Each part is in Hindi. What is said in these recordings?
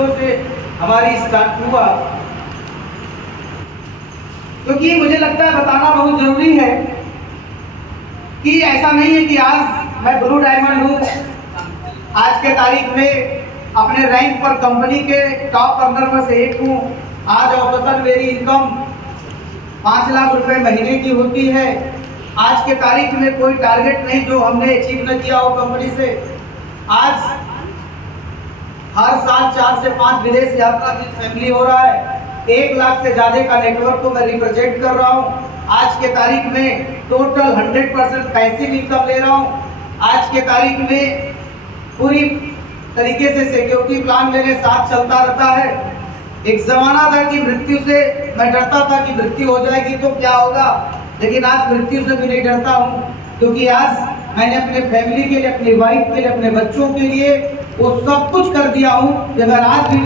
0 से हमारी स्टार्ट हुआ, क्योंकि मुझे लगता है बताना बहुत जरूरी है कि ऐसा नहीं है कि आज मैं ब्लू डायमंड हूँ, आज के तारीख में अपने रैंक पर कंपनी के टॉप अर्नर में से एक हूँ। आज औसतन मेरी इनकम 5 लाख रुपए महीने की होती है। आज के तारीख में कोई टारगेट नहीं जो हमने अचीव न किया हो कंपनी से। आज हर साल 4 से 5 विदेश यात्रा की फैमिली हो रहा है। 1 लाख से ज़्यादा का नेटवर्क को मैं रिप्रेजेंट कर रहा हूँ। आज के तारीख में टोटल 100% पैसिव इनकम ले रहा हूँ। आज के तारीख में पूरी तरीके से सिक्योरिटी प्लान मेरे साथ चलता रहता है। एक ज़माना था कि मृत्यु से मैं डरता था कि मृत्यु हो जाएगी तो क्या होगा, लेकिन आज मृत्यु से भी नहीं डरता हूँ, क्योंकि आज मैंने अपने फैमिली के लिए, अपनी वाइफ के लिए, अपने बच्चों के लिए वो सब कुछ कर दिया हूँ कि अगर आज भी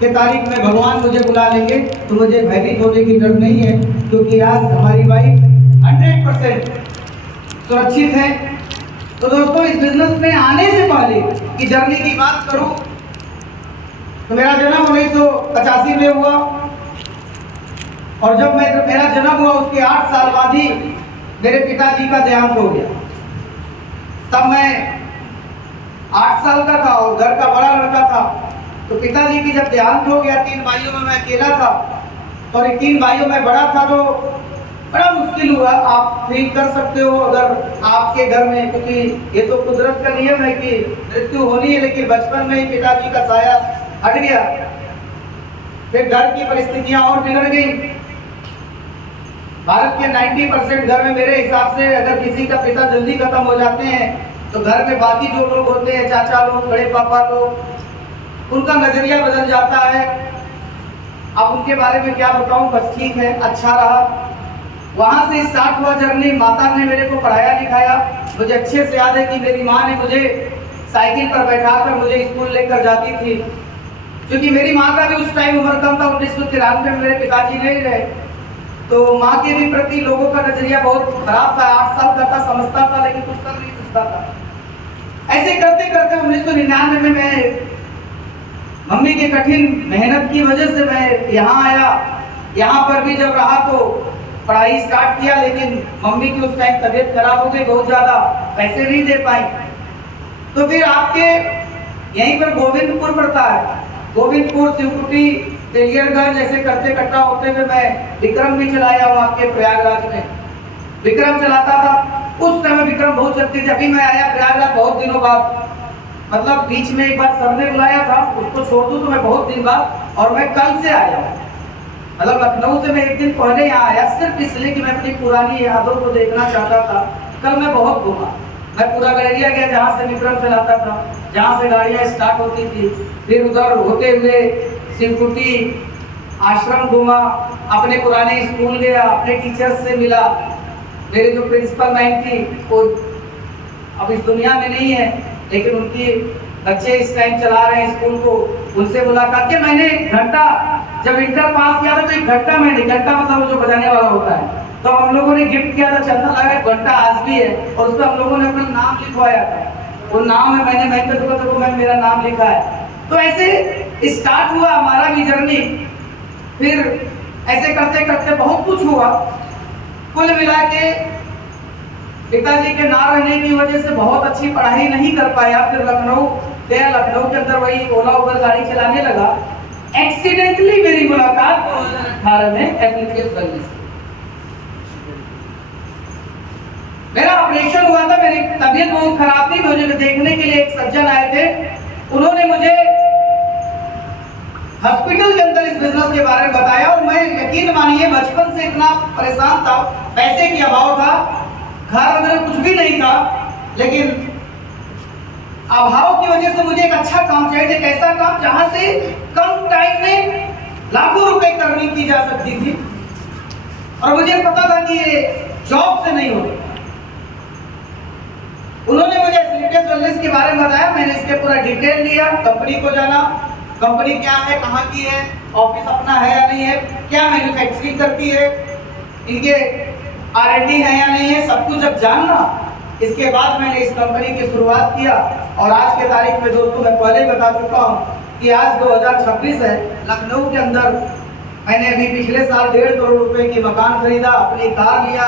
के तारीख में भगवान मुझे बुला लेंगे तो मुझे भयभीत होने की डर नहीं है, क्योंकि आज हमारी वाइफ 100% सुरक्षित है। तो दोस्तों, इस बिजनेस में आने से पहले की जर्नी की बात करूं तो मेरा जन्म 1985 में हुआ, और जब मेरा जन्म हुआ उसके 8 साल बाद ही मेरे पिताजी का देहांत हो गया। तब मैं 8 साल का था और घर का बड़ा लड़का था। तो पिताजी की जब देहांत हो गया, 3 भाइयों में मैं अकेला था, और 3 भाइयों में बड़ा था, तो बड़ा मुश्किल हुआ। आप फील कर सकते हो अगर आपके घर में, क्योंकि ये तो कुदरत का नियम है कि मृत्यु होनी है, लेकिन बचपन में ही पिताजी का साया हट गया। फिर घर की परिस्थितियां और बिगड़ गई। भारत के 90% घर में मेरे हिसाब से अगर किसी का पिता जल्दी खत्म हो जाते हैं तो घर में बाकी जो लोग होते हैं, चाचा लोग, बड़े पापा लोग, उनका नजरिया बदल जाता है। अब उनके बारे में क्या बताऊं, बस ठीक है, अच्छा रहा। वहां से स्टार्ट हुआ जर्नी। माता ने मेरे को पढ़ाया लिखाया। मुझे अच्छे से याद है कि मेरी माँ ने मुझे साइकिल पर बैठाकर मुझे स्कूल लेकर जाती थी, क्योंकि मेरी माँ का भी उस टाइम उम्र कम था। 1993 में मेरे पिताजी नहीं रहे, तो माँ के भी प्रति लोगों का नजरिया बहुत खराब था। 8 साल का था, समझता था लेकिन कुछ कर नहीं सकता था। ऐसे करते करते 1999 में मैं मम्मी के कठिन मेहनत की वजह से मैं यहाँ आया। यहाँ पर भी जब रहा तो पढ़ाई स्टार्ट किया, लेकिन मम्मी की उस टाइम तबीयत खराब हो गई, बहुत ज़्यादा पैसे नहीं दे पाई। तो फिर आपके यहीं पर गोविंदपुर पड़ता है, गोविंदपुर, शिवकुटी, तेलियरगंज, ऐसे करते कट्टा होते हुए मैं विक्रम भी चलाया हूँ आपके प्रयागराज में। विक्रम चलाता था, उस समय विक्रम बहुत चलती थी। अभी मैं आया प्रयागराज बहुत दिनों बाद, मतलब बीच में एक बार सर ने बुलाया था, उसको छोड़ दूं तो मैं बहुत दिन बाद, और मैं कल से आया, मतलब लखनऊ से मैं एक दिन पहले यहाँ आया, सिर्फ इसलिए कि मैं अपनी पुरानी यादों को देखना चाहता था। कल मैं बहुत घूमा, मैं पूरा गलेरिया गया जहाँ से विक्रम चलाता था, जहाँ से गाड़ियाँ स्टार्ट होती थी। फिर उधर होते हुए शिवकुटी आश्रम घूमा, अपने पुराने स्कूल गया, अपने टीचर्स से मिला। मेरे जो प्रिंसिपल मैम थी वो अब इस दुनिया में नहीं है, लेकिन उनकी बच्चे इस टाइम चला रहे हैं स्कूल को, उनसे मुलाकात किया। मैंने 1 घंटा जब इंटर पास किया था तो 1 घंटा मैंने, घंटा मतलब जो बजाने वाला होता है, तो हम लोगों ने गिफ्ट किया था, चंदा लगा, घंटा आज भी है, और उस पर हम लोगों ने अपना नाम लिखवाया था। वो नाम है, मैंने मैं तो मैं मेरा नाम लिखा है। तो ऐसे स्टार्ट हुआ हमारा भी जर्नी। फिर ऐसे करते करते बहुत कुछ हुआ। कुल मिला के पिताजी के ना रहने की वजह से बहुत अच्छी पढ़ाई नहीं कर पाया। फिर लखनऊ गया, लखनऊ के अंदर वही ओला उबर गाड़ी चलाने लगा। एक्सीडेंटली मेरी मुलाकात 2018 में एप्लीकेशन सर्विस, मेरा ऑपरेशन हुआ था, मेरी तबीयत बहुत खराब थी। मुझे देखने के लिए एक सज्जन आए थे, उन्होंने मुझे हॉस्पिटल के अंदर इस बिजनेस के बारे में बताया, और मैं यकीन मानिए बचपन से इतना परेशान था, पैसे की अभाव था, घर अंदर कुछ भी नहीं था, लेकिन अभाव की वजह से मुझे एक अच्छा काम चाहिए, एक ऐसा काम जहां से कम टाइम में लाखों रुपए करनी की जा सकती थी। और मुझे पता था कि ये जॉब से नहीं होगा। उन्होंने मुझे एसलिटेस वेलनेस के बारे में बताया, मैंने इसके पूरा डिटेल लिया, कंपनी को जाना, कंपनी क्या है, कहाँ की है, ऑफिस अपना है या नहीं है, क्या मैन्युफैक्चरिंग करती है, इनके R&D है या नहीं है, सब कुछ जब जानना, इसके बाद मैंने इस कंपनी की शुरुआत किया। और आज के तारीख में दोस्तों मैं पहले बता चुका हूँ कि आज 2026 है, लखनऊ के अंदर मैंने अभी पिछले साल 1.5 करोड़ रुपए की मकान खरीदा, अपनी कार लिया,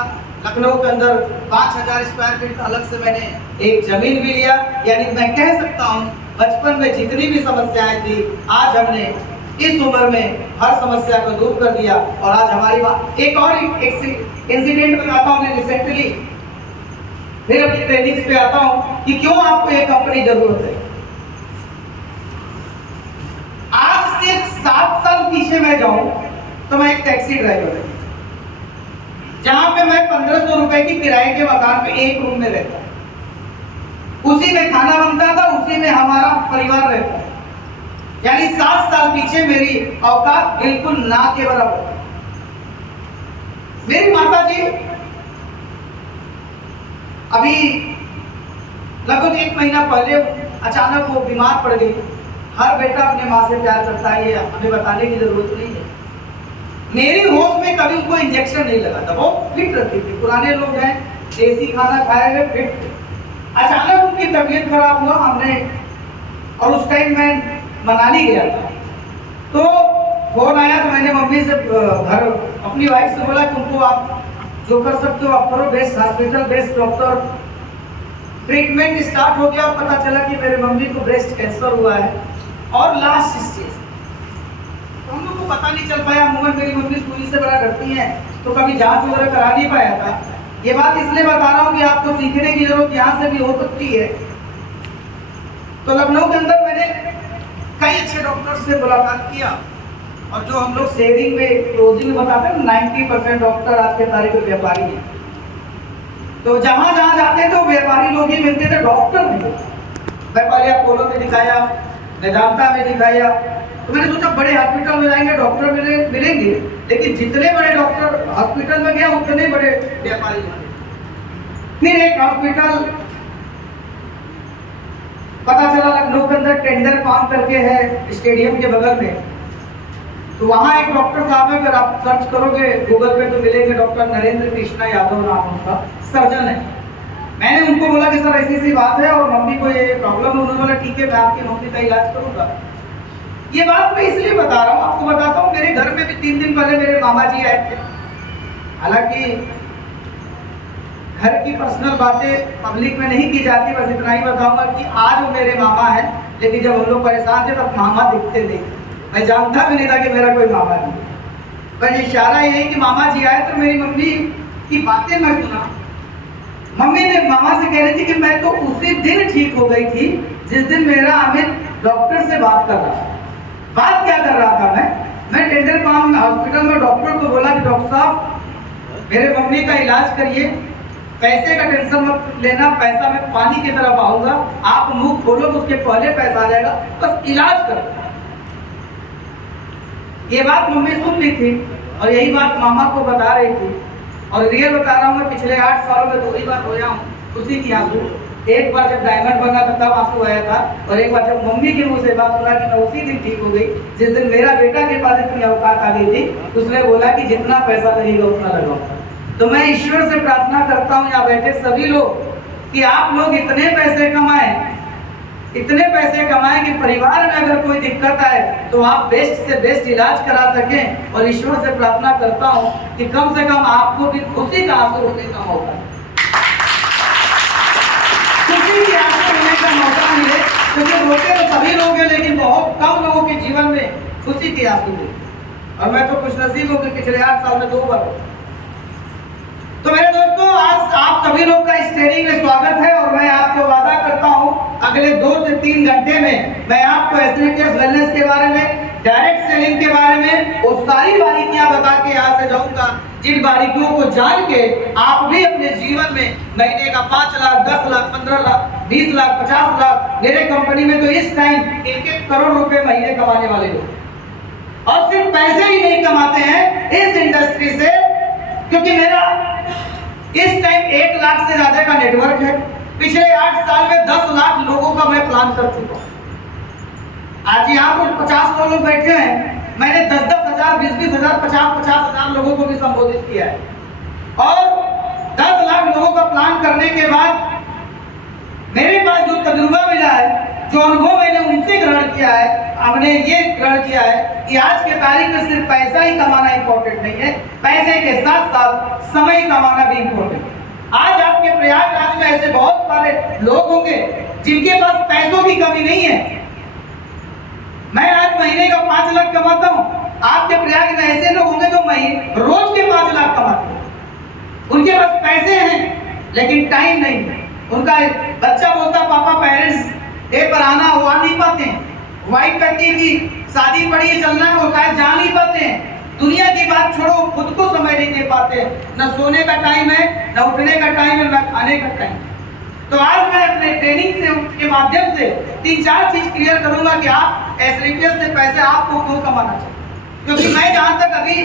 लखनऊ के अंदर 5000 स्क्वायर फीट अलग से मैंने एक जमीन भी लिया। यानी मैं कह सकता हूँ बचपन में जितनी भी समस्याएं थी, आज हमने इस उम्र में हर समस्या को दूर कर दिया। और आज हमारी एक और इंसिडेंट बताता हूँ। मैं रिसेंटली फिर अपनी ट्रेनिंग्स पे आता हूँ कि क्यों आपको एक कंपनी जरूरत है। आज से 7 साल पीछे मैं जाऊं तो मैं एक टैक्सी ड्राइवर है, जहां पे मैं 1500 रुपए की किराए के मकान पे एक रूम में रहता, उसी में खाना बनता था, उसी में हमारा परिवार रहता। यानी 7 साल पीछे मेरी औकात बिल्कुल ना के बराबर। मेरी माता जी अभी लगभग 1 महीना पहले अचानक वो बीमार पड़ गई। हर बेटा अपने माँ से प्यार करता है, ये हमें बताने की जरूरत नहीं है। मेरी होश में कभी उनको इंजेक्शन नहीं लगा था, वो फिट रहती थी, पुराने लोग हैं, देसी खाना खाए हुए फिट। अचानक उनकी तबीयत खराब हुआ, हमने और उस टाइम मैं मनाली गया था, तो फोन आया तो मैंने मम्मी से घर अपनी वाइफ से बोला तुमको आप जो कर सकते हो आप करो, best hospital, best doctor. Treatment start हो गया, पता चला कि मेरे मम्मी को ब्रेस्ट कैंसर हुआ है और लास्ट स्टेज। तो हम लोग को पता नहीं चल पाया, अमूमन मेरी मम्मी सुई से बड़ा डरती हैं तो कभी जांच वगैरह करा नहीं पाया था। ये बात इसलिए बता रहा हूँ कि आपको सीखने की जरूरत यहाँ से भी हो सकती है। तो लखनऊ के अंदर मैंने कई अच्छे डॉक्टर से मुलाकात किया, और जो हम लोग सेविंग में क्लोजिंग में बताते हैं 90% डॉक्टर आज के तारीख में व्यापारी हैं। तो जहां जहां जाते थे वो व्यापारी लोग ही मिलते थे, डॉक्टर नहीं। मैं पहले अपोलो में दिखाया, वेदांता में दिखाया, तो मैंने सोचा बड़े हॉस्पिटल में जाएंगे डॉक्टर मिलेंगे, लेकिन जितने बड़े डॉक्टर हॉस्पिटल में गया उतने बड़े व्यापारी मिले। फिर एक हॉस्पिटल पता चला लखनऊ के अंदर टेंडर फार्म करके है स्टेडियम के बगल में, तो वहाँ एक डॉक्टर साहब है, अगर आप सर्च करोगे गूगल पे तो मिलेंगे, डॉक्टर नरेंद्र कृष्णा यादव नाम उनका, सर्जन है। मैंने उनको बोला कि सर ऐसी सी बात है और मम्मी को ये प्रॉब्लम है। उन्होंने बोला ठीक है मैं आपकी मम्मी का इलाज करूंगा। ये बात मैं इसलिए बता रहा हूँ, आपको बताता हूँ, मेरे घर में भी 3 दिन पहले मेरे मामा जी आए थे। हालांकि घर की पर्सनल बातें पब्लिक में नहीं की जाती, बस इतना ही बताऊंगा कि आज वो मेरे मामा है, लेकिन जब हम लोग परेशान थे तब मामा दिखते नहीं, मैं जानता भी नहीं था कि मेरा कोई मामा नहीं। पर इशारा यही कि मामा जी आए तो मेरी मम्मी की बातें मैं सुना। मम्मी ने मामा से कह रही थी कि मैं तो उसी दिन ठीक हो गई थी जिस दिन मेरा अमित डॉक्टर से बात कर रहा था। बात क्या कर रहा था मैं टेंडर फार्म हॉस्पिटल में डॉक्टर को बोला कि डॉक्टर साहब मेरे मम्मी का इलाज करिए, पैसे का टेंशन मत लेना, पैसा मैं पानी की तरफ आऊंगा, आप मुंह खोलो तो उसके पहले पैसा आ जाएगा, बस इलाज करो। ये बात मम्मी सुन ली थी और यही बात मामा को बता रही थी। और रियल बता रहा हूँ, मैं पिछले 8 सालों में 2 ही बार रोया हूँ उसी की आंसू। एक बार जब डायमंड बना था तब आंसू आया था, और एक बार जब मम्मी के मुंह से बात सुना कि मैं उसी दिन ठीक हो गई जिस दिन मेरा बेटा के पास इतनी औकात आ गई थी, उसने बोला कि जितना पैसा लगेगा उतना लगाओ। तो मैं ईश्वर से प्रार्थना करता हूँ यहाँ बैठे सभी लोग कि आप लोग इतने पैसे कमाएं कि परिवार में अगर कोई दिक्कत आए तो आप बेस्ट से बेस्ट इलाज करा सकें। और ईश्वर से प्रार्थना करता हूं कि कम से कम आपको भी खुशी का आंसू रोने का मौका, खुशी की आंसू रोने का मौका मिले, क्योंकि रोते तो सभी लोग हैं लेकिन बहुत कम लोगों के जीवन में खुशी के आंसू मिले। और मैं तो खुशनसीब हूँ कि पिछले 8 साल में 2 बार। तो मेरे दोस्तों, आज आप सभी लोग का इस ट्रेनिंग में स्वागत है, और मैं आपको वादा करता हूं अगले 2 से 3 घंटे में मैं आपको एसनेटियस वेलनेस के बारे में, डायरेक्ट सेलिंग के बारे में वो सारी बारीकियां बता के यहाँ से जाऊंगा, जिन बारीकियों को जान के आप भी अपने जीवन में महीने का 5 लाख, 10 लाख, 15 लाख, 20 लाख, 50 लाख, मेरे कंपनी में तो इस टाइम 1-1 करोड़ रुपए महीने कमाने वाले लोग, और सिर्फ पैसे ही नहीं कमाते हैं इस इंडस्ट्री से, क्योंकि मेरा इस टाइम 1 लाख से ज्यादा का नेटवर्क है। पिछले 8 साल में 10 लाख लोगों का मैं प्लान कर चुका हूँ। आज यहाँ पर 50 लोग बैठे हैं, मैंने 10-10 हजार, 20-20 हजार, 50-50 हजार लोगों को भी संबोधित किया है। और 10 लाख लोगों का प्लान करने के बाद मेरे पास जो तजुर्बा मिला है, जो अनुभव मैंने उनसे ग्रहण किया है, हमने ये ग्रहण किया है कि आज के तारीख में सिर्फ पैसा ही कमाना इंपॉर्टेंट नहीं है, पैसे के साथ साथ समय कमाना भी इंपॉर्टेंट है। आज आपके प्रयागराज में ऐसे बहुत सारे लोग होंगे जिनके पास पैसों की कमी नहीं है। मैं आज महीने का 5 लाख कमाता हूँ, आपके प्रयाग में ऐसे लोग होंगे जो रोज के 5 लाख कमाते हैं। उनके पास पैसे हैं लेकिन टाइम नहीं है। उनका बच्चा बोलता पापा पेरेंट्स डे पर आना, वो आ नहीं पाते हैं। वाइफ कहती है कि शादी पड़ी है चलना है, वो शायद जा नहीं पाते हैं। दुनिया की बात छोड़ो, खुद को समय नहीं दे पाते। न सोने का टाइम है, न उठने का टाइम है, न खाने का टाइम। तो आज मैं अपने ट्रेनिंग से के माध्यम से 3-4 चीज क्लियर करूंगा कि आप एसरीपीएस से पैसे आपको क्यों कमाना चाहिए। क्योंकि मैं जहां तक अभी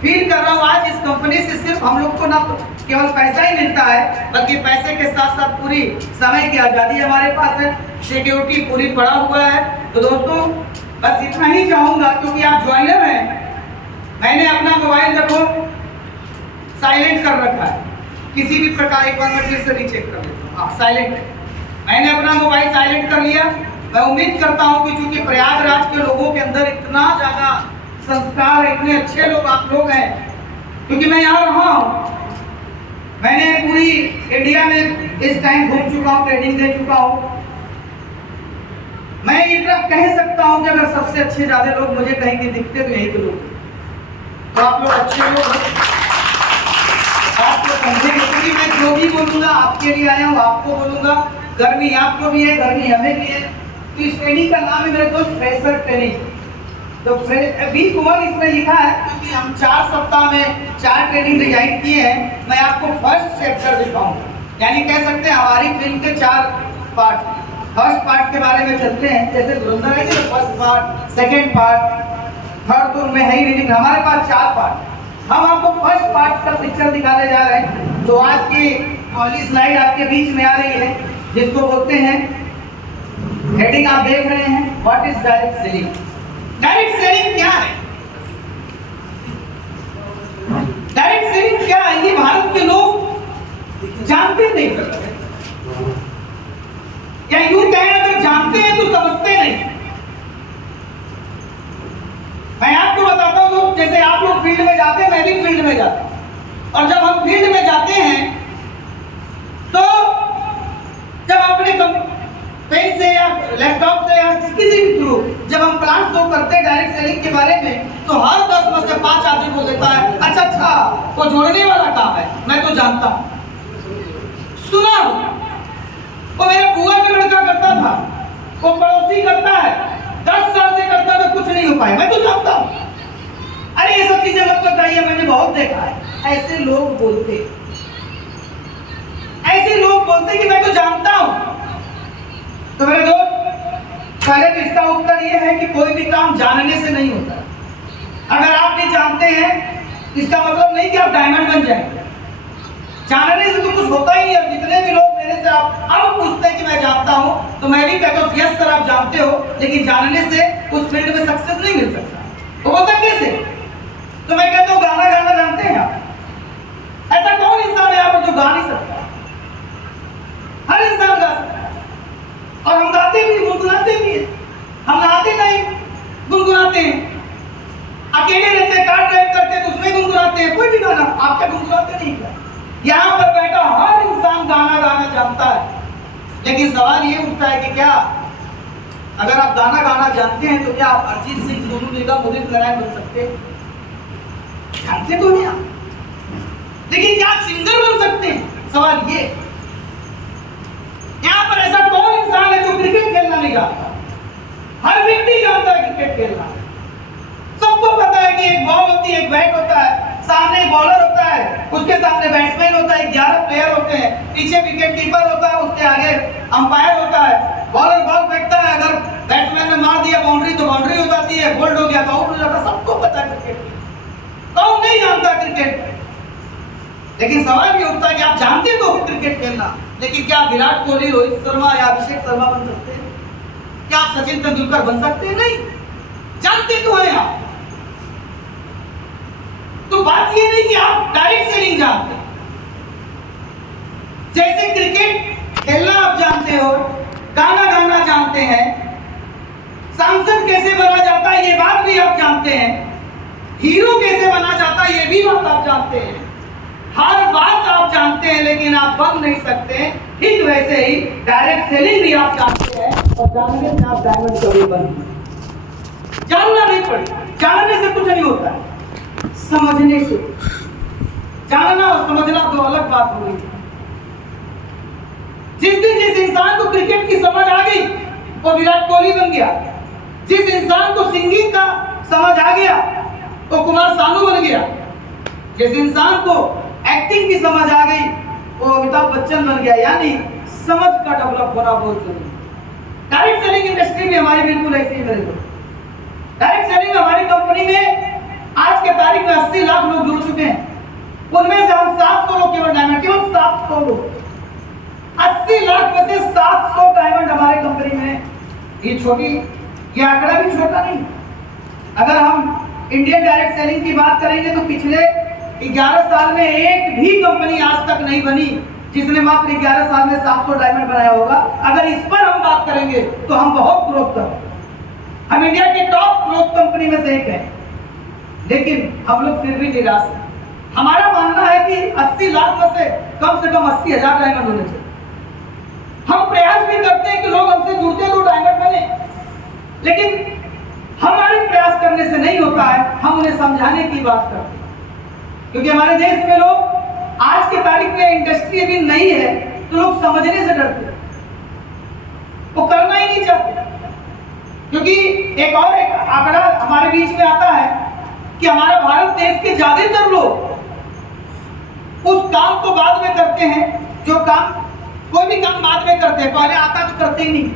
फील कर रहा हूँ, आज इस कंपनी से सिर्फ हम लोग को ना केवल पैसा ही मिलता है, बल्कि पैसे के साथ साथ पूरी समय की आजादी हमारे पास है, सिक्योरिटी पूरी पड़ा हुआ है। तो दोस्तों बस इतना ही चाहूंगा, क्योंकि आप ज्वाइनर हैं। मैंने अपना मोबाइल देखो साइलेंट कर रखा है, किसी भी प्रकार, एक बार मैं फिर से रीचेक कर लेता हूँ, साइलेंट है। मैंने अपना मोबाइल साइलेंट कर लिया। मैं उम्मीद करता हूँ कि चूंकि प्रयागराज के लोगों के अंदर इतना ज्यादा संस्कार है, इतने अच्छे लोग आप लोग हैं, क्योंकि मैं यहाँ रहा हूँ, मैंने पूरी इंडिया में इस टाइम घूम चुका हूँ, ट्रेनिंग दे चुका हूँ। मैं इतना कह सकता हूँ कि अगर सबसे अच्छे ज्यादा लोग मुझे कहीं के दिखते तो यही के लोग, तो आप लोग अच्छे लोग आप लोग समझेंगे। क्योंकि मैं जो भी बोलूंगा आपके लिए आया हूँ, आपको बोलूंगा। गर्मी आपको भी है, गर्मी हमें भी है। तो इस ट्रेनिंग का नाम है मेरे दोस्त फ्रेशर ट्रेनिंग। तो वीक 1 इसमें लिखा है, क्योंकि हम 4 सप्ताह में 4 ट्रेनिंग डिजाइन किए हैं। मैं आपको फर्स्ट चैप्टर दिखाऊंगा, यानी कह सकते हैं हमारी फिल्म के 4 पार्ट। फर्स्ट पार्ट के बारे में चलते हैं, जैसे धुरंधर है कि first part, second part, third तो में है ही नहीं, लेकिन हमारे पास 4 पार्ट। हम आपको फर्स्ट पार्ट का पिक्चर दिखाने जा रहे हैं। तो आज की पहली स्लाइड आपके बीच में आ रही है, जिसको बोलते हैं, हेडिंग आप देख रहे हैं, what is direct selling. Direct selling क्या है? डायरेक्ट सेलिंग क्या है, ये भारत के लोग जानते नहीं करते, या यूं कहें अगर जानते हैं तो समझते नहीं। मैं आपको बताता हूं दोस्त, जैसे आप लोग फील्ड में जाते हैं, मैं भी फील्ड में जाता हूं। और जब हम फील्ड में जाते हैं तो जब अपने पेन से या लैपटॉप से या किसी भी थ्रू जब हम प्लान शो करते हैं डायरेक्ट सेलिंग के बारे में, तो हर 10 में से 5 आदमी बोल देता है अच्छा वो जोड़ने वाला काम है, मैं तो जानता हूं, सुना हूं, वो मेरे बुआ का लड़का करता था, वो पड़ोसी करता है, 10 साल से करता था, कुछ नहीं हो पाया, मैं तो जानता हूं। अरे ये सब चीजें मत बताइए, मैंने बहुत देखा है। ऐसे लोग बोलते कि मैं तो जानता हूं। तो मेरे दोस्त, पहले तो इसका उत्तर यह है कि कोई भी काम जानने से नहीं होता। अगर आप भी जानते हैं, इसका मतलब नहीं कि आप डायमंड बन जाएंगे। जानने से तो कुछ होता ही नहीं। और जितने भी लोग मेरे से आप अब पूछते हैं कि मैं जानता हूं, तो मैं भी कहता हूं यस सर आप जानते हो, लेकिन जानने से उस फील्ड में सक्सेस नहीं मिल सकता। वो होता कैसे? तो मैं कहता हूं गाना गाना जानते हैं आप? ऐसा कौन इंसान है यहाँ पर जो गा नहीं सकता? हर इंसान गा सकता है, और हम गाते भी, गुनगुनाते भी हैं। हम नहाते नहीं, गुनगुनाते हैं। अकेले रहते, कार ड्राइव करते तो उसमें गुनगुनाते हैं। कोई भी गाना आप क्या गुनगुनाते नहीं क्या? यहाँ पर बैठा हर इंसान गाना गाना जानता है। लेकिन सवाल ये उठता है कि क्या अगर आप गाना गाना जानते हैं तो क्या आप अरिजीत सिंह, सोनू निगम, उदित नारायण बन सकते हैं? जानते तो नहीं आप, लेकिन क्या आप सिंगर बन सकते हैं? सवाल ये। यहाँ पर ऐसा कौन इंसान है जो क्रिकेट खेलना नहीं जानता? हर व्यक्ति जानता है क्रिकेट खेलना। सबको पता है कि एक बॉल होती है, एक बैट होता है, सामने एक बॉलर होता है, उसके सामने बैट्समैन होता है, 11 प्लेयर होते हैं, पीछे विकेट कीपर होता है, उसके आगे अंपायर होता है। बॉलर बॉल फेंकता है, अगर बैट्समैन ने मार दिया बाउंड्री तो बाउंड्री हो जाती है, बोल्ड हो गया तो आउट हो जाता है। सबको पता है क्रिकेट। कौन नहीं जानता क्रिकेट? लेकिन सवाल ये उठता है कि आप जानते तो हो क्रिकेट खेलना, लेकिन क्या विराट कोहली, रोहित शर्मा या अभिषेक शर्मा बन सकते हैं? क्या आप सचिन तेंदुलकर बन सकते हैं? नहीं। जानते तो हैं आप। तो बात ये नहीं कि आप डायरेक्ट सेलिंग जानते हैं। जैसे क्रिकेट खेलना आप जानते हो, गाना गाना जानते हैं, सांसद कैसे बना जाता है ये बात भी आप जानते हैं, हीरो कैसे बना जाता है ये भी बात आप जानते हैं, हर बात आप जानते हैं, लेकिन आप बन नहीं सकते। ठीक वैसे ही डायरेक्ट सेलिंग भी आप जानते हैं और जानने से आप डायमंड कभी बन जानना नहीं पड़ेगा। जानने से कुछ नहीं होता है, समझने से। जानना और समझना दो अलग बात हो गई। जिस दिन जिस इंसान को क्रिकेट की समझ आ गई वो विराट कोहली बन गया, जिस इंसान को सिंगिंग का समझ आ गया वो कुमार सानू बन गया, जिस इंसान को एक्टिंग की समझ आ गई वो अमिताभ बच्चन बन गया। यानी समझ का डेवलप होना बहुत जरूरी है। डायरेक्ट सेलिंग इंडस्ट्री में हमारी बिल्कुल ऐसी ही मेरे दोस्त। डायरेक्ट सेलिंग हमारी कंपनी में आज के तारीख में 80 लाख लोग जुड़ चुके हैं, उनमें से हम 700 लोग केवल डायमंड, केवल 700 लोग, 80 लाख में से 700 डायमंड हमारे कंपनी में। ये छोटी, ये आंकड़ा भी छोटा नहीं। अगर हम इंडियन डायरेक्ट सेलिंग की बात करेंगे तो पिछले 11 साल में एक भी कंपनी आज तक नहीं बनी जिसने मात्र 11 साल में 700 डायमंड बनाया होगा। अगर इस पर हम बात करेंगे तो हम बहुत ग्रोथ कर, हम इंडिया की टॉप ग्रोथ कंपनी में से एक है, लेकिन हम लोग फिर भी निराश हैं। हमारा मानना है कि 80 लाख में से कम 80,000 डायमंड होने चाहिए। हम प्रयास भी करते हैं कि लोग हमसे जुड़ते तो डायमंड बने, लेकिन हमारे प्रयास करने से नहीं होता है, हम उन्हें समझाने की बात करते हैं। क्योंकि हमारे देश में लोग आज के तारीख में इंडस्ट्री अभी नहीं है तो लोग समझने से डरते हैं, वो करना ही नहीं चाहते। क्योंकि एक आंकड़ा हमारे बीच में आता है कि हमारा भारत देश के ज्यादातर लोग उस काम को बाद में करते हैं, जो काम, कोई भी काम बाद में करते हैं, पहले आता तो करते ही नहीं।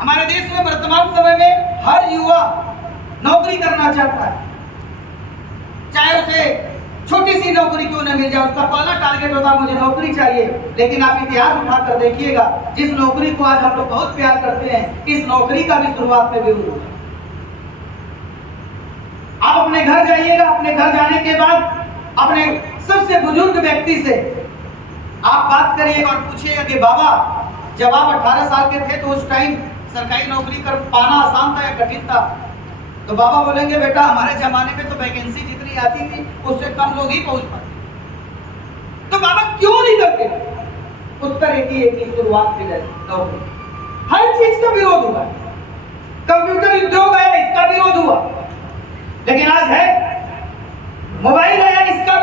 हमारे देश में वर्तमान समय में हर युवा नौकरी करना चाहता है, चाहे उसे छोटी सी नौकरी क्यों न मिल जाए, उसका पहला टारगेट होता है मुझे नौकरी चाहिए। लेकिन आप इतिहास उठाकर देखिएगा, जिस नौकरी को आज हम लोग बहुत प्यार करते हैं, इस नौकरी का भी शुरुआत में विरोध होगा। आप अपने घर जाइएगा, अपने घर जाने के बाद अपने सबसे बुजुर्ग व्यक्ति से आप बात करिएगा और पूछिएगा कि बाबा, जब आप 18 साल के थे तो उस टाइम सरकारी नौकरी कर पाना आसान था या कठिन था? तो बाबा बोलेंगे बेटा हमारे जमाने में तो वैकेंसी जितनी आती थी उससे कम लोग ही पहुंच पाते। तो बाबा क्यों नहीं करते? उत्तर एक ही शुरुआत की नौकरी। हर चीज का विरोध हुआ, कंप्यूटर उद्योग आया इसका विरोध हुआ, लेकिन आज है मोबाइल आया इसका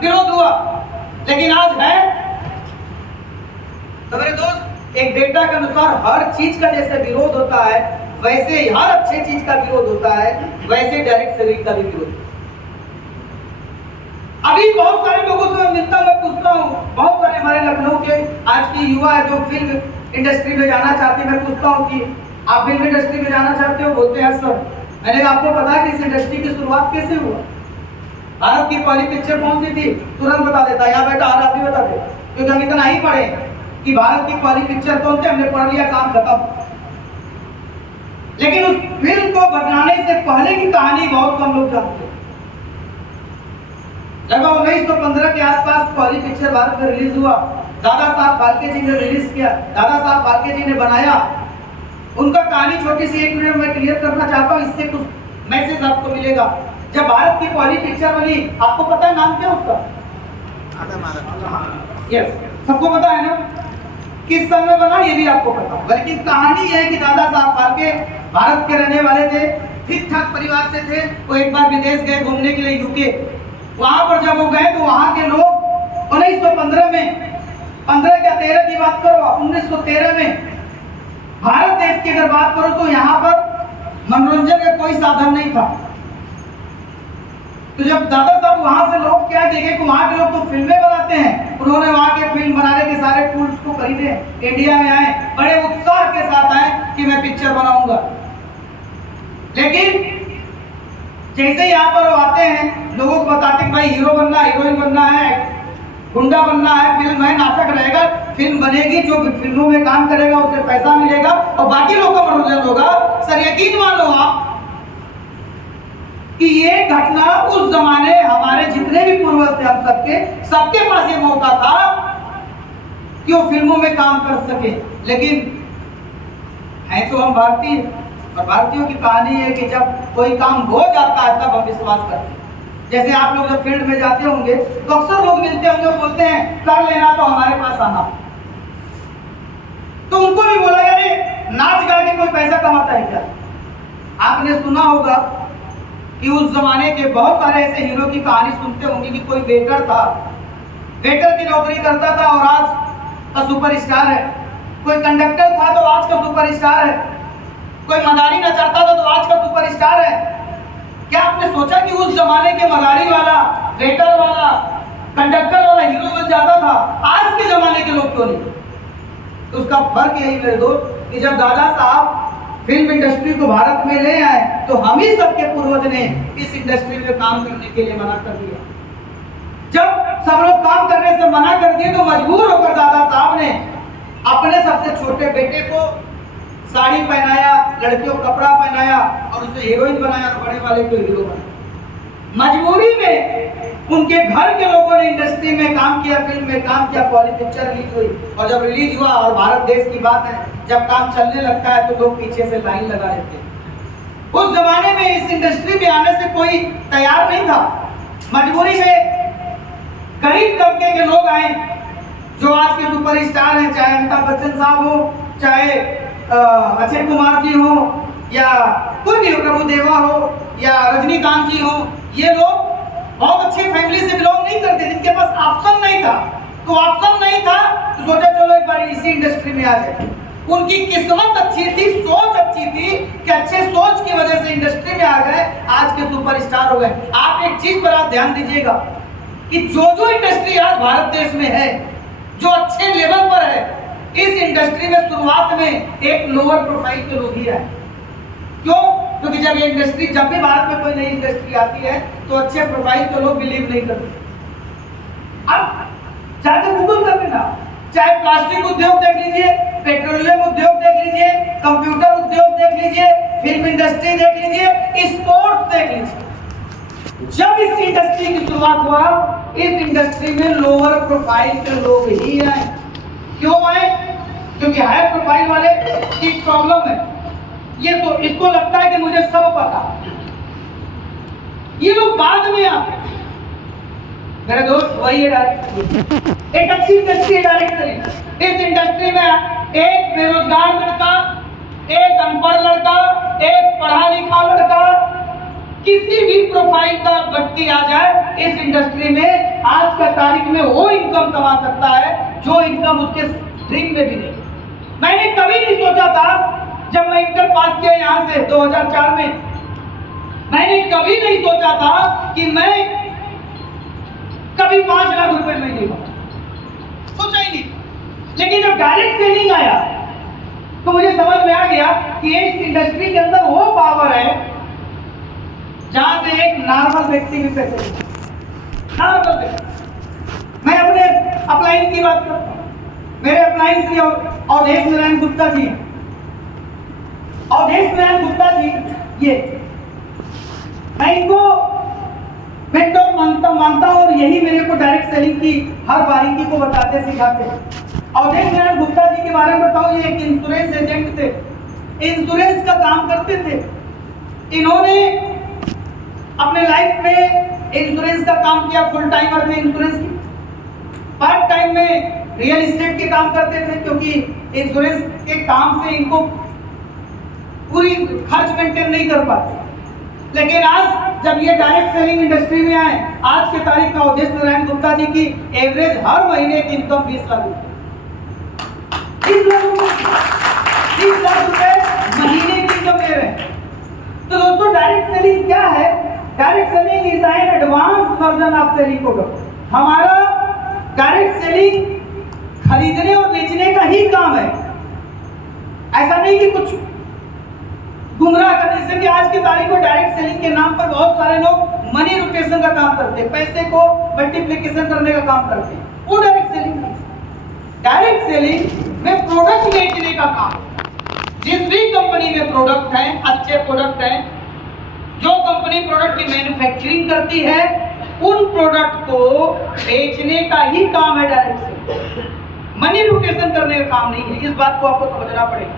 विरोध हुआ, लेकिन आज है। तो मेरे दोस्त, एक डेटा के अनुसार हर चीज का जैसे विरोध होता है वैसे ही हर अच्छे चीज का विरोध होता है, वैसे डायरेक्ट सेलिंग का भी विरोध। अभी बहुत सारे लोगों से मैं मिलता हूं, मैं पूछता हूं, बहुत सारे हमारे लखनऊ के आज की युवा है जो फिल्म इंडस्ट्री में जाना चाहते हैं। मैं पूछता हूं कि आप फिल्म इंडस्ट्री में जाना चाहते हो? बोलते हैं सर। मैंने कहा आपको पता है कि इस इंडस्ट्री की शुरुआत कैसे हुआ? भारत की पहली पिक्चर कौन सी थी? तुरंत बता देता, यहाँ बैठा हर आदमी बता दे, क्योंकि हम इतना ही पढ़े कि भारत की पहली पिक्चर कौन सी, हमने पढ़ लिया, काम खत्म। लेकिन उस फिल्म को बनाने से पहले की कहानी बहुत कम लोग जानते हैं। लगभग 1915 के आसपास पहली पिक्चर भारत में रिलीज हुआ, दादा साहब फाल्के जी ने रिलीज किया, दादा साहब फाल्के जी ने बनाया। उनका कहानी छोटी सी 1 मिनट में क्लियर करना चाहता हूँ, इससे कुछ मैसेज आपको मिलेगा। जब भारत की पहली पिक्चर बनी, आपको पता है नाम क्या उसका? यस, सबको पता है ना? किस सन में बना ये भी आपको पता होगा, लेकिन कहानी है कि दादा साहब फाल्के भारत के रहने वाले थे, ठीक ठाक परिवार से थे। वो एक बार विदेश गए घूमने के लिए यूके। वहां पर जब वो गए तो वहां के लोग 1915 में, 15 क्या 13 की बात करो, 1913 में भारत देश की अगर बात करो तो यहाँ पर मनोरंजन का कोई साधन नहीं था। तो जब दादा साहब वहां से लोग क्या देखे कि वहां के लोग तो फिल्में बनाते हैं, उन्होंने वहां के फिल्म बनाने के सारे टूल्स को खरीदे, इंडिया में आए, बड़े उत्साह के साथ आए कि मैं पिक्चर बनाऊंगा। लेकिन जैसे यहाँ पर वो आते हैं, लोगों को बताते कि भाई हीरो बनना, हीरोइन बनना है, गुंडा बनना है, फिल्म है, नाटक रहेगा, फिल्म बनेगी, जो फिल्मों में काम करेगा उसे पैसा मिलेगा और बाकी लोग का मनोरंजन होगा। सर यकीन मानो आप कि ये घटना उस जमाने हमारे जितने भी पूर्वज थे, हम सबके पास ये मौका था कि वो फिल्मों में काम कर सके, लेकिन है तो हम भारतीय, और भारतीयों की कहानी है कि जब कोई काम हो जाता है तब हम विश्वास करते हैं। जैसे आप लोग जब फील्ड में जाते होंगे तो अक्सर लोग मिलते होंगे और बोलते हैं कर लेना तो हमारे पास आना। तो उनको भी बोला अरे नाच गा के कोई पैसा कमाता है क्या? आपने सुना होगा कि उस जमाने के बहुत सारे ऐसे हीरो की कहानी सुनते होंगे कि कोई वेटर था, वेटर की नौकरी करता था और आज का सुपरस्टार है। कोई कंडक्टर था तो आज का सुपरस्टार है। कोई मदारी नचाता था तो आज का सुपरस्टार है। क्या आपने सोचा कि उस जमाने के मदारी वाला, वेटर वाला, कंडक्टर वाला हीरो बन जाता था, आज के जमाने के लोग क्यों नहीं? तो उसका फर्क यही मेरे दोस्त कि जब दादा साहब फिल्म इंडस्ट्री को भारत में ले आए तो हम ही सबके पूर्वज ने इस इंडस्ट्री में काम करने के लिए मना कर दिया। जब सब लोग काम करने से मना कर दिए तो मजबूर होकर दादा साहब ने अपने सबसे छोटे बेटे को साड़ी पहनाया, लड़कियों को कपड़ा पहनाया और उसे हीरोइन बनाया और बड़े वाले को हीरो बनाया। मजबूरी में उनके घर के लोगों ने इंडस्ट्री में काम किया, फिल्म में काम किया, पहली पिक्चर रिलीज हुई और जब रिलीज हुआ, और भारत देश की बात है, जब काम चलने लगता है तो लोग पीछे से लाइन लगा लेते हैं। उस जमाने में इस इंडस्ट्री में आने से कोई तैयार नहीं था। मजबूरी में गरीब तबके के लोग आए जो आज के सुपरस्टार हैं, चाहे अमिताभ बच्चन साहब हो, चाहे अक्षय कुमार जी हो, या कोई भी प्रभु देवा हो, या रजनीकांत जी हो। ये लोग बहुत अच्छी फैमिली से बिलोंग नहीं करते, जिनके पास ऑप्शन नहीं था। तो ऑप्शन नहीं था तो सोचा चलो एक बार इसी इंडस्ट्री में आ जाए। उनकी किस्मत अच्छी थी, सोच अच्छी थी कि अच्छे सोच की वजह से इंडस्ट्री में आ गए, आज के सुपरस्टार हो गए। आप एक चीज पर आप ध्यान दीजिएगा कि जो इंडस्ट्री आज भारत देश में है, जो अच्छे लेवल पर है, इस इंडस्ट्री में शुरुआत में एक लोअर प्रोफाइल के लोग ही आए। क्यों? क्योंकि जब ये इंडस्ट्री, जब भी भारत में कोई नई इंडस्ट्री आती है तो अच्छे प्रोफाइल के लोग बिलीव नहीं करते। अब जाकर गूगल कर लेना, चाहे प्लास्टिक उद्योग देख लीजिए, पेट्रोलियम उद्योग देख लीजिए, कंप्यूटर उद्योग देख लीजिए, फिल्म इंडस्ट्री देख लीजिए, स्पोर्ट्स देख लीजिए। जब इस इंडस्ट्री की शुरुआत हुआ, इस इंडस्ट्री में लोअर प्रोफाइल के लोग ही आए। क्यों आए? क्योंकि हायर प्रोफाइल वाले की प्रॉब्लम है, ये तो इसको लगता है कि मुझे सब पता, ये लोग बाद में आते हैं। मेरे दोस्त वही है डायरेक्ट, एक अच्छी इंडस्ट्री है डायरेक्ट। इस इंडस्ट्री में एक बेरोजगार लड़का, एक अनपढ़ लड़का, एक पढ़ा लिखा लड़का, किसी भी प्रोफाइल का व्यक्ति आ जाए इस इंडस्ट्री में, आज का तारीख में वो इनकम कमा सकता है जो इनकम उसके ड्रीम में भी नहीं। मैंने कभी नहीं सोचा था, जब मैं इंटर पास किया यहाँ से 2004 में, मैंने कभी नहीं सोचा था कि मैं कभी 5 लाख रुपए में नहीं पाऊंगा, सोचा ही नहीं। लेकिन जब डायरेक्ट सेलिंग आया तो मुझे समझ में आ गया कि इस इंडस्ट्री के अंदर वो पावर है जहां से एक नॉर्मल व्यक्ति भी पैसे नॉर्मल व्यक्ति। मैं अपने अपलाइन की बात करता हूँ। मेरे अपलाइन श्री अवधेश नारायण गुप्ता जी, अवधेश नारायण गुप्ता जी, ये मैं इनको मेंटर मानता हूँ और यही मेरे को डायरेक्ट सेलिंग की हर बारीकी को बताते सिखाते हैं। अवधेश नारायण गुप्ता जी के बारे में बताऊं, ये एक इंश्योरेंस एजेंट थे, इंश्योरेंस का काम करते थे। इन्होंने अपने लाइफ में इंश्योरेंस का काम किया, फुल टाइमर थे इंश्योरेंस की, पार्ट टाइम में रियल एस्टेट के काम करते थे, क्योंकि इंश्योरेंस के काम से इनको पूरी खर्च मेंटेन नहीं कर पाते। लेकिन आज जब ये डायरेक्ट सेलिंग इंडस्ट्री में आए, आज के तारीख में अवधेश नारायण गुप्ता जी की एवरेज हर महीने की इनकम 20 लाख रुपए, 30 लाख रुपए महीने की इनकम ले रहे हैं। तो दोस्तों डायरेक्ट सेलिंग क्या है? Direct selling is an advance version of selling product. हमारा डायरेक्ट सेलिंग खरीदने और बेचने का ही काम है, ऐसा नहीं कि कुछ गुमराह करने से। कि आज की तारीख में डायरेक्ट सेलिंग के नाम पर बहुत सारे लोग मनी रोटेशन का काम करते हैं, पैसे को मल्टीप्लिकेशन करने का काम करते हैं, वो डायरेक्ट सेलिंग नहीं। डायरेक्ट सेलिंग में प्रोडक्ट बेचने का काम। जिस भी कंपनी में प्रोडक्ट है, अच्छे प्रोडक्ट है, जो कंपनी प्रोडक्ट की मैन्युफैक्चरिंग करती है, उन प्रोडक्ट को बेचने का ही काम है डायरेक्ट सेलिंग। मनी रोटेशन करने का काम नहीं है। इस बात को आपको समझना पड़ेगा,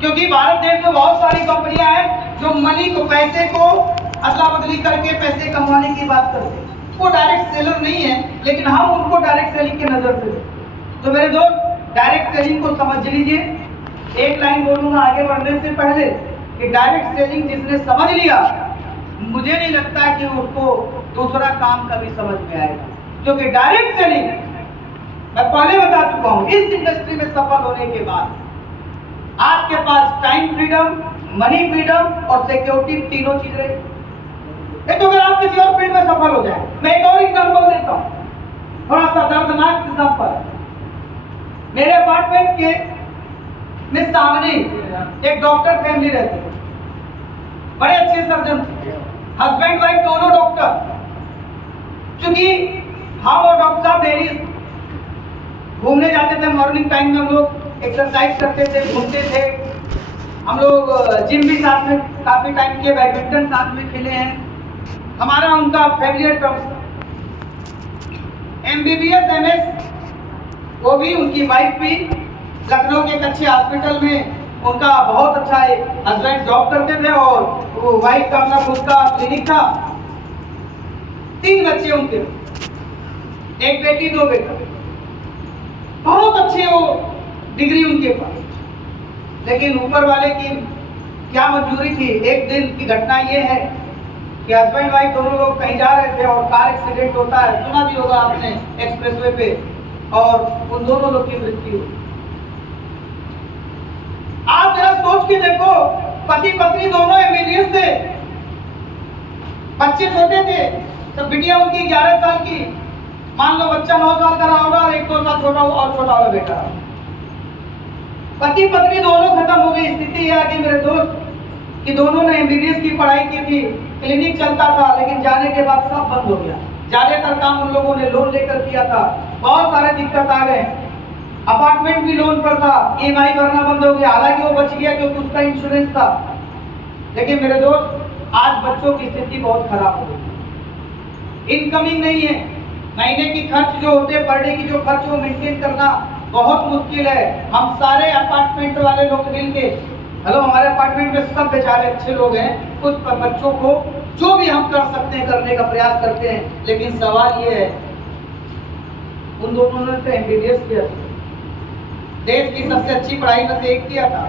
क्योंकि भारत देश में बहुत सारी कंपनियां हैं जो मनी को, पैसे को अदला बदली करके पैसे कमाने की बात करते हैं। वो डायरेक्ट सेलर नहीं है, लेकिन हम उनको डायरेक्ट सेलिंग के नजर से। तो मेरे दोस्त, डायरेक्ट सेलिंग को समझ लीजिए। एक लाइन बोलूंगा आगे बढ़ने से पहले कि डायरेक्ट सेलिंग जिसने समझ लिया, मुझे नहीं लगता कि उसको दूसरा काम कभी समझ में आएगा, क्योंकि डायरेक्ट सेलिंग, मैं पहले बता चुका हूं, इस इंडस्ट्री में सफल होने के बाद आपके पास टाइम फ्रीडम, मनी फ्रीडम और सिक्योरिटी, तीनों चीजें रहेगी। तो अगर आप किसी और फील्ड में सफल हो जाए, मैं एक और एग्जांपल देता हूं, थोड़ा सा दर्दनाक एग्जांपल। मेरे अपार्टमेंट के में सामने एक डॉक्टर फैमिली रहती है, बड़े अच्छे सर्जन थे, हस्बैंड वाइफ दोनों डॉक्टर। चूंकि हम और डॉक्टर साहब डेली घूमने जाते थे, मॉर्निंग टाइम में हम लोग एक्सरसाइज करते थे, घूमते थे, हम लोग जिम भी साथ में काफी टाइम किए, बैडमिंटन साथ में खेले हैं। हमारा उनका फेवरेट टर्म्स MBBS MS, वो भी, उनकी वाइफ भी लखनऊ के एक अच्छे हॉस्पिटल में, उनका बहुत अच्छा हस्बैंड जॉब करते थे और वो वाइफ का अपना खुद का क्लिनिक था। 3 बच्चे उनके, एक बेटी 2 बेटा, बहुत अच्छे वो डिग्री उनके पास। लेकिन ऊपर वाले की क्या मंजूरी थी, एक दिन की घटना ये है कि हस्बैंड वाइफ दोनों लोग कहीं जा रहे थे और कार एक्सीडेंट होता है, सुना भी होगा आपने, एक्सप्रेसवे पे, और उन दोनों लोग की मृत्यु। आप जरा सोच के देखो, पति पत्नी दोनों MBBS थे, बच्चे छोटे थे, सब बिटिया उनकी 11 साल की, मान लो बच्चा 9 साल का रहा होगा और 1-2 साल छोटा और छोटा वाला बेटा। पति पत्नी दोनों खत्म हो गई। स्थिति यह आ गई मेरे दोस्त कि दोनों ने MBBS की पढ़ाई की थी, क्लिनिक चलता था, लेकिन जाने के बाद सब बंद हो गया। ज्यादातर काम उन लोगों ने लोन लेकर किया था, बहुत सारे दिक्कत आ गए, अपार्टमेंट भी लोन पर था, EMI भरना बंद हो गया। हालांकि वो बच गया क्योंकि उसका इंश्योरेंस था, लेकिन मेरे दोस्त आज बच्चों की स्थिति बहुत खराब हो गई। इनकमिंग नहीं है, महीने की खर्च जो होते हैं, पर डे की जो खर्च, वो मेंटेन करना बहुत मुश्किल है। हम सारे अपार्टमेंट वाले लोग मिलके, हेलो, हमारे अपार्टमेंट में सब बेचारे अच्छे लोग हैं, कुछ बच्चों को जो भी हम कर सकते हैं करने का प्रयास करते हैं। लेकिन सवाल ये है, उन दोनों ने तो MBBS किया था, देश की सबसे अच्छी पढ़ाई में से एक किया था,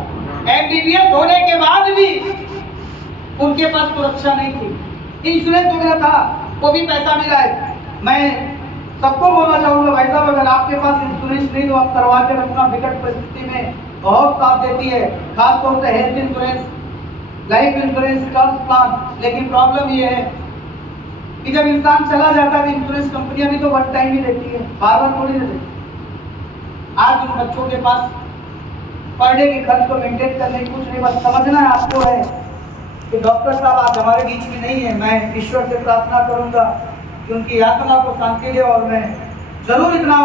MBBS होने के बाद भी उनके पास सुरक्षा नहीं थी। इंश्योरेंस वगैरह था, वो भी पैसा मिला है। मैं सबको बोलना चाहूंगा, भाई साहब, अगर आपके पास इंश्योरेंस नहीं तो आप करवा के रखना, विकट परिस्थिति में बहुत साथ देती है, खासतौर से health insurance, life insurance, term plan. लेकिन प्रॉब्लम ये है कि जब इंसान चला जाता है तो इंश्योरेंस कंपनियां भी तो वन टाइम ही देती है, बार बार थोड़ी देती। आज उन बच्चों के पास पर डे के खर्च को मेंटेन करने की कुछ नहीं, बस समझना है आपको है कि डॉक्टर साहब आप हमारे बीच में नहीं है। मैं ईश्वर से प्रार्थना करूंगा कि उनकी आत्मा को शांति दे, और मैं जरूर इतना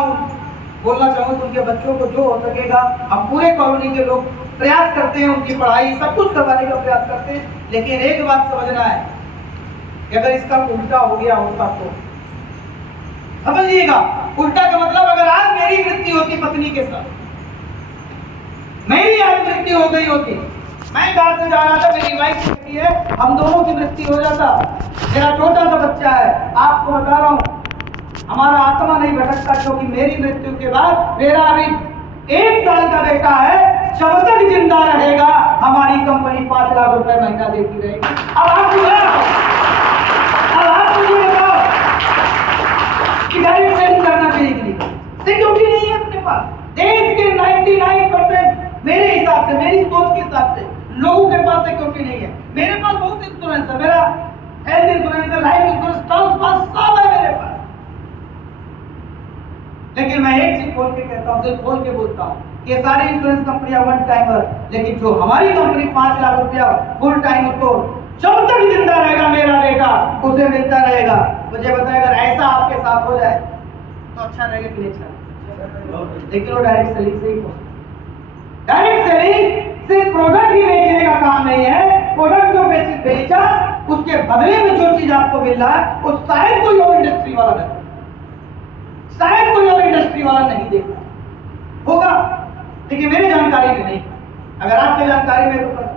बोलना चाहूँ कि उनके बच्चों को जो हो सकेगा, हम पूरे कॉलोनी के लोग प्रयास करते हैं, उनकी पढ़ाई सब कुछ करवाने का प्रयास करते हैं। लेकिन एक बात समझना है कि अगर इसका उल्टा हो गया होता तो समझिएगा। उल्टा का मतलब, अगर आज मेरी मृत्यु होती पत्नी के साथ, मेरी आज मृत्यु हो गई होती, मैं घर से जा रहा था, मेरी वाइफ बेटी है, हम दोनों की मृत्यु हो जाता, मेरा छोटा सा बच्चा है, आपको बता रहा हूँ, हमारा आत्मा नहीं भटकता, क्योंकि मेरी मृत्यु के बाद मेरा अभी 1 साल का बेटा है, जब तक जिंदा रहेगा हमारी कंपनी 5 लाख रुपए महीना देती रहेगी। अब आप मुझे बताओ कि डायरेक्ट सेलिंग करना चाहिए कि नहीं? सिक्योरिटी नहीं है अपने पास। देश के 99% मेरे हिसाब से, मेरी सोच के हिसाब से लोगों के पास सिक्योरिटी नहीं है। मेरे पास बहुत इंश्योरेंस है, मेरा हेल्थ इंश्योरेंस है, लाइफ इंश्योरेंस, टर्म प्लान सब है मेरे पास। लेकिन मैं एक चीज खोल के कहता हूँ, दिल खोल के बोलता हूँ, ये सारी इंश्योरेंस कंपनियां वन टाइमर, लेकिन जो हमारी कंपनी 5 लाख रुपया फुल टाइम, उसको जब तक जिंदा रहेगा मेरा बेटा उसे मिलता रहेगा। मुझे बताए, अगर ऐसा आपके साथ हो जाए तो अच्छा रहेगा कि नहीं अच्छा? लेकिन वो डायरेक्ट सेलिंग से ही पहुंचे। डायरेक्ट सेलिंग सिर्फ प्रोडक्ट ही बेचने का काम नहीं है। प्रोडक्ट जो बेचा, उसके बदले में जो चीज आपको मिल रहा है, वो शायद कोई और इंडस्ट्री वाला नहीं देगा। होगा, लेकिन मेरी जानकारी में नहीं। अगर आपकी जानकारी में तो पता।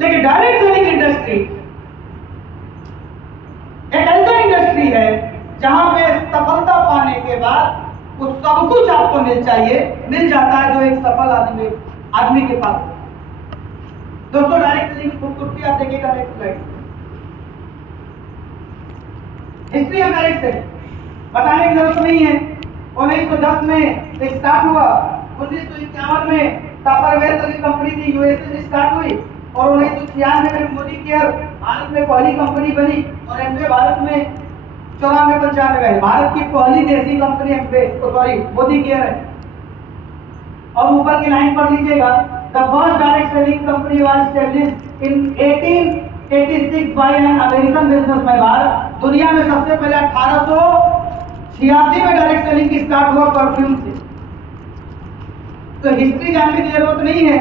लेकिन डायरेक्ट सेलिंग इंडस्ट्री एक ऐसा इंडस्ट्री है जहां पे सफलता पाने के बाद कुछ सब कुछ आपको मिल जाता है जो एक सफल आदमी के पास है। दोस्तों, डायरेक्ट सेलिंग की खूबसूरती आप देखिएगा next slide. History of direct selling बताने की जरूरत नहीं है। 1910 में स्टार्ट हुआ, 1951 में टापरवेयर की कंपनी थी, यूएसए में स्टार्ट हुई, और 1996 में मोदी केयर भारत में पहली कंपनी बनी, और एम्बे भारत में 94-95 है। भारत की पहली देसी कंपनी मोदी केयर है। और ऊपर की लाइन पढ़ लीजिएगा, the first direct selling company was established in 1886 by an American businessman. Bharat दुनिया में सबसे पहले 1886 में डायरेक्ट सेलिंग की स्टार्ट हुआ परफ्यूम से। तो हिस्ट्री जानने की जरूरत नहीं है,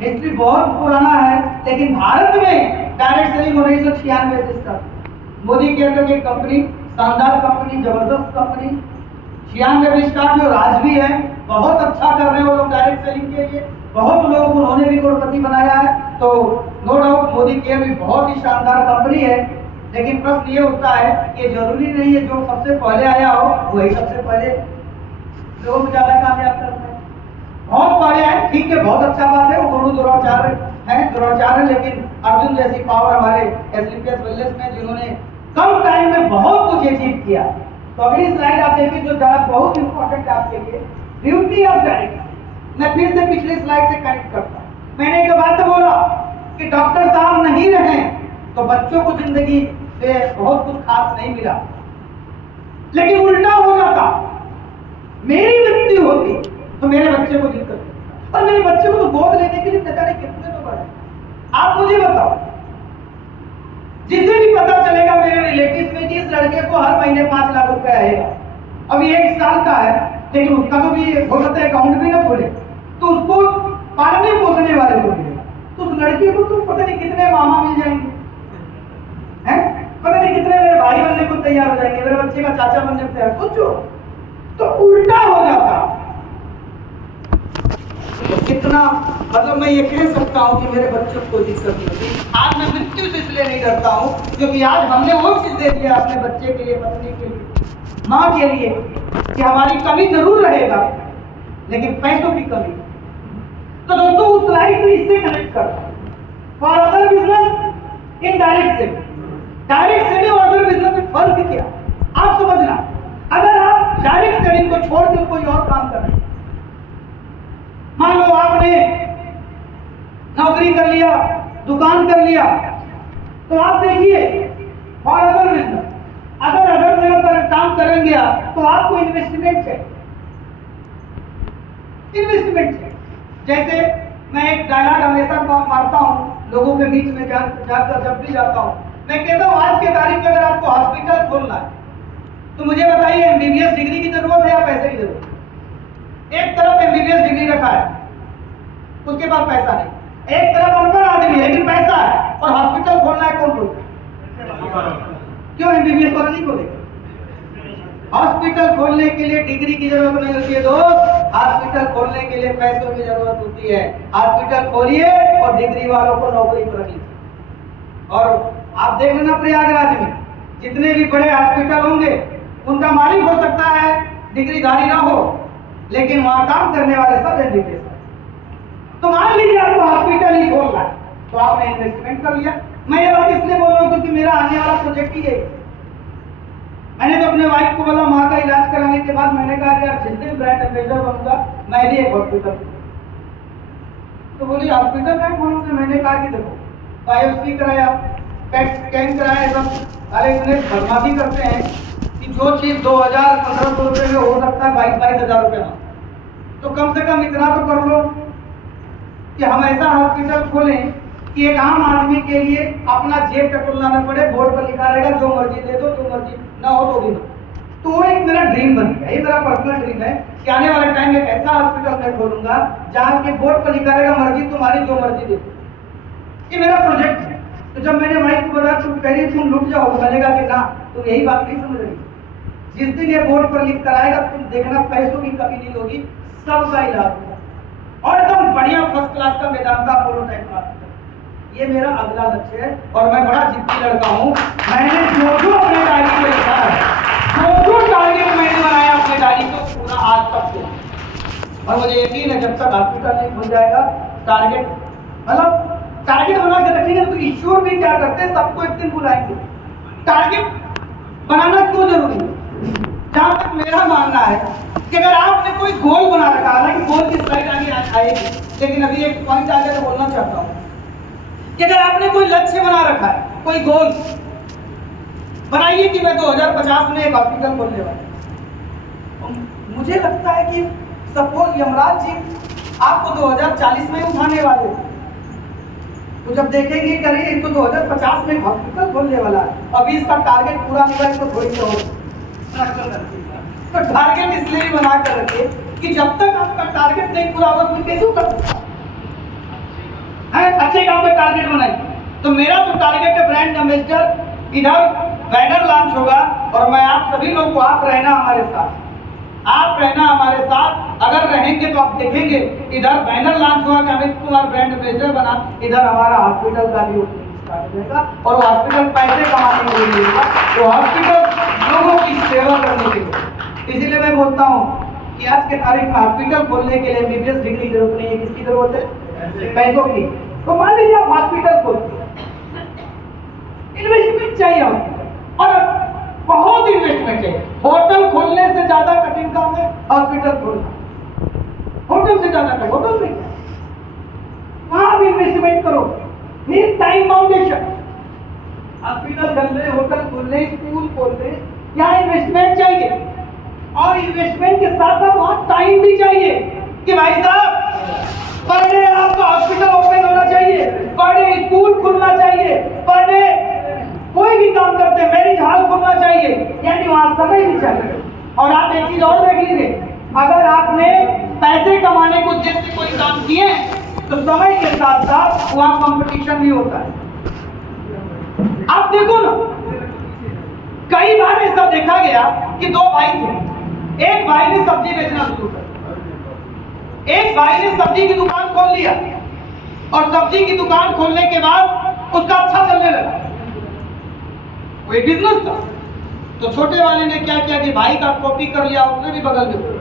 हिस्ट्री बहुत पुराना है, लेकिन भारत में डायरेक्ट सेलिंग 1996 से स्टार्ट। मोदी केयर की कंपनी शानदार कंपनी, जबरदस्त कंपनी, 96 में स्टार्ट हुई और आज भी है। बहुत अच्छा कर रहे हो लोग डायरेक्ट सेलिंग के लिए, बहुत लोग उन्होंने भी करोड़पति बनाया है। तो नो डाउट मोदी केयर भी बहुत ही शानदार कंपनी है। लेकिन प्रश्न ये उठता है कि जरूरी नहीं है जो सबसे पहले आया हो वही सबसे पहले लोगों को ज्यादा कामयाब करता है। बहुत पहले है, ठीक है, बहुत अच्छा बात है, वो दोनों दुराचार है, लेकिन अर्जुन जैसी पावर हमारे एसलीपीएस वेलनेस में, जिन्होंने कम टाइम में बहुत कुछ अचीव किया। तो अगली स्लाइड आप देखिए जो जरा बहुत इंपॉर्टेंट है आपके लिए, ब्यूटी ऑफ डायरेक्ट। मैं फिर से पिछले स्लाइड से कनेक्ट करता हूं। मैंने एक बात बोला कि डॉक्टर साहब नहीं रहे तो बच्चों को जिंदगी से बहुत कुछ खास नहीं मिला, लेकिन उल्टा हो जाता, मेरी मृत्यु होती तो मेरे बच्चे को दिक्कत होती, और मेरे बच्चे को तो गोद लेने के लिए बेचारे कितने तो बड़े। आप मुझे बताओ, जिसे भी पता चलेगा मेरे रिलेटिव में कि इस लड़के को हर महीने 5 लाख रुपए आएगा, अभी 1 साल का है, लेकिन उसका तो भी हो सकता है अकाउंट भी ना खोले, तो उसको पालने पोसने वाले को मिलेगा, तो उस लड़के को तो पता नहीं कितने मामा मिल जाएंगे, हैं? पता नहीं कितने मेरे भाई बनने को तैयार हो जाएंगे, मेरे बच्चे का चाचा बनने को तैयार। सोचो, तो उल्टा हो जाता। तो कितना मतलब मैं ये कह सकता हूँ कि मेरे बच्चों को दिक्कत नहीं होती। आज मैं मृत्यु से इसलिए नहीं डरता हूँ क्योंकि आज हमने वो चीज दे दिया अपने बच्चे के लिए, पत्नी के लिए, माँ के लिए, कि हमारी कमी जरूर रहेगा लेकिन पैसों की कमी। तो दोस्तों उस स्लाइड से इससे कनेक्ट करता हूँ। For other business in direct selling, direct selling और अदर बिजनेस में फर्क क्या? आप समझना, अगर आप डायरेक्ट सेलिंग को छोड़ के कोई और काम कर रहे हैं, मान लो आपने नौकरी कर लिया, दुकान कर लिया, तो आप देखिए फॉर अदर बिजनेस, अगर अदर जगह पर काम करेंगे आप तो आपको इन्वेस्टमेंट है, इन्वेस्टमेंट है। जैसे मैं एक डायलॉग हमेशा मारता हूँ लोगों के बीच में जाकर, जब भी जाता हूँ मैं कहता हूँ, आज के तारीख में अगर आपको हॉस्पिटल खोलना है तो मुझे बताइए एमबीबीएस डिग्री की जरूरत है या पैसे की जरूरत है? एक तरफ एमबीबीएस डिग्री रखा है, उसके पास पैसा नहीं, एक तरफ अनपढ़ आदमी है लेकिन पैसा है, और हॉस्पिटल खोलना है, कौन खोलेगा? क्यों एमबीबीएस वाला नहीं खोलेगा? हॉस्पिटल खोलने के लिए डिग्री की जरूरत नहीं होती है दोस्त, हॉस्पिटल खोलने के लिए पैसों की जरूरत होती है। हॉस्पिटल खोलिए और डिग्री वालों को नौकरी पर रखिए। और आप देख लेना प्रयागराज में जितने भी बड़े हॉस्पिटल होंगे उनका मालिक हो सकता है डिग्रीधारी ना हो, लेकिन वहां काम करने वाले सब एमबीबीएस है। तो मान लीजिए आपको हॉस्पिटल ही खोलना है तो आपने इन्वेस्टमेंट कर लिया। मैं ये बात इसलिए बोल रहा हूँ क्योंकि मेरा आने वाला प्रोजेक्ट ही है। मैंने तो अपने वाइफ को बोला, माँ का इलाज कराने के बाद मैंने कहा कि यार जिस दिन ब्रांड एम्बेसडर बनूंगा मैं भी एक हॉस्पिटल, तो बोली हॉस्पिटल में खोलूंगा। मैंने कहा कि देखो बायोप्सी कराया, पेट स्कैन कराया, सब अरे इतने बर्बादी करते हैं कि जो चीज 2000-1500 रुपए में हो सकता है 22-22 हजार रुपए में, तो कम से कम इतना तो कर लो कि हम ऐसा हॉस्पिटल खोलें कि एक आम आदमी के लिए अपना जेब टटोलना न पड़े, बोर्ड पर लिखा रहेगा जो मर्जी दे दो, जो मर्जी ना हो तो भी ना। तो वो एक मेरा ड्रीम बन गया, ये मेरा पर्सनल ड्रीम है कि आने वाले टाइम में एक ऐसा हॉस्पिटल मैं खोलूंगा जहाँ के बोर्ड पर लिखा रहेगा मर्जी तुम्हारी, जो मर्जी दे दो। ये मेरा प्रोजेक्ट है। तो जब मैंने वाइफ को बोला तुम कह रही तुम लुट जाओगे, मैंने कहा कि ना, तुम यही बात नहीं समझ रही। जिस दिन ये बोर्ड पर लिख कर आएगा तुम देखना पैसों की कमी नहीं होगी, सबका इलाज होगा और एकदम बढ़िया फर्स्ट क्लास का मेदांता अपोलो टाइप का हॉस्पिटल। ये मेरा अगला लक्ष्य है और मैं बड़ा जिद्दी लड़का हूँ। मैंने जो अपने डायरी में लिखा है, जो टारगेट मैंने बनाया अपने डायरी को पूरा आज तक किया। और मुझे यकीन है जब तक हॉस्पिटल नहीं खुल जाएगा, टारगेट मतलब टारगेट बना के रखेंगे तो ईश्वर भी क्या करते हैं, सबको एक दिन बुलाएंगे। टारगेट बनाना क्यों जरूरी है? जहां तक मेरा मानना है कि अगर आपने कोई गोल बना रखा है, हालांकि गोल की स्लाइड आगे आएगी, लेकिन अभी एक पॉइंट आगे तो बोलना चाहता हूं कि अगर आपने कोई लक्ष्य बना रखा है, कोई गोल बनाइए कि मैं 2050 में एक हॉस्पिटल खोलने वाला हूं। मुझे लगता है कि सपोज यमराज जी आपको 2040 में उठाने वाले, तो जब देखेंगे करें इनको 2050 में हॉस्पिटल खोलने वाला है, अभी इसका टारगेट पूरा नहीं हुआ, इसको थोड़ी सी तो टारगेट इसलिए भी बना कर रखे कि जब तक आपका टारगेट नहीं पूरा होगा कोई कैसे कर सकता है। अच्छे काम पे टारगेट बनाइए। तो मेरा जो टारगेट है ब्रांड एम्बेसडर, इधर बैनर लॉन्च होगा और मैं आप सभी लोगों को, आप रहना हमारे साथ, आप रहना हमारे साथ। अगर रहेंगे तो आप देखेंगे इधर बैनर लॉन्च हुआ कि अमित कुमार ब्रांड एम्बेसडर बना, इधर हमारा हॉस्पिटल का भी ओपनिंग स्टार्ट हो जाएगा और वो हॉस्पिटल पैसे कमाने के लिए होगा, तो हॉस्पिटल लोगों की सेवा करने के लिए। इसीलिए मैं बोलता हूँ कि आज के तारीख में हॉस्पिटल खोलने के लिए एमबीबीएस डिग्री की जरूरत नहीं है। किसकी जरूरत है? पैसों की। तो मान लीजिए आप हॉस्पिटल खोलते हैं, इन्वेस्टमेंट चाहिए और बहुत इन्वेस्टमेंट चाहिए। होटल खोलने से ज्यादा कठिन काम है हॉस्पिटल खोलना। होटल से ज्यादा कठिन, होटल से वहां भी इन्वेस्टमेंट करो, नीड टाइम फाउंडेशन। हॉस्पिटल खोल रहे, होटल खोल रहे, स्कूल खोल रहे, यहाँ इन्वेस्टमेंट चाहिए और इन्वेस्टमेंट के साथ साथ वहां टाइम भी चाहिए कि भाई साहब पर डे आपका हॉस्पिटल ओपन होना चाहिए, पर डे स्कूल खुलना चाहिए, पर डे कोई भी काम करते हैं मैरिज हॉल खुलना चाहिए, यानी वहां समय भी चाहिए। और आप एक चीज और देख लीजिए, अगर आपने पैसे कमाने के उद्देश्य से कोई काम किए तो समय के साथ साथ वहां कंपटीशन भी होता है। आप देखो ना, कई बार ऐसा देखा गया कि दो भाई थे, एक भाई ने सब्जी बेचना शुरू कर, एक भाई ने सब्जी की दुकान खोल लिया और सब्जी की दुकान खोलने के बाद उसका अच्छा चलने लगा, कोई बिजनेस था। तो छोटे वाले ने क्या किया कि भाई का कॉपी कर लिया, उसने भी बगल में खोला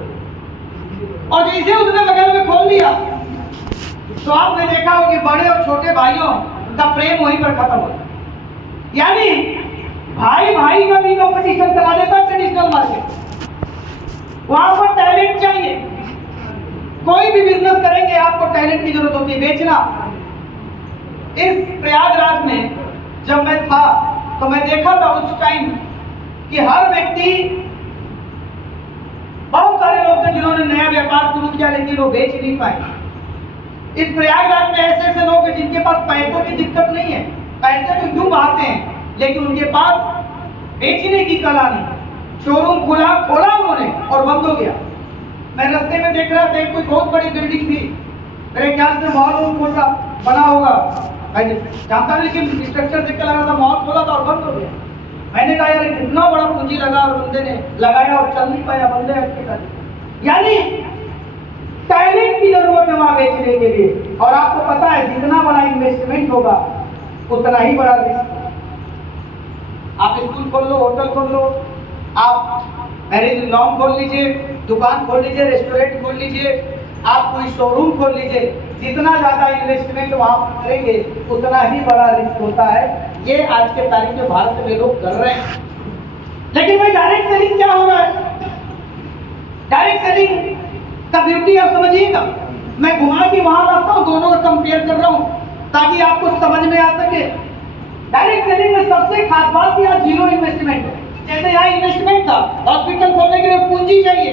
और जैसे उसने बगल में खोल लिया तो आपने देखा हो कि बड़े और छोटे भाइयों का प्रेम वहीं पर खत्म होता, यानी भाई भाई का भी कंपटीशन चला देता है। ट्रेडिशनल मार्केट, वहां पर टैलेंट चाहिए। कोई भी बिजनेस करेंगे आपको टैलेंट की जरूरत होती है। बेचना, इस प्रयागराज में जब मैं था तो मैं देखा था उस टाइम कि हर व्यक्ति, बहुत सारे लोग थे जिन्होंने नया व्यापार शुरू किया लेकिन वो बेच नहीं पाए। इस प्रयागराज में ऐसे ऐसे लोग हैं जिनके पास पैसों की दिक्कत नहीं है, पैसे तो यूं आते हैं लेकिन उनके पास बेचने की कला नहीं। शोरूम खोला उन्होंने और बंद हो गया। मैं रास्ते में देख रहा था कोई बहुत बड़ी बिल्डिंग थी, मेरे ख्याल से मॉल खोल रहा बना होगा, जानता नहीं लेकिन स्ट्रक्चर देख के लगा था मॉल खोला था और बंद हो गया। मैंने कहा यार कितना बड़ा पूंजी लगा और बंदे ने लगाया और चल नहीं पाया, बंदे अच्छे। यानी टैलेंट की जरूरत है वहां बेचने के लिए। और आपको पता है जितना बड़ा इन्वेस्टमेंट होगा उतना ही बड़ा रिस्क। आप स्कूल खोल लो, होटल खोल लो, आप मैरिज लॉन खोल लीजिए, दुकान खोल लीजिए, रेस्टोरेंट खोल लीजिए, आप कोई शोरूम खोल लीजिए, जितना ज्यादा इन्वेस्टमेंट वहां पर करेंगे उतना ही बड़ा रिस्क होता है। ये आज के तारीख में भारत में लोग कर रहे हैं। लेकिन भाई डायरेक्ट सेलिंग क्या हो रहा है? डायरेक्ट सेलिंग का ब्यूटी आप समझिएगा। मैं घुमा के वहां लाता हूँ, दोनों को कंपेयर कर रहा हूँ ताकि आपको समझ में आ सके। डायरेक्ट सेलिंग में सबसे खास बात यहाँ जीरो इन्वेस्टमेंट है। जैसे यहाँ इन्वेस्टमेंट था, हॉस्पिटल खोलने के लिए पूंजी चाहिए,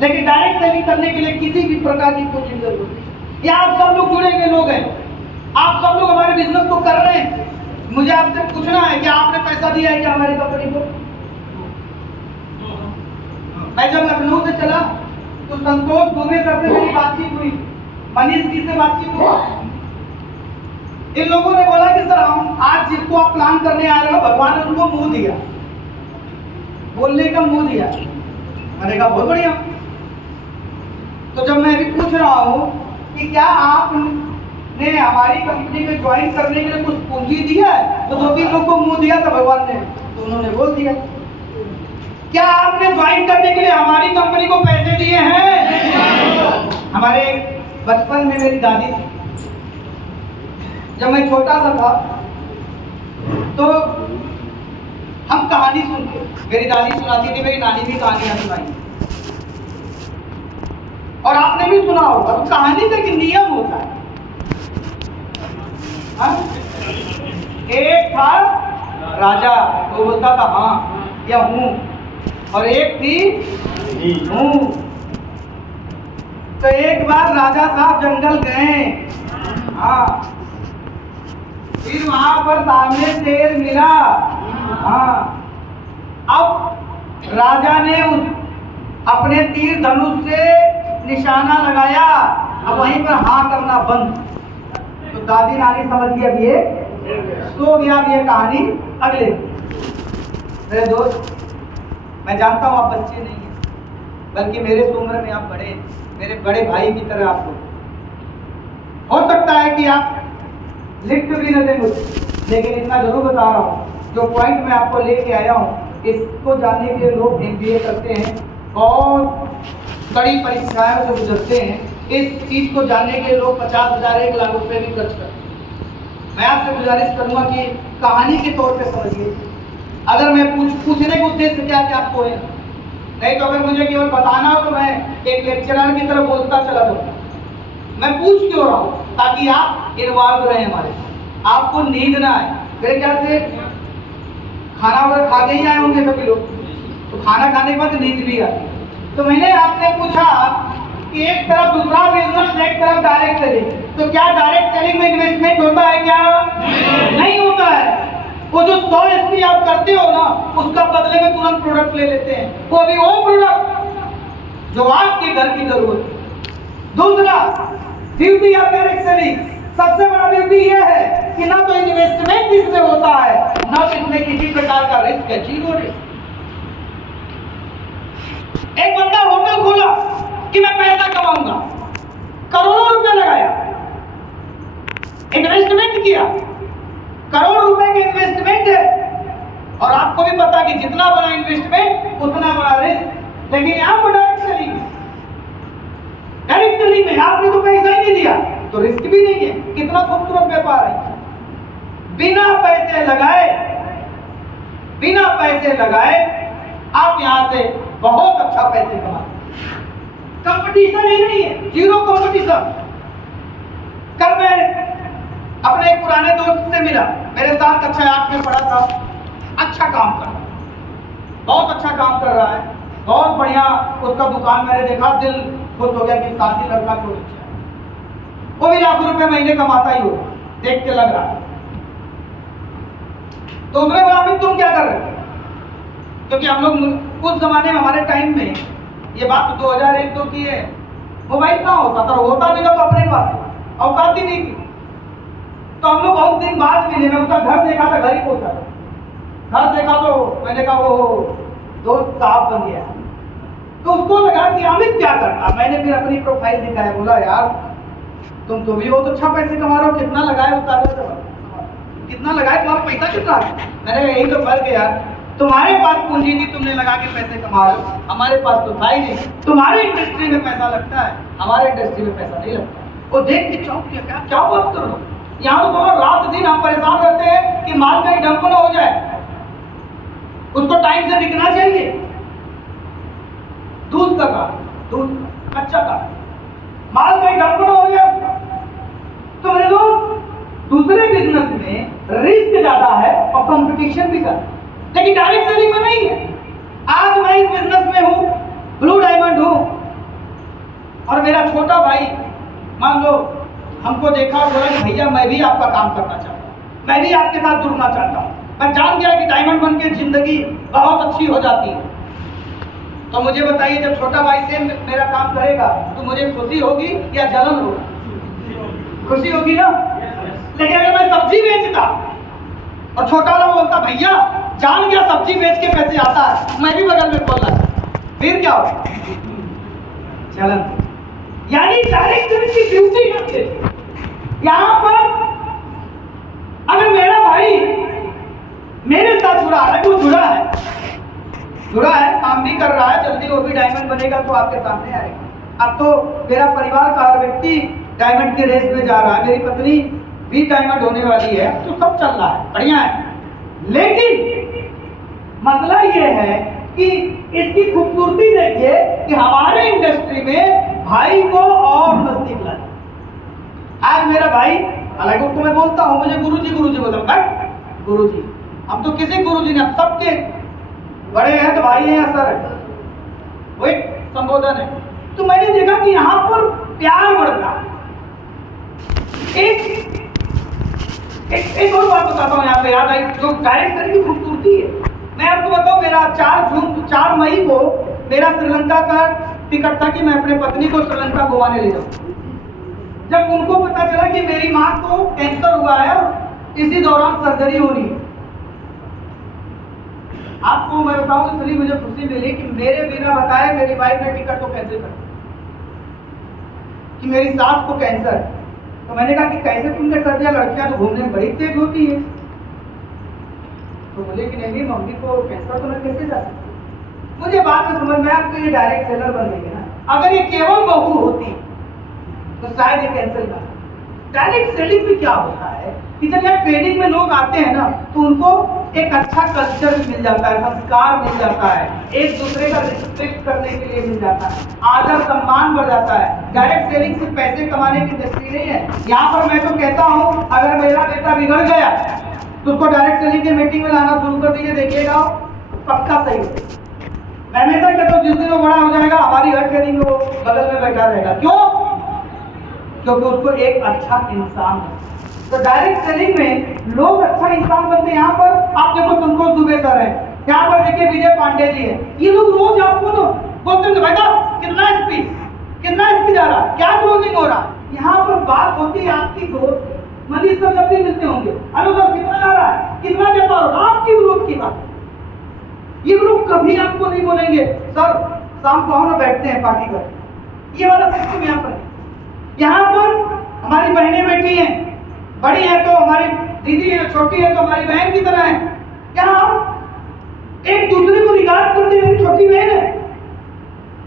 लेकिन डायरेक्ट सेलिंग करने के लिए किसी भी प्रकार की पूंजी की जरूरत नहीं। यहाँ आप सब लोग जुड़े हुए लोग हैं, आप सब लोग हमारे बिजनेस को कर रहे हैं। मुझे आपसे पूछना है कि आपने पैसा दिया है क्या हमारी कंपनी को? मैं जब लखनऊ से चला तो संतोष दुबे सर से मेरी बातचीत हुई, मनीष जी से बातचीत हुई। इन लोगों ने बोला कि सर हम आज जिसको आप प्लान करने आ रहे हो भगवान ने उनको मुंह दिया, बोलने का मुंह दिया। मैंने कहा बहुत बढ़िया। तो जब मैं भी पूछ रहा हूँ कि क्या आपने हमारी कंपनी में ज्वाइन करने के लिए कुछ पूंजी दिया है, तो 2-3 लोग को मुंह दिया था भगवान ने, तो उन्होंने बोल दिया। क्या आपने ज्वाइन करने के लिए हमारी कंपनी को पैसे दिए हैं? हमारे बचपन में मेरी दादी थी, जब मैं छोटा सा था तो हम कहानी सुनते, मेरी दादी सुनाती थी, मेरी नानी भी कहानियां सुनाई, और आपने भी सुना होगा। तो कहानी का एक नियम होता है। हाँ? एक था राजा, वो बोलता था हाँ या हूँ, और एक थी हूँ। तो एक बार राजा साहब जंगल गए, हाँ, फिर वहां पर सामने शेर मिला, हाँ। अब राजा ने उस अपने तीर धनुष से निशाना लगाया, अब वहीं पर हाँ करना बंद। तो दादी नानी समझ गई अब ये सो गया, अब ये कहानी अगले। मेरे दोस्त, मैं जानता हूँ आप बच्चे नहीं हैं, बल्कि मेरे उम्र में आप बड़े हैं, मेरे बड़े भाई की तरह आप लोग। हो सकता है कि आप लिख भी न दें मुझे, लेकिन इतना जरूर बता रहा हूँ, जो पॉइंट मैं आपको लेके आया हूँ, इसको जानने के लिए लोग MBA करते हैं और बड़ी परीक्षाओं से गुजरते हैं। इस चीज को जानने के लिए लोग 50,000 1 लाख रुपए भी खर्च करते हैं। मैं आपसे गुजारिश करूंगा कि कहानी के तौर पे समझिए। अगर मैं पूछने के उद्देश्य क्या कि आप सोए, नहीं तो अगर मुझे केवल बताना हो तो मैं एक लेक्चरर की तरह बोलता चला जाऊंगा। मैं पूछ क्यों रहा हूँ? ताकि आप इन्वॉल्व रहे हमारे साथ, आपको नींद ना आए। मेरे ख्याल से खाना वगैरह खा के ही आए होंगे सभी लोग, तो खाना खाने के बाद नींद भी आती। तो मैंने आपसे पूछा कि एक तरफ दूसरा बिजनेस, एक तरफ डायरेक्ट सेलिंग, तो क्या डायरेक्ट सेलिंग में इन्वेस्टमेंट होता है? क्या नहीं होता है। वो जो 100 SP आप करते हो ना, उसका बदले में तुरंत प्रोडक्ट ले लेते हैं, वो भी वो प्रोडक्ट जो आपके घर की जरूरत है। दूसरा ब्यूटी ऑफ डायरेक्ट सेलिंग, सबसे बड़ा ब्यूटी ये है कि ना तो इन्वेस्टमेंट इसमें होता है, ना तो इसमें किसी प्रकार का रिस्क है, जीरो रिस्क। एक बंदा होटल खोला कि मैं पैसा कमाऊंगा, करोड़ों रुपए लगाया, इन्वेस्टमेंट किया, करोड़ रुपए के इन्वेस्टमेंट है, और आपको भी पता कि जितना बड़ा इन्वेस्टमेंट उतना बड़ा रिस्क। लेकिन यहाँ पर डायरेक्ट सेलिंग में आपने तो पैसा ही नहीं दिया, तो रिस्क भी नहीं है। कितना खूबसूरत व्यापार है, बिना पैसे लगाए आप यहाँ से बहुत अच्छा पैसे कमाते। कंपटीशन ही नहीं है, जीरो कंपटीशन। कल मैं अपने एक पुराने दोस्त से मिला, मेरे साथ कक्षा 8 में पढ़ा था, अच्छा काम कर रहा है, बहुत अच्छा काम कर रहा है, बहुत बढ़िया। उसका दुकान मैंने देखा, दिल खुश हो गया कि साथी लड़का को अच्छा है, वो भी लाखों रुपए महीने कमाता ही होगा, देख के लग रहा है। तो उसने बोला अमित तुम क्या कर रहे हो? क्योंकि हम लोग उस जमाने में, हमारे टाइम में, ये बात 2001-2 की है, मोबाइल कहाँ होता था, होता भी था तो अपने पास औकात ही नहीं थी। तो हम लोग बहुत दिन बाद मिले, मैं उसका घर देखा था, घर ही पहुंचा, घर देखा तो मैंने कहा वो दोस्त साहब बन गया। तो उसको लगा कि अमित क्या करता। मैंने फिर अपनी प्रोफाइल दिखाया, बोला यार तुम तो भी बहुत अच्छा पैसे कमा रहे हो, कितना लगाए उस कागज पर, कितना लगाए, तुम्हारा पैसा कितना है? मैंने यही तो फर्क है यार, तुम्हारे पास पूंजी थी, तुमने लगा के पैसे कमा रहे हो, हमारे पास तो था ही नहीं। तुम्हारे इंडस्ट्री में पैसा लगता है, हमारे इंडस्ट्री में पैसा नहीं लगता। वो देख के चौंक गया, क्या बात कर रहे हो? यहाँ तो बहुत रात दिन हम परेशान रहते हैं कि माल कहीं डंप न हो जाए, उसको टाइम से बिकना चाहिए। दूध का काम, दूध कच्चा काम, माल कहीं डंप न हो जाए। तो मेरे लोग, दूसरे बिजनेस में रिस्क ज्यादा है और कंपटीशन भी ज्यादा, लेकिन डायरेक्ट सेलिंग में नहीं है। आज मैं इस बिजनेस में हूँ, ब्लू डायमंड हूँ, और मेरा छोटा भाई मान लो हमको देखा और बोला कि भैया मैं भी आपका काम करना चाहता हूँ, मैं भी आपके साथ जुड़ना चाहता हूँ। मैं जान गया कि डायमंड बन के जिंदगी बहुत अच्छी हो जाती है। तो मुझे बताइए, जब छोटा भाई से मेरा काम करेगा तो मुझे खुशी होगी या जलन होगी? खुशी होगी ना। लेकिन अगर मैं सब्जी बेचता और छोटा वाला बोलता भैया जान गया सब्जी बेच के पैसे आता है, मैं भी बगल में खोल रहा, फिर क्या होगा? जलन। यानी डायरेक्टर की ड्यूटी करते। यहाँ पर अगर मेरा भाई मेरे साथ जुड़ा है, वो जुड़ा है, काम भी कर रहा है, जल्दी वो भी डायमंड बनेगा तो आपके सामने आएगा। अब तो मेरा परिवार का हर व्यक्ति डायमंड के रेस में जा रहा है, मेरी पत्नी भी डायमंड होने वाली है, तो सब चल रहा है, बढ़िया है। लेकिन मसला ये है कि इसकी खूबसूरती देखिए कि हमारे इंडस्ट्री में भाई को और नजदीक लाए। आज मेरा भाई, हालांकि उसको मैं बोलता हूँ, मुझे गुरुजी बोलता हूँ, गुरुजी। अब तो किसी गुरुजी ने, सबके बड़े हैं तो भाई हैं, सर है, वो एक संबोधन है। तो मैंने देखा कि यहाँ पर प्यार बढ़ रहा है। एक और बात बताता हूँ, यहाँ पे याद आई जो डायरेक्टर की खूबसूरती है। मैं आपको बताऊँ, मेरा 4 मई को मेरा श्रीलंका का टिकट था कि मैं अपने पत्नी को श्रीलंका घुमाने ले जाऊँ। जब उनको पता चला कि मेरी माँ को कैंसर हुआ है और इसी दौरान सर्जरी होनी है, आपको मैं बताऊं, इतनी मुझे खुशी मिली कि मेरे बिना बताए मेरी वाइफ ने टिकट को कैंसिल कर दिया कि मेरी सास को कैंसर है। तो मैंने कहा कि कैसे तुमने कर दिया, लड़कियां तो घूमने में बड़ी तेज होती है। तो बोले कि नहीं मम्मी को कैंसर तो मैं कैसे जा सकती। मुझे बाद में समझ में आया तो ये डायरेक्ट सेलर बन गई है ना। अगर ये केवल बहू होती तो शायद ये कैंसिल ना। डायरेक्ट सेलिंग में क्या होता है कि जब यहाँ ट्रेनिंग में लोग आते हैं ना तो उनको एक अच्छा कल्चर भी मिल जाता है, संस्कार मिल जाता है, एक दूसरे का रिस्पेक्ट करने के लिए मिल जाता है, आदर सम्मान बढ़ जाता है। डायरेक्ट सेलिंग सिर्फ पैसे कमाने की इंडस्ट्री नहीं है। यहाँ पर मैं तो कहता हूँ, अगर मेरा बेटा बिगड़ गया तो उसको डायरेक्ट सेलिंग की मीटिंग में लाना शुरू कर दीजिए, देखिएगा पक्का सही हो। मैं हमेशा कहता हूँ, जिस दिन वो बड़ा हो जाएगा हमारी हर ट्रेनिंग में वो बगल में बैठा रहेगा। क्यों? क्योंकि उसको एक अच्छा इंसान है। तो डायरेक्ट सेलिंग में लोग अच्छा इंसान बनते हैं। यहाँ पर आप देखो संतोष दुबे सर है, यहाँ पर देखिए विजय पांडे जी है। ये लोग रोज आपको ना बोलते हैं भाई साहब कितना एसपी जा रहा, क्या क्लोजिंग हो रहा। यहाँ पर बात होती है आपकी ग्रोथ। मनीष सर जब भी मिलते होंगे, अनु सर कितना जा रहा है, कितना व्यापार हो रहा, आपकी ग्रोथ की बात। ये लोग कभी आपको नहीं बोलेंगे सर शाम को आओ ना बैठते हैं पार्टी कर। ये वाला सिस्टम यहाँ पर है। यहाँ पर हमारी बहनें बैठी हैं, बड़ी है तो हमारी दीदी है, छोटी है तो हमारी बहन की तरह है। यहाँ हम एक दूसरे को रिगार्ड करते हैं, मेरी छोटी बहन है।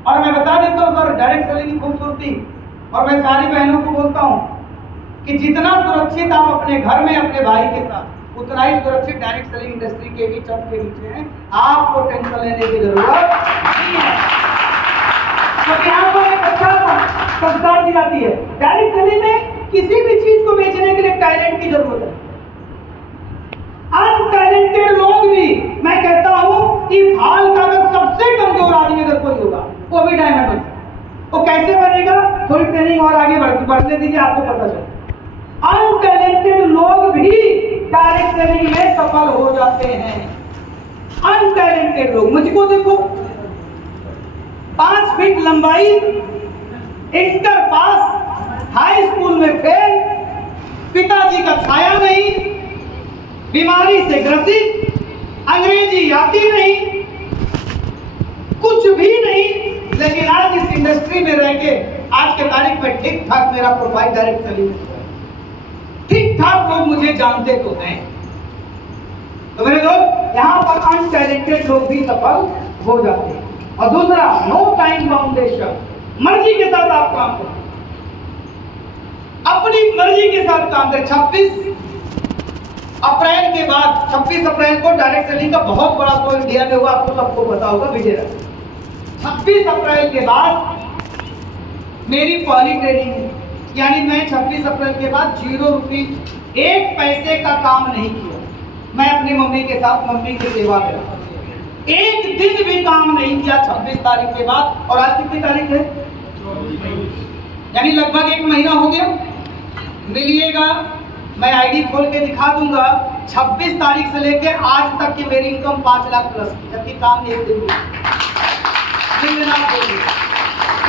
और मैं बता देता हूँ सर डायरेक्ट सेलिंग की खूबसूरती, और मैं सारी बहनों को बोलता हूँ कि जितना सुरक्षित आप अपने घर में अपने भाई के साथ, उतना ही सुरक्षित डायरेक्ट सेलिंग इंडस्ट्री के भी छत के नीचे है। आपको टेंशन लेने की जरूरत नहीं है, क्योंकि यहाँ पर एक अच्छा संस्कार दी जाती है। डायरेक्ट सेलिंग में किसी भी चीज को बेचने के लिए टैलेंट की जरूरत है। अनटैलेंटेड लोग भी, मैं कहता हूं इस हाल का अगर सबसे कमजोर आदमी अगर कोई होगा वो भी डायमंड बन। वो कैसे बनेगा, थोड़ी ट्रेनिंग और आगे बढ़ने दीजिए, आपको पता चले। अनटैलेंटेड लोग भी डायरेक्ट सेलिंग में सफल हो जाते हैं। अनटैलेंटेड लोग, मुझको देखो 5 फीट लंबाई, इंटर पास, हाई स्कूल में फेल, पिताजी का छाया नहीं, बीमारी से ग्रसित, अंग्रेजी आती नहीं, कुछ भी नहीं, लेकिन आज इस इंडस्ट्री में रह के आज के तारीख में ठीक ठाक मेरा प्रोफाइल डायरेक्ट सेलिंग में, ठीक ठाक लोग मुझे जानते तो हैं। तो मेरे दोस्त, यहाँ पर अनटैलेंटेड लोग भी सफल हो जाते हैं। और दूसरा, नो टाइम बाउंडेशन, मर्जी के साथ आप काम करें, अपनी मर्जी के साथ काम करें। 26 अप्रैल के बाद, 26 अप्रैल को डायरेक्ट सेलिंग का बहुत बड़ा शो इंडिया में हुआ, आपको सबको पता होगा, विजय। 26 अप्रैल के बाद मेरी पहली ट्रेनिंग है, यानी मैं 26 अप्रैल के बाद 0 रुपये 1 पैसे का काम नहीं किया। मैं अपनी मम्मी के साथ मम्मी की सेवा में रहा, एक दिन भी काम नहीं किया 26 तारीख के बाद। और आज कितनी तारीख है, यानी लगभग 1 महीना हो गया। मिलिएगा, मैं आईडी खोल के दिखा दूंगा, 26 तारीख से लेके आज तक की मेरी इनकम 5 लाख प्लस, जबकि काम एक दिन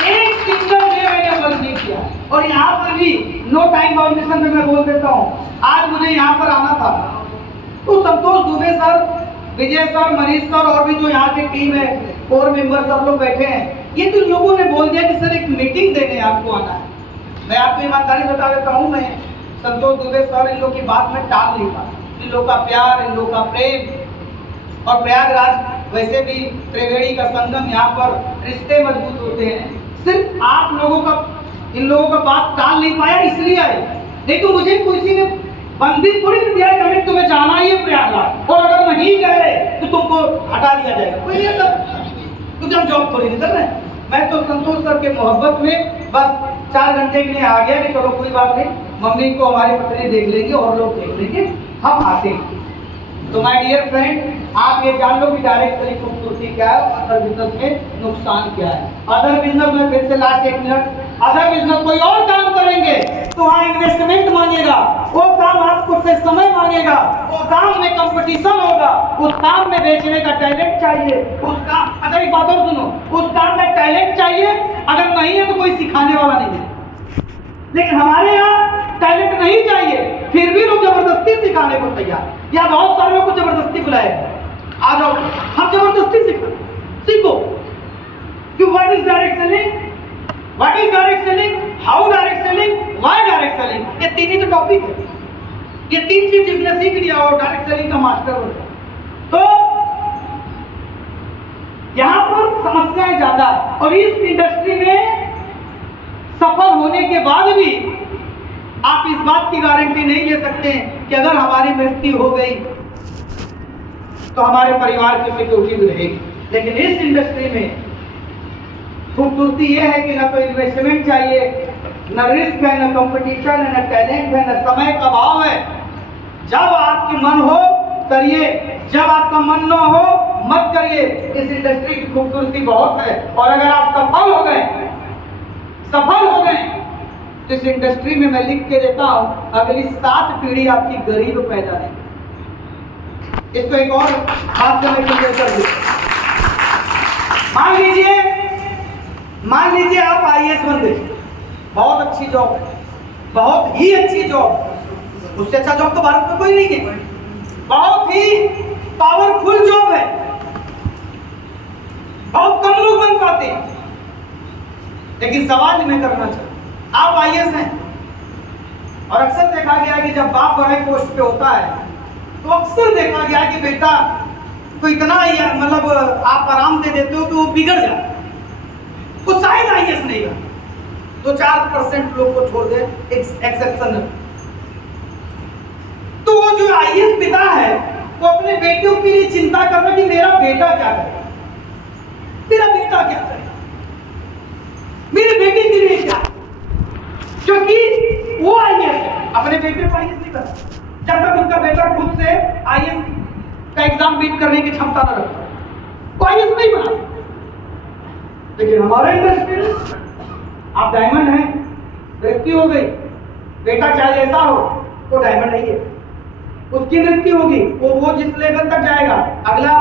एक सिंगल डे मैंने बंद नहीं किया। और यहाँ पर भी नो टाइम बाउंडेशन में मैं बोल देता हूँ, आज मुझे यहाँ पर आना था तो संतोष दुबे सर, विजय सर, मनीष सर और भी जो यहाँ की टीम है, 4 मेंबर सब लोग बैठे हैं, ये तो लोगों ने बोल दिया कि सर एक मीटिंग देने आपको आना है। मैं आपको ईमानदारी बता देता हूँ, मैं संतोष दुबे सर इन लोग की बात में टाल नहीं पाता। इन लोग का प्यार, इन लोग का प्रेम, और प्रयागराज वैसे भी त्रिवेणी का संगम, यहाँ पर रिश्ते मजबूत होते हैं। सिर्फ आप लोगों का, इन लोगों का बात टाल नहीं पाया इसलिए आए, नहीं तो मुझे किसी ने बंदिश थोड़ी नहीं दिया है कि तुम्हें जाना ही है प्रयागराज, और अगर नहीं गए तो तुमको हटा दिया जाएगा। कोई नहीं कर, क्योंकि हम जॉब थोड़ी नहीं कर रहे हैं। मैं तो संतोष सर के मोहब्बत में बस 4 घंटे के लिए आ गया कि चलो कोई बात नहीं, मम्मी को हमारी पत्नी देख लेंगे और लोग देख लेंगे, हम आते हैं। तो माय डियर फ्रेंड, आप ये जान लो कि डायरेक्ट सेलिंग खूबसूरती क्या है, अदर बिजनेस में नुकसान क्या है। अदर बिजनेस में, फिर से लास्ट 1 मिनट, अदर बिजनेस कोई और काम करेंगे तो वहाँ इन्वेस्टमेंट मांगेगा, वो काम आपको से समय मांगेगा, वो काम में कंपटीशन होगा, उस काम में बेचने का टैलेंट चाहिए, उस काम, अच्छा एक बात और सुनो, उस काम में टैलेंट चाहिए, अगर नहीं है तो कोई सिखाने वाला नहीं है। लेकिन हमारे यहाँ टैलेंट नहीं चाहिए, फिर भी लोग जबरदस्ती सिखाने को तैयार, या बहुत सारे लोग को जबरदस्ती बुलाए, आ जाओ हम जबरदस्ती सीखो। कि what is direct selling, what is direct selling, how direct selling, why direct selling, ये 3 ही तो टॉपिक है। ये 3 चीज जिसने सीख लिया और डायरेक्ट सेलिंग का मास्टर हो गया। तो यहाँ पर समस्याएं ज्यादा, और इस इंडस्ट्री में सफल होने के बाद भी आप इस बात की गारंटी नहीं ले सकते कि अगर हमारी मृत्यु हो गई तो हमारे परिवार की सिक्योरिटी भी रहेगी। लेकिन इस इंडस्ट्री में खूबसूरती यह है कि ना तो इन्वेस्टमेंट चाहिए, न रिस्क है, न कंपटीशन है, न टैलेंट है, न समय का अभाव है। जब आपकी मन हो करिए, जब आपका मन न हो मत करिए। इस इंडस्ट्री की खूबसूरती बहुत है, और अगर आप सफल हो गए तो इस इंडस्ट्री में मैं लिख के देता हूं, अगली 7 पीढ़ी आपकी गरीब पैदा नहीं। इसको एक और बात में क्लियर कर दूं। मान लीजिए आप IAS बन गए, बहुत अच्छी जॉब है, बहुत ही अच्छी जॉब, उससे अच्छा जॉब तो भारत में कोई नहीं है, बहुत ही पावरफुल जॉब है, बहुत कम लोग बन पाते हैं। लेकिन सवाल मैं करना चाहता हूं, आप IAS हैं, और अक्सर देखा गया कि जब बाप बड़े पोस्ट पे होता है तो अक्सर देखा गया कि बेटा को इतना मतलब आप आराम दे देते हो कि वो बिगड़ जाए, वो शायद IAS नहीं है। 2-4% लोग को छोड़ दे एक्सेप्शन। तो वो जो IAS पिता है वो अपने बेटियों के लिए चिंता कर रहा कि मेरा बेटा क्या करे, मेरा बेटा क्या करे, मेरे बेटे के लिए क्या, क्योंकि वो IAS है, अपने बेटे को IAS नहीं करता जब तक उसका बेटा खुद से IAS का एग्जाम बीट करने की क्षमता न रखता, तो IAS नहीं बना। लेकिन हमारे इंडस्ट्री में आप डायमंड हैं, मृत्यु हो गई, बेटा चाहे ऐसा हो वो डायमंड नहीं है, उसकी मृत्यु होगी, वो जिस लेवल तक जाएगा, अगला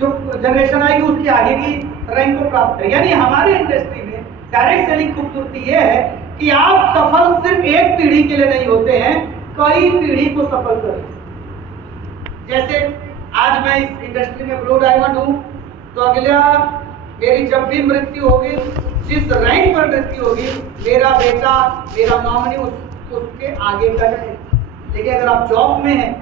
जो जनरेशन आएगी उसकी आगे की रैंक को प्राप्त करेगी। यानी हमारे इंडस्ट्री में डायरेक्ट सेलिंग खूबसूरती ये है कि आप सफल सिर्फ एक पीढ़ी के लिए नहीं होते हैं, कई पीढ़ी को सफल करें। जैसे आज मैं इस इंडस्ट्री में ब्लू डायमंड हूं, तो अगला मेरी जब भी मृत्यु होगी, जिस रैंक पर मृत्यु होगी, मेरा बेटा, मेरा नॉमिनी उसके आगे का है। लेकिन अगर आप जॉब में हैं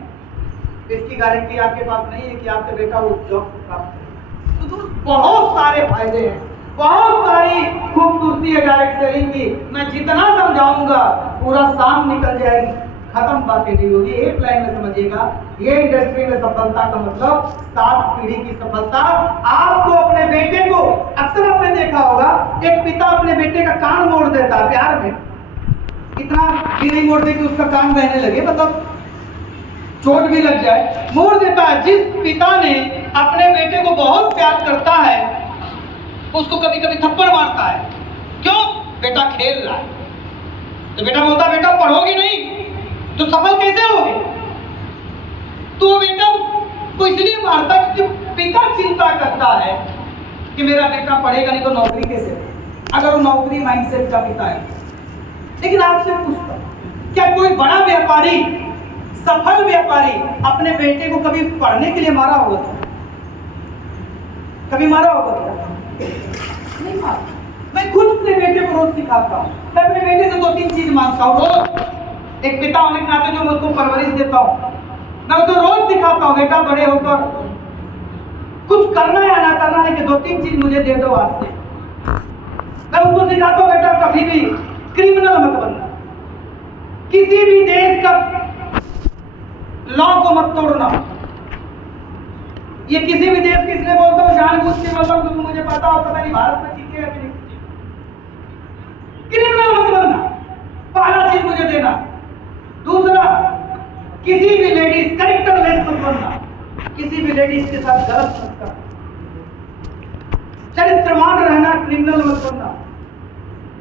तो इसकी गारंटी आपके पास नहीं है कि आपका बेटा उस जॉब को प्राप्त करे। तो बहुत सारे फायदे हैं, बहुत सारी खूबसूरती है डायरेक्ट सेलिंग की। मैं जितना समझाऊंगा पूरा शाम निकल जाएगी, खत्म बातें नहीं होगी। एक लाइन में समझिएगा, ये इंडस्ट्री में सफलता का मतलब 7 पीढ़ी की सफलता। आपको अपने बेटे को, अक्सर आपने देखा होगा एक पिता अपने बेटे का कान मोड़ देता है प्यार में, इतना भी नहीं मोड़ दे कि उसका कान बहने लगे, मतलब चोट भी लग जाए, मोड़ देता है। जिस पिता ने अपने बेटे को बहुत प्यार करता है उसको कभी कभी थप्पड़ मारता है, क्यों? बेटा खेल रहा है। तो बेटा बोलता है बेटा पढ़ोगे नहीं तो सफल कैसे होगे? तो बेटा को इसलिए मारता क्योंकि पिता चिंता करता है कि मेरा बेटा पढ़ेगा नहीं तो नौकरी कैसे, अगर वो नौकरी माइंडसेट का पिता है। लेकिन आपसे पूछता, क्या कोई बड़ा व्यापारी, सफल व्यापारी अपने बेटे को कभी पढ़ने के लिए मारा होगा? कभी मारा होगा क्या? नहीं मानता। मैं खुद अपने बेटे को रोज सिखाता हूँ। मैं अपने बेटे से 2-3 चीज मांगता हूँ रोज। एक पिता होने के नाते जो मैं उसको परवरिश देता हूँ, मैं उसको रोज सिखाता हूँ, बेटा बड़े होकर कुछ करना या ना करना है कि 2-3 चीज मुझे दे दो आज से। मैं उसको सिखाता हूँ, बेटा कभी भी क्रिमिनल मत बनना, किसी भी देश का लॉ को मत तोड़ना। ये किसी भी देश के, इसलिए बोलता हूँ जानबूझ के बोलता हूँ क्योंकि मुझे पता हो, पता नहीं भारत में जीतेगा कि नहीं। क्रिमिनल मत बनना, पहला चीज मुझे देना। दूसरा, किसी भी लेडीज कैरेक्टरलेस मत बनना, किसी भी लेडीज के साथ गलत मत करना, चरित्रवान रहना, क्रिमिनल मत बनना।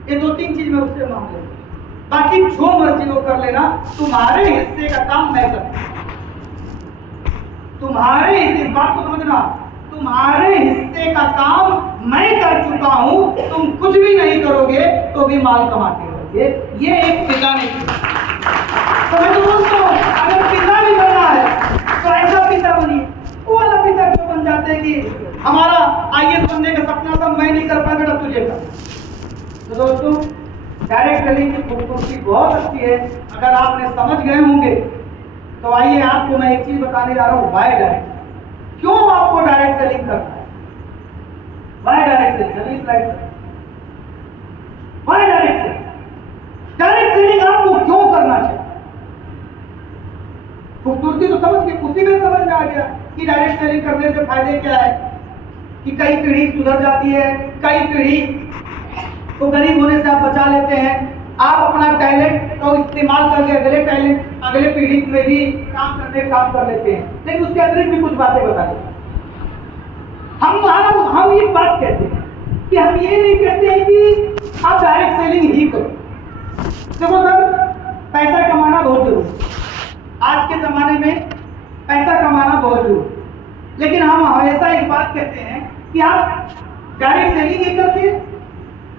ये 2-3 चीज मैं उससे मांग लेता। बाकी जो मर्जी वो कर लेना, तुम्हारे हिस्से का काम मैं करूंगा। तुम्हारे इस बात को समझना, तुम्हारे हिस्से का काम मैं कर चुका हूं, तुम कुछ भी नहीं करोगे तो भी माल कमाते रहोगे। ये एक पिता नहीं। तो मैं तो बोलता हूं, अगर पिता भी बनना है तो ऐसा पिता बनिए। वो वाला पिता क्यों बन जाते हैं कि हमारा IAS बनने का सपना था, मैं नहीं कर पाया, बेटा तुझे कर। तो दोस्तों, डायरेक्ट सेलिंग की खूबसूरती बहुत अच्छी है। अगर आपने समझ गए होंगे तो आइए आपको मैं एक चीज बताने जा रहा हूँ, वाई डायरेक्ट। क्यों आपको डायरेक्ट सेलिंग करना है? Why direct selling? अगली स्लाइड पर। Why direct selling? Direct selling आपको क्यों करना चाहिए? खूबसूरती तो समझ के उसी में समझ में आ गया कि डायरेक्ट सेलिंग करने से फायदे क्या है, कि कई पीढ़ी सुधर जाती है, कई पीढ़ी को गरीब होने से आप बचा लेते हैं। आप अपना टैलेंट को इस्तेमाल करके अगले पीढ़ी में भी काम कर लेते हैं। लेकिन उसके अतिरिक्त भी कुछ बातें बता दें। हम ये बात कहते हैं कि हम ये नहीं कहते हैं कि आप डायरेक्ट सेलिंग ही करो। देखो सर, पैसा कमाना बहुत जरूरी है। आज के जमाने में पैसा कमाना बहुत जरूरी, लेकिन हम हमेशा एक बात कहते हैं कि आप डायरेक्ट सेलिंग ही करके,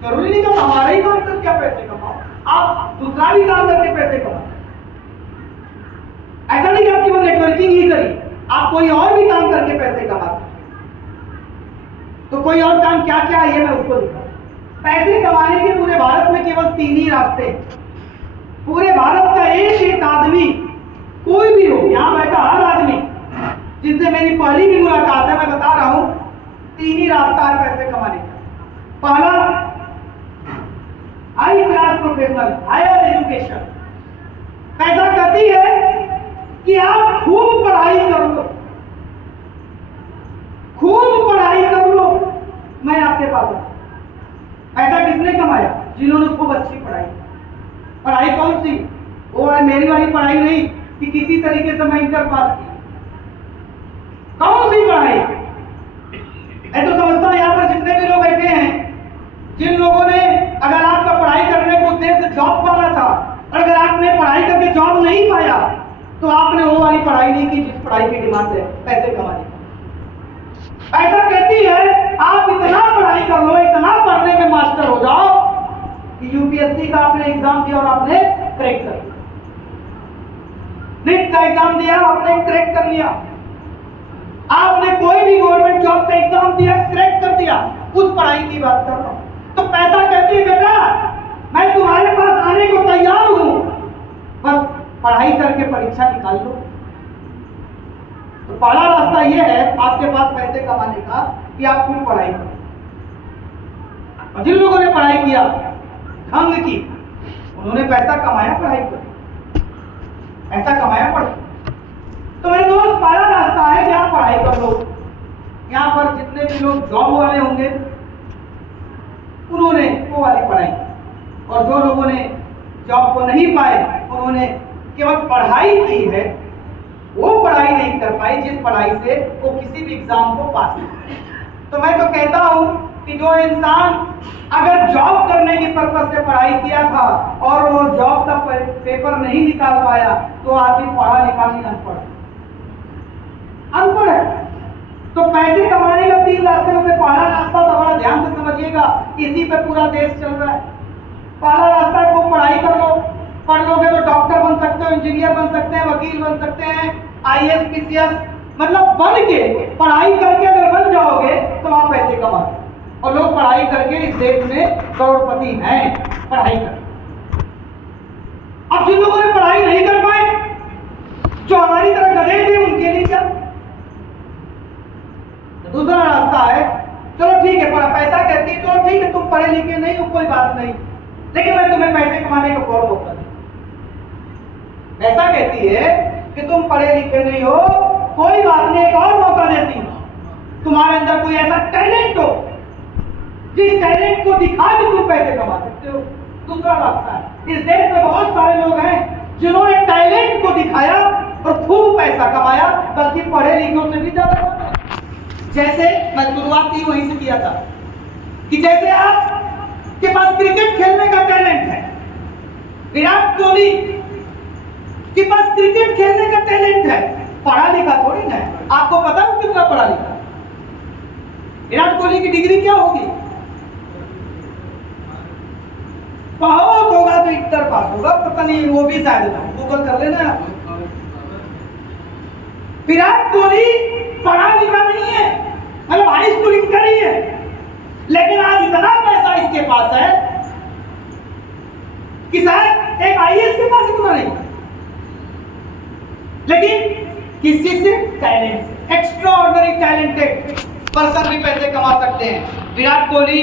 जरूरी नहीं कि हमारा ही काम करके आप पैसे कमाओ, आप दूसरा भी काम करके पैसे कमाओ। ऐसा नहीं कि आप केवल नेटवर्किंग ही करिए, आप कोई और भी काम करके पैसे कमा सकते। तो कोई और काम क्या क्या है ये मैं उसको दिखा। पैसे कमाने के पूरे भारत में केवल 3 ही रास्ते हैं। पूरे भारत का एक आदमी, कोई भी हो, यहाँ बैठा हर आदमी जिससे मेरी पहली भी मुलाकात है, मैं बता रहा हूं 3 ही रास्ता है पैसे कमाने का। पहला, high class professional, higher education. पैसा कहती है कि आप खूब पढ़ाई कर लो, खूब पढ़ाई कर लो, मैं आपके पास हूं। पैसा किसने कमाया? जिन्होंने खूब अच्छी पढ़ाई। पढ़ाई कौन सी? वो है मेरी वाली पढ़ाई नहीं कि किसी तरीके से मैं इंटर पास की। कौन सी पढ़ाई? मैं तो समझता हूं यहाँ पर जितने भी लोग बैठे हैं, जिन लोगों ने, अगर आपका पढ़ाई करने के उद्देश्य से जॉब पाना था, और अगर आपने पढ़ाई करके जॉब नहीं पाया, तो आपने वो वाली पढ़ाई नहीं की जिस पढ़ाई की डिमांड है पैसे कमाने की। ऐसा कहती है आप इतना पढ़ाई कर लो, इतना पढ़ने में मास्टर हो जाओ कि यूपीएससी का आपने एग्जाम दिया और आपने क्रैक कर लिया, नीट का एग्जाम दिया आपने क्रैक कर लिया, आपने कोई भी गवर्नमेंट जॉब का एग्जाम दिया क्रैक कर दिया, उस पढ़ाई की बात कर रहा हूं। तो पैसा कहती है बेटा मैं तुम्हारे पास आने को तैयार हूं, बस पढ़ाई करके परीक्षा निकाल लो। तो पहला रास्ता यह है आपके पास पैसे कमाने का कि आप खूब पढ़ाई करो। और जिन लोगों ने पढ़ाई किया ढंग की, उन्होंने पैसा कमाया पढ़ाई कर, ऐसा कमाया पढ़। तो मेरे दोस्त, पहला रास्ता है कि आप पढ़ाई कर लो। यहाँ पर जितने भी लोग जॉब वाले होंगे उन्होंने वो वाली पढ़ाई, और जो लोगों ने जॉब को नहीं पाए उन्होंने केवल पढ़ाई की है, वो पढ़ाई नहीं कर पाई जिस पढ़ाई से वो किसी भी एग्जाम को पास करे। तो मैं तो कहता हूं कि जो इंसान अगर जॉब करने की पर्पज से पढ़ाई किया था और वो जॉब का पेपर नहीं निकाल पाया, तो आदमी पढ़ा लिखा नहीं, अनपढ़ है। तो पैसे कमाने का 3 रास्ते में से पहला रास्ता तो बड़ा ध्यान से समझिएगा, इसी पे पूरा देश चल रहा है। पहला रास्ता है खूब पढ़ाई कर लो, पढ़ लोगे तो डॉक्टर बन सकते हो, इंजीनियर बन सकते हैं, वकील बन सकते हैं, IAS PCS, मतलब बन के, पढ़ाई करके अगर बन जाओगे तो आप पैसे कमा। और लोग पढ़ाई करके करके इस देश में करोड़पति हैं पढ़ाई कर। अब जिन लोगों ने पढ़ाई नहीं कर पाए, जो हमारी तरह गधे थे, उनके लिए क्या? दूसरा रास्ता है, चलो ठीक है, पैसा कहती है, चलो ठीक है, तुम पढ़े लिखे नहीं हो, कोई बात नहीं, लेकिन मैं तुम्हें पैसे कमाने का और मौका दूं। ऐसा कहती है कि तुम पढ़े लिखे नहीं हो, कोई बात नहीं, एक और मौका देती हूं, तुम्हारे अंदर कोई ऐसा टैलेंट हो जिस टैलेंट को दिखा के तुम पैसे कमा सकते हो। दूसरा रास्ता है, इस देश में बहुत सारे लोग हैं जिन्होंने टैलेंट को दिखाया और खूब पैसा कमाया, बल्कि पढ़े लिखों से भी ज्यादा। जैसे मैं शुरुआत ही वहीं से किया था कि जैसे आप के पास क्रिकेट खेलने का टैलेंट है, विराट कोहली के पास क्रिकेट खेलने का टैलेंट है, पढ़ा लिखा थोड़ी ना है। आपको पता है कितना पढ़ा लिखा? विराट कोहली की डिग्री क्या होगी? बहुत होगा तो इंटर पास होगा, पता नहीं, वो भी शायद ना, गूगल कर लेना। विराट कोहली पढ़ा लिखा नहीं है, मतलब हाई स्कूल इंटर ही है, लेकिन आज इतना पैसा इसके पास है कि शायद एक आईएएस के पास इतना नहीं, लेकिन किसी से टैलेंट से, एक्स्ट्रा ऑर्डिनरी टैलेंटेड पर्सन भी पैसे कमा सकते हैं। विराट कोहली,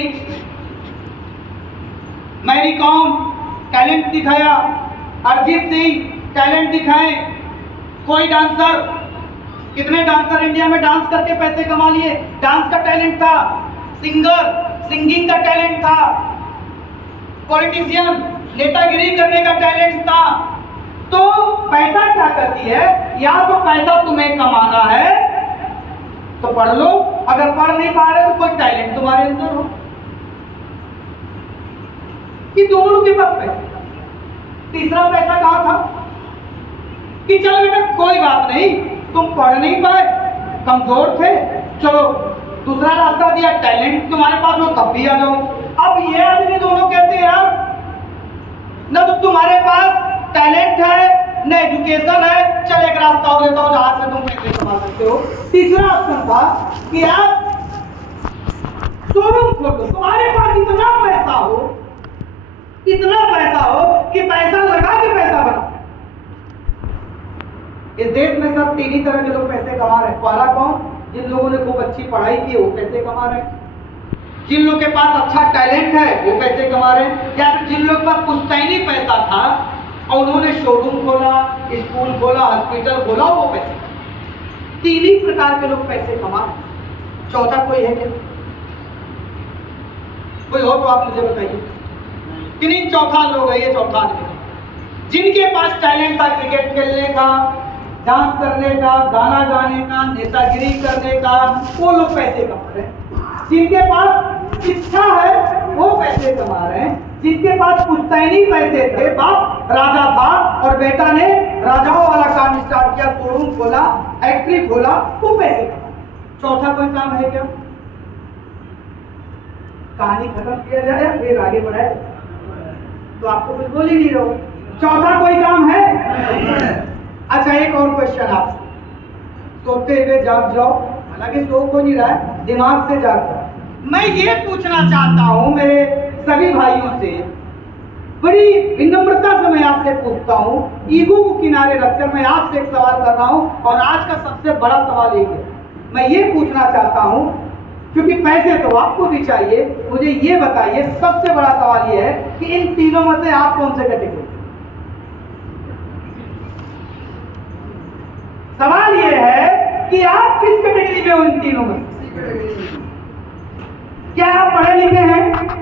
मैरी कॉम टैलेंट दिखाया, अरिजीत सिंह टैलेंट दिखाए, कोई डांसर, कितने डांसर इंडिया में डांस करके पैसे कमा लिए, डांस का टैलेंट था, सिंगर, सिंगिंग का टैलेंट था, पॉलिटिशियन, नेतागिरी करने का टैलेंट था। तो पैसा क्या करती है, या तो पैसा तुम्हें कमाना है तो पढ़ लो, अगर पढ़ नहीं पा रहे तो कोई टैलेंट तुम्हारे अंदर हो, कि दोनों के पास पैसा था। तीसरा पैसा कहां था कि चल बेटा कोई बात नहीं, तुम पढ़ नहीं पाए, कमजोर थे, चलो दूसरा रास्ता दिया, टैलेंट तुम्हारे पास हो तब भी आ जाओ। अब ये आदमी दोनों कहते हैं यार, न तो तुम्हारे पास टैलेंट है न एजुकेशन है, चल एक रास्ता और देता हूं जहां से तुम पैसे कमा सकते हो। तीसरा ऑप्शन था कि आप शोरूम खोलो, तुम्हारे पास इतना पैसा हो कि पैसा लगा के पैसा बना। इस देश में सब तीन ही तरह के लोग पैसे कमा रहे हैं। पहला कौन? जिन लोगों ने खूब अच्छी पढ़ाई की है वो पैसे कमा रहे हैं, जिन लोगों के पास अच्छा टैलेंट है वो पैसे कमा रहे हैं, या फिर जिन लोगों के पास पुश्तैनी पैसा था और उन्होंने शोरूम खोला, स्कूल खोला, हॉस्पिटल खोला, वो पैसे कमा। तीन ही प्रकार के लोग पैसे कमा रहे हैं। चौथा कोई है क्या? कोई हो तो आप मुझे बताइए। किन्हीं चौथा लोग है, ये चौथा आदमी जिनके पास टैलेंट था क्रिकेट खेलने का, डांस करने का, गाना गाने का, नेतागिरी करने का, वो लोग पैसे कमा रहे हैं। जिनके पास शिक्षा है वो पैसे कमा रहे हैं। जिनके पास पुश्तैनी पैसे थे, बाप राजा था और बेटा ने राजाओं वाला काम स्टार्ट किया, शोरूम खोला, फैक्ट्री खोला, वो पैसे कमा। चौथा कोई काम है क्या? कहानी खत्म किया जाए या फिर आगे बढ़ाए? तो आपको कुछ बोल ही नहीं रहो। चौथा कोई काम है? अच्छा, एक और क्वेश्चन आपसे, सोते हुए जाग जाओ, हालांकि सो को नहीं रहा है, दिमाग से जाग जाओ। मैं ये पूछना चाहता हूं मेरे सभी भाइयों से, बड़ी विनम्रता से मैं आपसे पूछता हूं, ईगो को किनारे रखकर मैं आपसे एक सवाल कर रहा हूं, और आज का सबसे बड़ा सवाल ये है। मैं ये पूछना चाहता हूं, क्योंकि पैसे तो आपको भी चाहिए, मुझे ये बताइए, सबसे बड़ा सवाल ये है कि इन तीनों में से आप कौन से कैटेगरी? सवाल ये है कि आप किस कैटेगरी में हो इन तीनों में? क्या आप पढ़े लिखे हैं?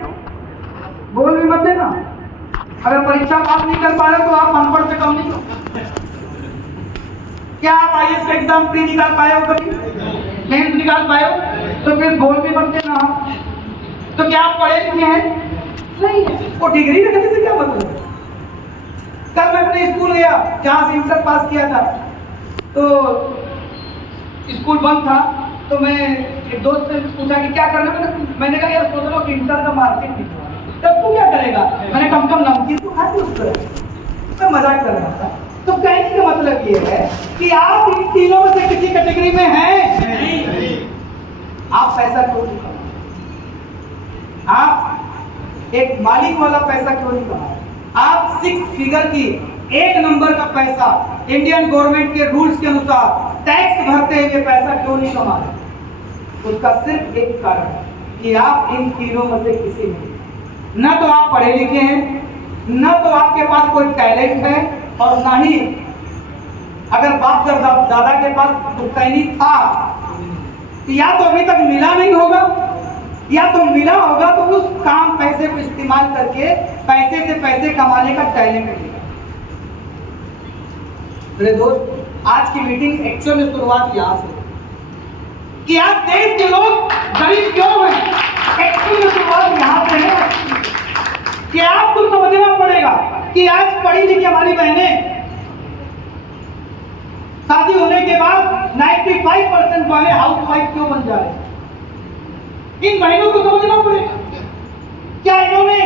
बोल भी मत देना। अगर परीक्षा पास नहीं कर पा रहे तो आप अनपढ़ से कम नहीं हो। क्या आप आईएएस का एग्जाम प्री निकाल पाए हो, कभी मेंस निकाल पाए हो? तो फिर बोल भी मत देना। तो क्या आप पढ़े लिखे हैं? नहीं है। वो डिग्री रखने से क्या मतलब? कल मैं अपने स्कूल गया जहां से इंटर पास किया था, तो स्कूल बंद था, तो मैं एक दोस्त से पूछा कि क्या करना है। मैंने कहा यार सोच रहा हूँ कि इंटर का मार्कशीट निकलवा। तब तू क्या करेगा? मैंने कम से कम नमकीन तो खा ली उस तरह। मैं मजाक कर रहा था। तो कहने का मतलब ये है कि आप इन तीनों में से किसी कैटेगरी में हैं? नहीं। आप पैसा क्यों नहीं कमा? आप एक मालिक वाला पैसा क्यों नहीं कमा रहे? आप 6 फिगर की 1 नंबर का पैसा इंडियन गवर्नमेंट के रूल्स के अनुसार टैक्स भरते हुए पैसा क्यों नहीं कमा रहे? उसका सिर्फ एक कारण है कि आप इन तीनों में से किसी में, न तो आप पढ़े लिखे हैं, न तो आपके पास कोई टैलेंट है, और ना ही अगर बाप दादा के पास पुश्तैनी था, या तो अभी तक मिला नहीं होगा, या तो मिला होगा तो उस काम पैसे को इस्तेमाल करके पैसे से पैसे कमाने का टैलेंट मिलेगा। मेरे दोस्त, आज की मीटिंग एक्चुअल में शुरुआत यहाँ से कि आज देश के लोग गरीब क्यों हैं। एक्चुअल में शुरुआत यहाँ से है कि आपको समझना पड़ेगा कि आज पढ़ी लिखी हमारी बहनें शादी होने के बाद 95% वाले हाउसवाइफ क्यों बन जा रहे हैं? इन बहनों को समझना पड़ेगा। क्या इन्होंने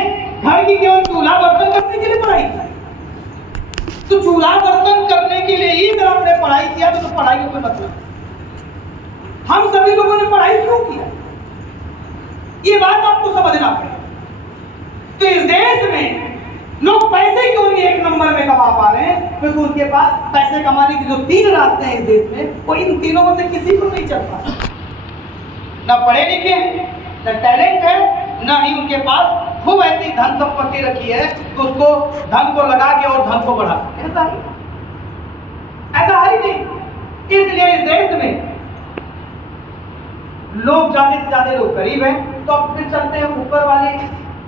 घर की केवल चूल्हा बर्तन करने के लिए पढ़ाई की? तो चूल्हा बर्तन करने के लिए ही अगर आपने पढ़ाई किया तो पढ़ाई का कोई मतलब। हम सभी लोगों ने पढ़ाई क्यों किया, ये बात आपको समझना पड़ेगा। तो इस देश में लोग पैसे क्यों नहीं 1 नंबर में कमा पा रहे हैं? क्योंकि उनके पास पैसे कमाने के जो 3 रास्ते हैं इस देश में, वो इन तीनों में से किसी को नहीं चल पा। ना पढ़े लिखे हैं, ना टैलेंट है, ना ही उनके पास खूब ऐसी धन संपत्ति रखी है तो उसको धन को लगा के और धन को बढ़ा। ऐसा ही नहीं। इसलिए इस देश में लोग ज्यादा से ज्यादा लोग गरीब हैं। तो अब फिर चलते हैं ऊपर वाली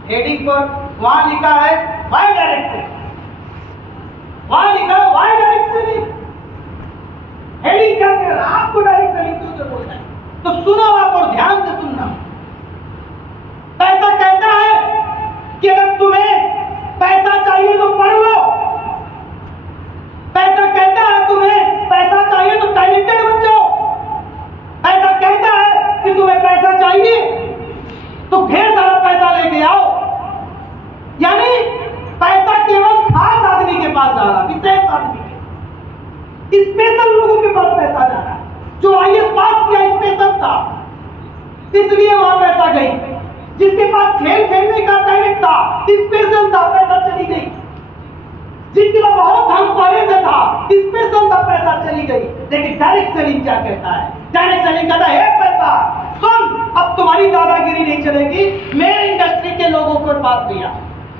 हेडिंग पर, वहां लिखा है वाई डायरेक्ट सेलिंग, वहां लिखा है वाई डायरेक्ट सेलिंग। हेडिंग क्या कह रहा है? आपको डायरेक्ट सेलिंग क्यों जरूरत है? तो सुनो आप और ध्यान से सुनना। पैसा कहता है कि अगर तुम्हें पैसा चाहिए तो पढ़ लो। पैसा कहता है तुम्हें पैसा चाहिए तो टैलेंटेड बन जाओ। पैसा कहता है कि तुम्हें पैसा चाहिए तो ढेर सारा पैसा लेके आओ। यानी पैसा केवल खास आदमी के पास जा रहा, विशेष आदमी के, स्पेशल लोगों के पास पैसा जा रहा है। जो आईएएस पास किया स्पेशल था, इसलिए वहां पैसा गई। जिसके पास खेल खेलने का टैलेंट था, स्पेशल था, पैसा चली गई। जिसके पास बहुत धन पहले से था, स्पेशल था, पैसा चली गई। लेकिन डायरेक्ट सेलिंग क्या कहता है? डायरेक्ट सेलिंग कहता है पैसा सुन, अब तुम्हारी दादागिरी नहीं चलेगी, मैं इंडस्ट्री के लोगों को बात दिया।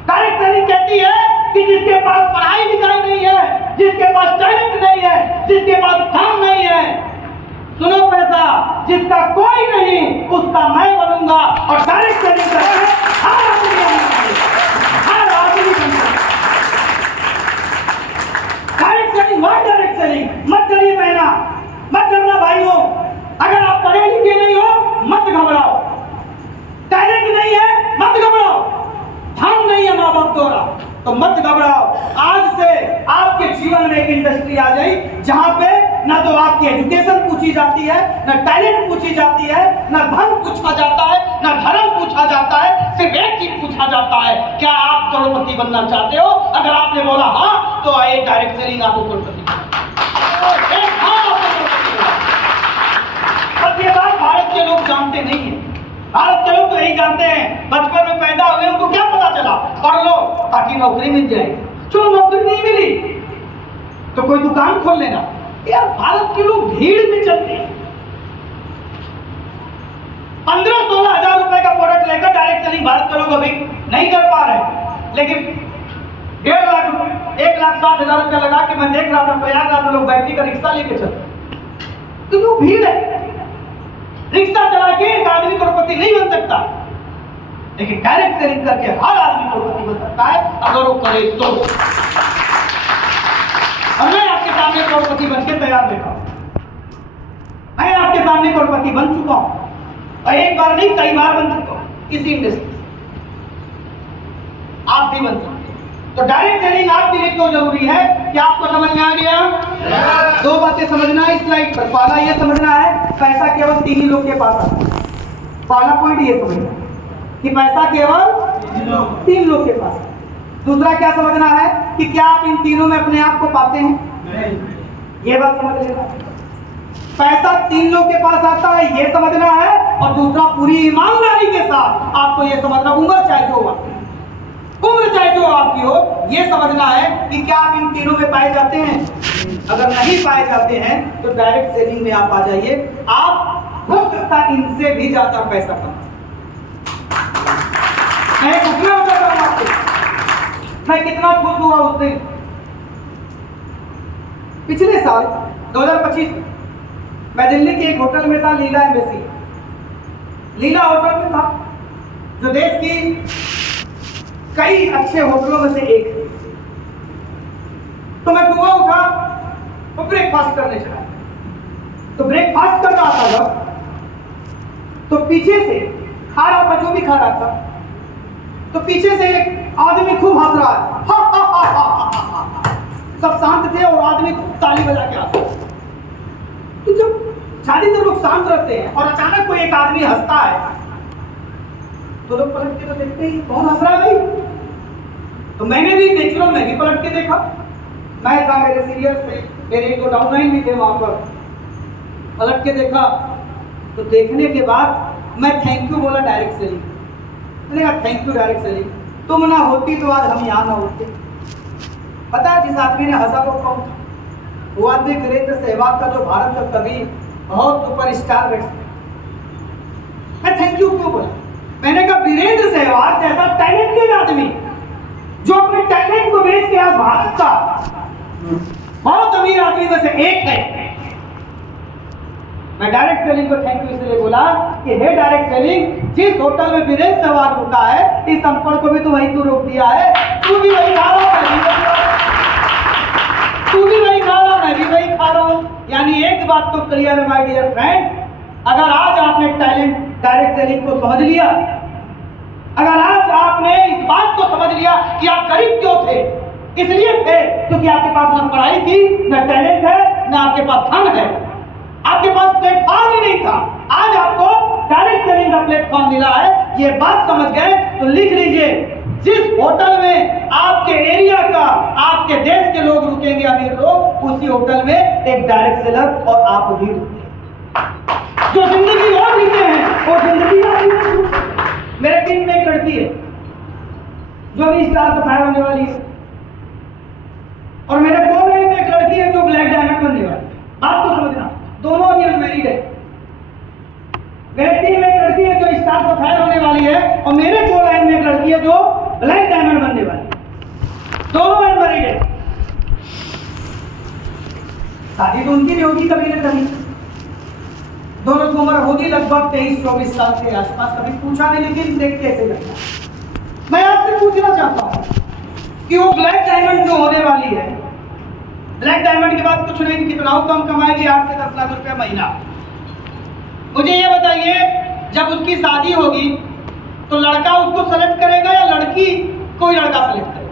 डायरेक्ट सेलिंग कहती है कि जिसके पास पढ़ाई लिखाई नहीं है, जिसके पास टैलेंट नहीं है, जिसके पास धन नहीं है, सुनो पैसा, जिसका कोई नहीं उसका मैं बनूंगा। और डायरेक्ट सेलिंग करता है हर आदमी बनता है। Direct selling, what direct selling? मत डरिए बहना, मत डरना भाइयों। अगर आप पढ़े लिखे नहीं हो मत घबराओ, टैलेंट नहीं है मत घबराओ, धन नहीं है माँ बाप द्वारा तो मत घबराओ। आज से आपके जीवन में एक इंडस्ट्री आ जाए जहां पे ना तो आपकी एजुकेशन पूछी जाती है, ना टैलेंट पूछी जाती है, ना धन पूछा जाता है, ना धर्म पूछा जाता है। सिर्फ एक चीज पूछा जाता है, क्या आप करोड़पति बनना चाहते हो? अगर आपने बोला हाँ तो आइए डायरेक्ट सेलिंग आपको करोड़पति बनाएगा। ये बात भारत के लोग जानते नहीं है। भारत के लोग तो यही जानते हैं, बचपन में पैदा हुए उनको क्या पता चला, पढ़ लो ताकि नौकरी मिल जाएगी। चलो नौकरी नहीं मिली तो कोई दुकान खोल लेना। यार भारत के लोग भीड़ में चलते हैं। 15-16 हजार रुपए का प्रोडक्ट लेकर डायरेक्ट सेलिंग भारत के लोग अभी नहीं कर पा रहे। लेकिन 1.5 लाख रुपए, 1,60,000 रुपया लगा के मैं देख रहा था प्रयागराज में लोग बैटरी का रिक्शा लेके चलते, क्योंकि भीड़ है। रिक्शा चला के एक आदमी करोड़पति नहीं बन सकता, लेकिन डायरेक्ट सेलिंग करके हर आदमी करोड़पति बन सकता है अगर वो करे तो। और मैं आपके सामने करोड़पति बन के तैयार बैठा हूं। मैं आपके सामने करोड़पति बन चुका हूं, और एक बार नहीं कई बार बन चुका हूं इसी इंडस्ट्री। आप भी बन सकते हैं। तो डायरेक्ट सेलिंग आपके लिए क्यों जरूरी है कि आपको समझ में आ गया? दो बातें समझना है इस स्लाइड पर। पहला ये समझना है पैसा केवल 3 ही लोग के पास आता है। पहला पॉइंट ये समझना कि पैसा केवल 3 लोग के पास। दूसरा क्या समझना है कि क्या आप इन तीनों में अपने आप को पाते हैं? नहीं। ये बात समझ लेना। पैसा 3 लोग के पास आता है ये समझना है, और दूसरा पूरी ईमानदारी के साथ आपको ये समझना, उम्र चाहे जो हुआ जो आपकी हो, ये समझना है कि क्या आप इन तीनों में पाए जाते हैं। अगर नहीं पाए जाते हैं तो डायरेक्ट सेलिंग में आप आ जाइए। आप हो सकता है इनसे भी ज्यादा पैसा कमा। मैं कितना बता रहा हूं आपको, मैं कितना खुश हुआ उस दिन। पिछले साल 2025 मैं दिल्ली के एक होटल में था, लीला एम्बेसी। लीला होटल में था जो देश की कई अच्छे होटलों में से एक है। तो मैं सुबह उठा तो ब्रेकफास्ट करने चला। तो ब्रेकफास्ट कर रहा था जब, तो पीछे से खा रहा था, जो भी खा रहा था, तो पीछे से एक आदमी खूब हंस रहा है, हा हा हा हा हा हा। सब शांत थे और आदमी खूब ताली बजा के हंस रहा है। तो जब ज्यादातर लोग शांत रहते हैं और अचानक कोई एक आदमी हंसता है तो लोग पलट के तो देखते हैं कौन हंस रहा है भाई। तो मैंने भी नेचुरल में भी पलट के देखा। मैं था, मेरे सीनियर्स थे, मेरे एक दो डाउनलाइन भी थे वहां पर। पलट के देखा तो देखने के बाद मैं थैंक यू बोला डायरेक्ट सेलिंग। मैंने कहा थैंक यू डायरेक्ट सेलिंग, तुम ना होती तो आज हम यहाँ ना होते। पता है जिस आदमी ने हंसा वो कौन था? वो आदमी वीरेंद्र सहवाग का, जो भारत का कवि, बहुत सुपरस्टार व्यक्ति। मैं थैंक यू क्यों बोला? मैंने कहा वीरेंद्र सहवाग जैसा टैलेंटेड आदमी जो अपने टैलेंट को बेच के आज भारत का बहुत अमीर आदमी में से एक है। मैं डायरेक्ट सेलिंग को थैंक यू इसलिए बोला कि हे डायरेक्ट सेलिंग, जिस होटल में वीरेंद्र सहवाग रुका है, इस संपर्क को भी तो वही तू रोक दिया है। तू भी वही खा रहा है, तू भी वही खा रहा, मैं भी वही खा रहा हूं। यानी एक बात तो क्लियर है माय डियर फ्रेंड, अगर आज आपने टैलेंट डायरेक्ट सेलिंग को समझ लिया, अगर आज आपने इस बात को समझ लिया कि आप गरीब क्यों थे, इसलिए थे क्योंकि आपके पास ना पढ़ाई थी, ना टैलेंट है, ना आपके पास धन है, आपके पास प्लेटफॉर्म ही नहीं था। आज आपको डायरेक्ट सेलिंग का प्लेटफॉर्म मिला है, ये बात समझ गए तो लिख लीजिए, जिस होटल में आपके एरिया का, आपके देश के लोग रुकेंगे, अमीर लोग, उसी होटल में एक डायरेक्ट सेलर और आप भी रुकेंगे। जो जिंदगी और जीते हैं वो जिंदगी आप भी। मेरे टीम में एक लड़की है जो अभी स्टार सफायर होने वाली है, और मेरे कॉलेज में एक लड़की है जो ब्लैक डायमंड बनने वाली है। बात को समझना, दोनों अभी अनमैरिड है। मेरे टीम में एक लड़की है जो स्टार सफायर होने वाली है, और मेरे कॉलेज में एक लड़की है जो ब्लैक डायमंड बनने वाली है। दोनों अनमैरिड है। शादी तो उनकी नहीं होगी कभी ना कभी। दोनों की उम्र होगी लगभग 23-24 साल के आसपास। कभी पूछा नहीं, लेकिन देख कैसे लगता है। मैं आपसे पूछना चाहता हूं कि वो ब्लैक डायमंड जो होने वाली है, ब्लैक डायमंड के बाद कुछ नहीं, कितना कम कमाएगी? 8 से 10 लाख रुपया महीना। मुझे ये बताइए, जब उसकी शादी होगी तो लड़का उसको सेलेक्ट करेगा या लड़की कोई लड़का सेलेक्ट करेगा?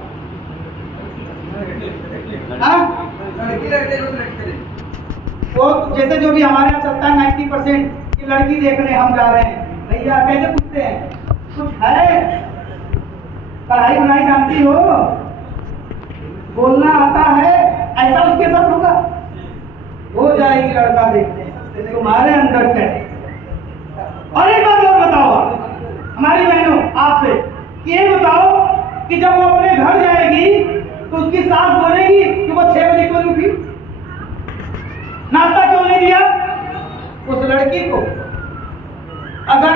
वो जैसे जो भी हमारे यहाँ चलता है 90% की लड़की देखने हम जा रहे हैं। भैया कैसे पूछते हैं, कुछ है, पढ़ाई बनाई जानती हो, बोलना आता है, ऐसा उसके साथ होगा? हो जाएगी लड़का देखते हैं तुम्हारे अंदर से। और एक बात और बताओ हमारी बहनों आपसे, कि ये बताओ कि जब वो अपने घर जाएगी तो उसकी सास बोलेगी सुबह 6 बजे क्यों उठी, नाश्ता क्यों नहीं दिया? उस लड़की को अगर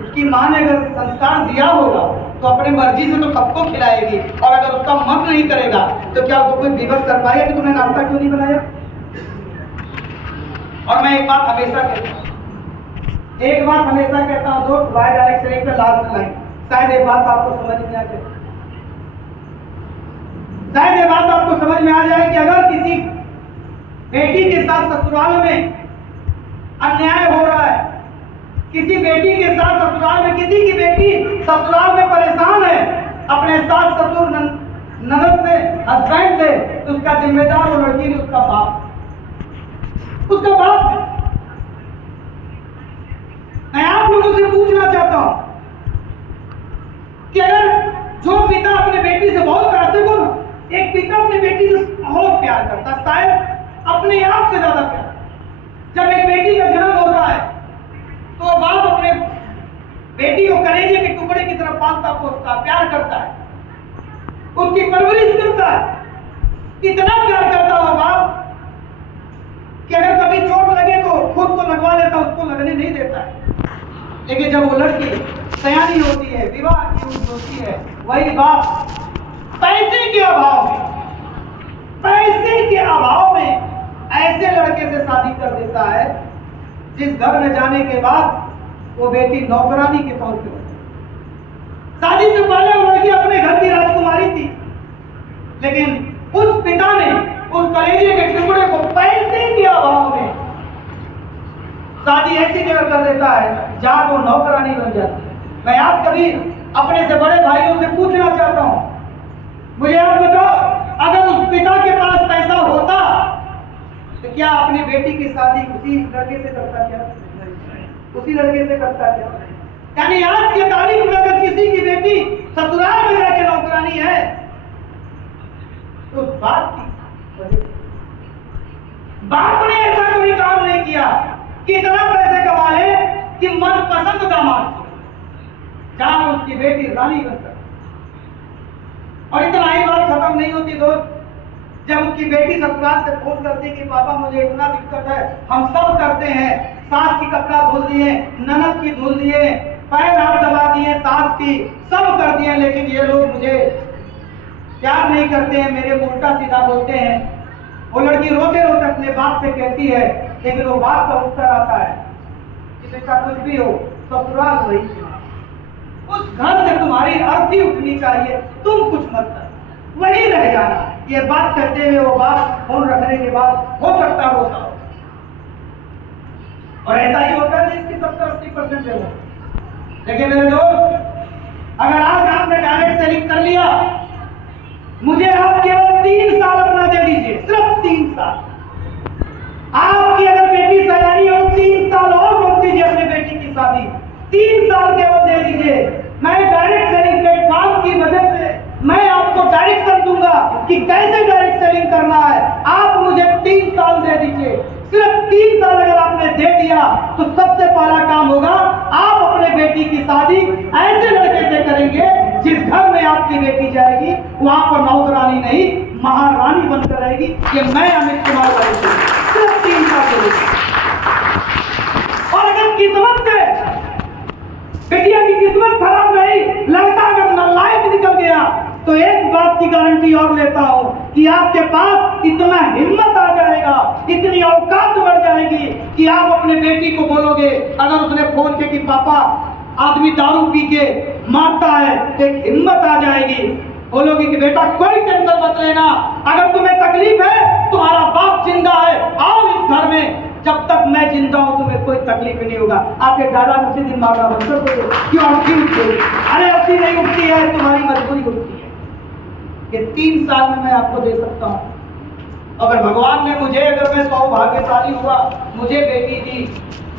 उसकी मां ने अगर संस्कार दिया होगा तो अपने मर्जी से तो सबको खिलाएगी, और अगर उसका मन नहीं करेगा तो क्या उसको कोई विवश कर पाएगा कि तुमने नाश्ता क्यों नहीं बनाया? और मैं एक बात हमेशा कहता हूं दोस्त, वाई डायरेक्ट सेलिंग पे लास्ट लाइन, शायद ये बात आपको समझ में आ जाए, शायद ये बात आपको समझ में आ जाए कि अगर किसी बेटी के साथ ससुराल में अन्याय हो रहा है, किसी बेटी के साथ ससुराल में, किसी की बेटी ससुराल में परेशान है अपने सास ससुर ननद से, हस्बैंड से, तो उसका जिम्मेदार वो लड़की नहीं, उसका बाप है। मैं आप लोगों से पूछना चाहता हूं कि अगर जो पिता अपने बेटी से बहुत प्यार, देखो ना, एक पिता अपनी बेटी से बहुत प्यार करता, शायद अपने आप से ज्यादा प्यार। जब एक बेटी का जन्म होता है तो बाप अपने बेटी को कलेजे के टुकड़े की तरफ पालता पोसता, प्यार करता है, उसकी परवरिश करता है, इतना प्यार करता हो बाप कि अगर कभी चोट लगे तो खुद को लगवा लेता, उसको लगने नहीं देता है। लेकिन जब वो लड़की सयानी होती है, विवाह की उम्र होती है, वही बाप पैसे के अभाव में ऐसे लड़के से शादी कर देता है जिस घर में जाने के बाद वो बेटी नौकरानी के तौर पे होती है। शादी से पहले वो लड़की अपने घर की राजकुमारी थी, लेकिन उस पिता ने उस कलेजे के टुकड़े को पैसे के अभाव में शादी ऐसी जगह कर देता है जहां वो नौकरानी बन जाती है। मैं आप सभी अपने से बड़े भाइयों से पूछना चाहता हूं, मुझे आप बताओ, अगर उस पिता के पास पैसा होता तो क्या अपनी बेटी की शादी उसी लड़के से करता? क्या उसी लड़के से करता? क्या यानी आज की तारीख में अगर किसी की बेटी ससुराल में जाके नौकरानी है तो उस बाप ने ऐसा कोई काम नहीं किया कि इतना पैसे कमा ले कि मनपसंद दामाद जहां उसकी बेटी रानी बनकर। और इतना ही बात खत्म नहीं होती दोस्त, जब उसकी बेटी ससुराल से फोन करती कि पापा मुझे इतना दिक्कत है, हम सब करते हैं, सास की कपड़ा धुल दिए, ननद की धुल दिए, पैर हाथ दबा दिए, सास की सब कर दिए, लेकिन ये लोग मुझे प्यार नहीं करते हैं, मेरे को उल्टा सीधा बोलते हैं। वो लड़की रोते रोते अपने बाप से कहती है, लेकिन वो बाप का उत्तर आता है कि बेटा कुछ भी हो ससुराल वही, उस घर से तुम्हारी अर्थी उठनी चाहिए, तुम कुछ मत कर, वही रह जाना। ये बात कहते हुए वो बात फोन रखने के बाद हो सकता होता हो, और ऐसा ही होता है इसकी 70-80% जगह। लेकिन मेरे दोस्त, अगर आज आपने डायरेक्ट सेलिंग कर लिया, मुझे आप केवल 3 साल अपना दे दीजिए, सिर्फ 3 साल। आपकी अगर बेटी सयानी हो, 3 साल और रोक दीजिए अपने बेटी की शादी, 3 साल केवल दे दीजिए। मैं डायरेक्ट सेलिंग प्लेटफॉर्म की वजह से मैं आपको डायरेक्शन दूंगा कि कैसे डायरेक्ट सेलिंग करना है। आप मुझे 3 साल दे दीजिए, सिर्फ 3 साल अगर आपने दे दिया तो सबसे पहला काम होगा, आप अपने बेटी की शादी ऐसे लड़के से करेंगे जिस घर में आपकी बेटी जाएगी वहां पर नौकरानी नहीं महारानी बनकर रहेगी। ये मैं अमित कुमार सिर्फ 3 साल के लिए। और अगर किस्मत से बेटिया की किस्मत खराब रही, लड़का अगर नालायक निकल गया, तो एक बात की गारंटी और लेता हूं कि आपके पास इतना हिम्मत आ जाएगा, इतनी औकात बढ़ जाएगी कि आप अपने बेटी को बोलोगे, अगर उसने फोन किया कि पापा आदमी दारू पी के मारता है, तो एक हिम्मत आ जाएगी, बोलोगे कि बेटा कोई टेंशन मत लेना, अगर तुम्हें तकलीफ है तुम्हारा बाप जिंदा है, आओ इस घर में, जब तक मैं जिंदा हूं तुम्हें कोई तकलीफ नहीं होगा। आपके दादा उसी दिन मारना बंद कर दो, क्यों अर्थी उठती? अरे अर्थी नहीं उठती है, तुम्हारी मजबूरी उठती है। ये 3 साल में मैं आपको दे सकता हूं। अगर भगवान ने मुझे, अगर मैं सौभाग्यशाली हुआ, मुझे बेटी दी,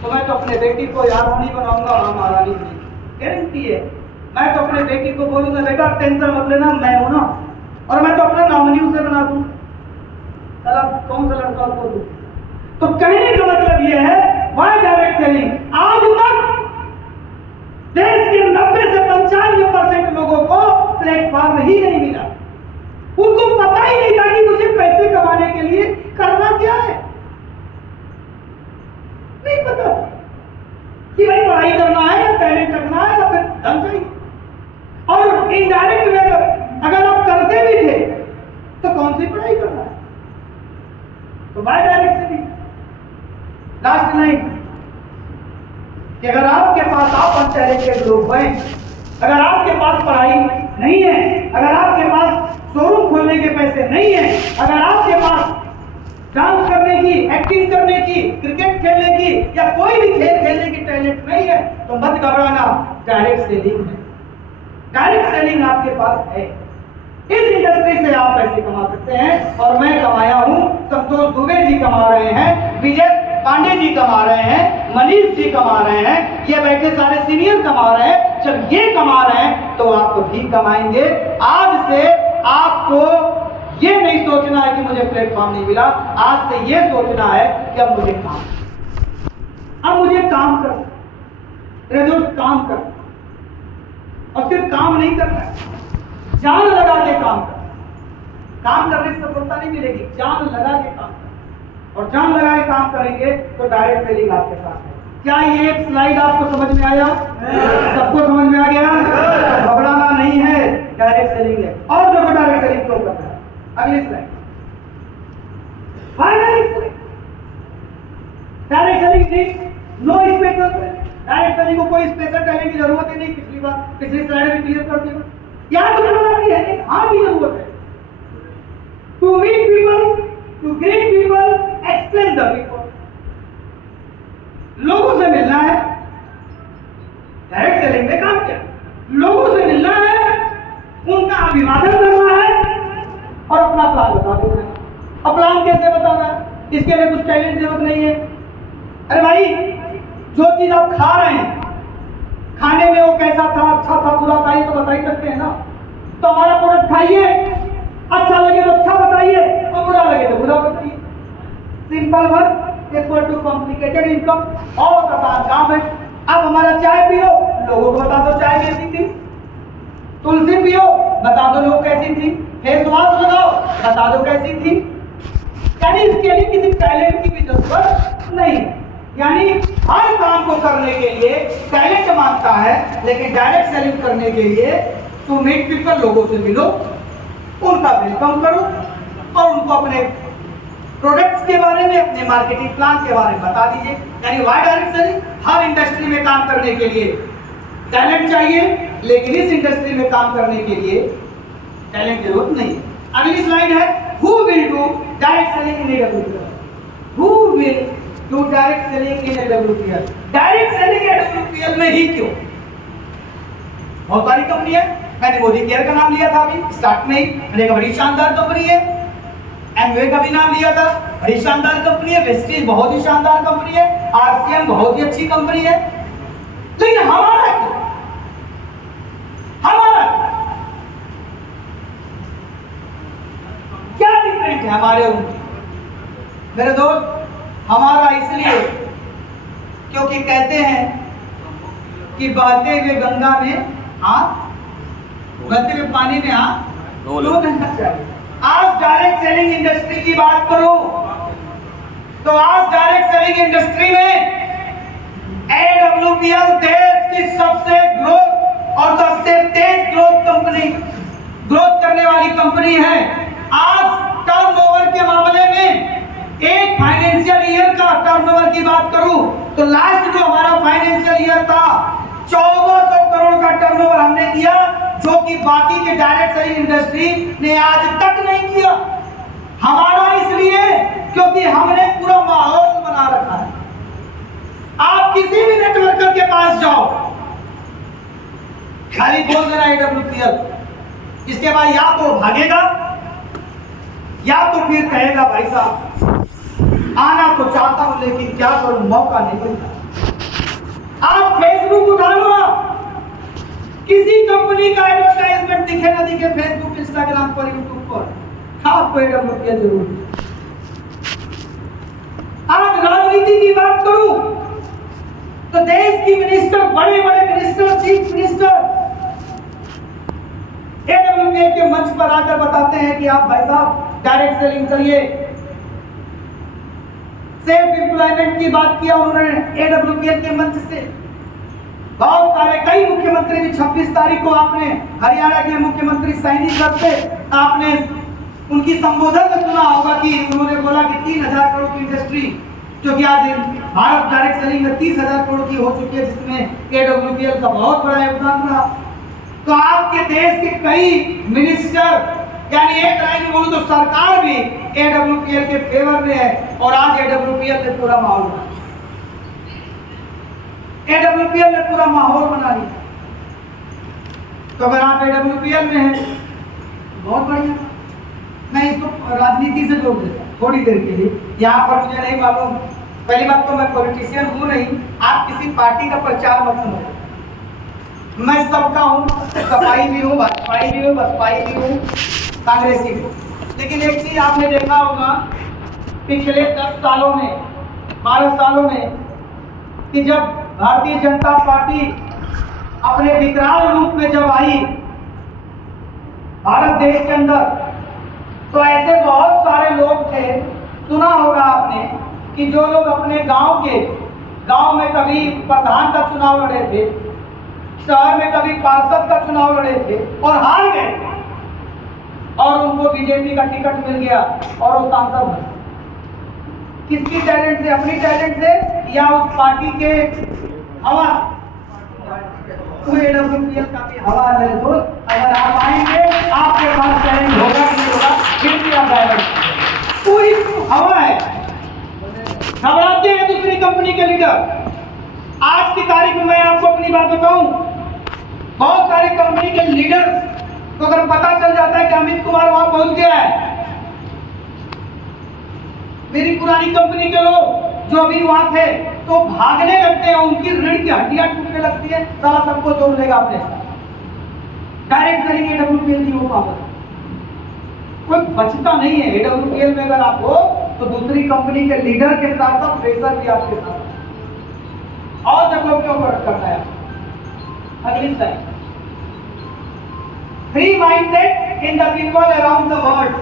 तो मैं तो अपने बेटी को यार नहीं बनाऊंगा, हाँ महारानी की गारंटी है। मैं तो अपने बेटी को बोलूंगा बेटा टेंशन मत लेना, मैं हूं ना, और मैं तो अपना नॉमिनी उसे बना दूं, चला कौन सा लड़का उसको दूं। तो कहने का मतलब यह है, वाई डायरेक्ट सेलिंग आज तक देश के 90 से 95% लोगों को प्लेटफॉर्म ही नहीं मिला। उनको पता ही नहीं था कि मुझे पैसे कमाने के लिए करना क्या है, नहीं पता कि भाई पढ़ाई करना है या टैलेंट रखना है या फिर धन चाहिए। और इनडायरेक्ट में अगर आप करते भी थे तो कौन सी पढ़ाई करना है, तो by direct selling. Last line कि अगर आपके पास आप टैलेंटेड लोग हैं, अगर आपके पास पढ़ाई नहीं है, अगर आपके पास शोरूम खोलने के पैसे नहीं है, अगर आपके पास डांस करने की, एक्टिंग करने की, क्रिकेट खेलने की या कोई भी खेल खेलने की टैलेंट नहीं है, तो मत घबराना, डायरेक्ट सेलिंग है। डायरेक्ट सेलिंग आपके पास है, इस इंडस्ट्री से आप पैसे कमा सकते हैं। और मैं कमाया हूं, संतोष दुबे जी कमा रहे हैं, विजय पांडे जी कमा रहे हैं, मनीष जी कमा रहे हैं, ये बैठे सारे सीनियर कमा रहे हैं। जब ये कमा रहे हैं तो आप भी कमाएंगे। आज से आपको ये नहीं सोचना है कि मुझे प्लेटफॉर्म नहीं मिला, आज से ये सोचना है कि अब मुझे काम कर, काम कर, और सिर्फ काम नहीं करना है, जान लगा के काम करना। काम करने से सफलता नहीं मिलेगी, जान लगा के काम करना, और जान लगा के काम करेंगे तो डायरेक्ट सेलिंग आपके साथ है। क्या ये एक स्लाइड आपको समझ में आया? सबको समझ में आ गया? घबराना नहीं है, डायरेक्ट सेलिंग है। और देखो डायरेक्ट सेलिंग क्यों करना है, अगली slide. Direct selling no special, direct selling को कोई स्पेशल टैलेंट की जरूरत ही नहीं। पिछली स्लाइड में क्लियर कर दिया, यहाँ तो जरूरत है, हाँ की जरूरत है। To meet people, to greet people, explain the people. लोगों से मिलना है, डायरेक्ट सेलिंग में काम किया, लोगों से मिलना है, उनका अभिवादन करना है और अपना प्लान बता देना है। अब प्लान कैसे बताना है, इसके लिए कुछ टैलेंट जरूरत नहीं है। अरे भाई, जो चीज आप खा रहे हैं, खाने में वो कैसा था, अच्छा था, बुरा था, ये तो बता ही सकते हैं ना। तो हमारा प्रोडक्ट खाइए, अच्छा लगे तो अच्छा बताइए और बुरा लगे तो बुरा बताइए। Simple work equal to complicated income, और आसान काम है। अब हमारा चाय पियो, लोगों को बता दो चाय कैसी थी। तुलसी पियो, बता दो लोग कैसी थी। फेस वॉश लगाओ, बता दो कैसी थी। यानी इसके लिए किसी टैलेंट की भी जरूरत नहीं है। यानी हर काम को करने के लिए टैलेंट मांगता है, लेकिन डायरेक्ट सेलिंग करने के लिए टू मीट पीपल, लोगों से मिलो, उनका वेलकम करो और उनको अपने प्रोडक्ट्स के बारे में, अपने मार्केटिंग प्लान के बारे में बता दीजिए। यानी वाई डायरेक्ट सेलिंग? हर इंडस्ट्री में काम करने के लिए टैलेंट चाहिए, लेकिन इस इंडस्ट्री में काम करने के लिए टैलेंट की जरूरत नहीं। अगली स्लाइड है, who will do direct selling in AWPL? Who will do direct selling in AWPL? Direct selling AWPL में ही क्यों? बहुत सारी कंपनी है, मैंने मोदी केयर का नाम लिया था अभी स्टार्ट में ही, मैंने बड़ी शानदार कंपनी है। एमवे का भी नाम लिया था, बड़ी शानदार कंपनी है। वेस्टेज बहुत ही शानदार कंपनी है। आरसीएम बहुत ही अच्छी कंपनी है। लेकिन हमारा क्यों? हमारा क्या डिफरेंट है हमारे उनके? मेरे दोस्त, हमारा इसलिए क्योंकि कहते हैं कि बहते हुए गंगा में हाथ, बहते हुए पानी में हाथ धो लेना चाहिए। आज डायरेक्ट सेलिंग इंडस्ट्री की बात करूं तो आज डायरेक्ट सेलिंग इंडस्ट्री में एडब्ल्यूपीएल देश की सबसे ग्रोथ और सबसे तेज ग्रोथ करने वाली कंपनी है। आज टर्नओवर के मामले में एक फाइनेंशियल ईयर का टर्नओवर की बात करूं तो लास्ट जो हमारा फाइनेंशियल ईयर था 1400 करोड़ का टर्नओवर हमने किया, जो कि बाकी के डायरेक्ट सेलिंग इंडस्ट्री ने आज तक नहीं किया। हमारा इसलिए क्योंकि हमने पूरा माहौल बना रखा है। आप किसी भी नेटवर्कर के पास जाओ, खाली बोल देना एडब्ल्यूपीएल, इसके बाद या तो भागेगा या तो फिर कहेगा भाई साहब आना तो चाहता हूं लेकिन क्या करूं, मौका नहीं मिलता। आप फेसबुक उठा लो, किसी कंपनी का एडवर्टाइजमेंट दिखे ना दिखे फेसबुक, इंस्टाग्राम पर, यूट्यूब पर, आपको एडब्ल्यूपीएल जरूर। आज राजनीति की बात करूं तो देश की मिनिस्टर, बड़े बड़े मिनिस्टर, चीफ मिनिस्टर एडब्ल्यूपीएल के मंच पर आकर बताते हैं कि आप भाई साहब डायरेक्ट सेलिंग करिए। सेल्फ एम्प्लॉयमेंट की बात किया उन्होंने एडब्ल्यूपीएल के मंच से। बहुत सारे कई मुख्यमंत्री भी 26 तारीख को आपने हरियाणा के मुख्यमंत्री सैनी सर से आपने उनकी संबोधन में सुना होगा कि उन्होंने बोला कि 3000 करोड़ की इंडस्ट्री, जो कि आज भारत डायरेक्ट सेलिंग में 30,000 करोड़ की हो चुकी है, जिसमें एडब्ल्यूपीएल का बहुत बड़ा योगदान रहा। तो आपके देश के कई मिनिस्टर, यानी एक लाइन में बोलूं तो सरकार भी एडब्ल्यूपीएल के फेवर में है, और आज एडब्ल्यूपीएल ने पूरा माहौल बना लिया। तो अगर आप एडब्ल्यूपीएल में हैं तो बहुत बढ़िया। मैं इसको राजनीति से जोड़ देता हूं थोड़ी देर के लिए। यहाँ पर मुझे नहीं मालूम, पहली बात तो मैं पॉलिटिशियन हूँ नहीं, आप किसी पार्टी का प्रचार मत समझो। मैं सबका हूँ, सपाई भी हूँ, भाजपाई भी हूँ, बसपाई भी हूँ, कांग्रेसी भी। लेकिन एक चीज आपने देखा होगा पिछले 10 सालों में, 12 सालों में, कि जब भारतीय जनता पार्टी अपने विकराल रूप में जब आई भारत देश के अंदर। तो ऐसे बहुत सारे लोग थे, सुना होगा आपने कि जो लोग अपने गांव में कभी प्रधान का चुनाव लड़े थे, शहर में कभी पार्षद का चुनाव लड़े थे और हार गए, और उनको बीजेपी का टिकट मिल गया और वो सांसद बने। किसकी टैलेंट से? अपनी टैलेंट से या उस पार्टी के हवा? AWPL का भी हवा है दोस्त। अगर आप आएंगे, आपके पास टैलेंट होगा कि नहीं होगा, फिर भी आप डायरेक्ट पूरी हवा है। घबराते हैं दूसरी कंपनी के लीडर। आज की तारीख में मैं आपको अपनी बात बताऊं, बहुत सारी कंपनी के लीडर तो अगर पता चल जाता है कि अमित कुमार वहां पहुंच गया है, मेरी पुरानी कंपनी के लोग जो अभी वहां थे तो भागने लगते हैं, उनकी रीढ़ की हड्डियां टूटने लगती है, साला सबको जोड़ लेगा अपने साथ। डायरेक्ट करेंगे AWPL की वो पावर, कोई बचता नहीं है। AWPL में अगर आप हो तो दूसरी कंपनी के लीडर के साथ साथ प्रेशर भी आपके साथ। और जगहों के ऊपर करना है। अगली slide. 3 mindset in the people around the world.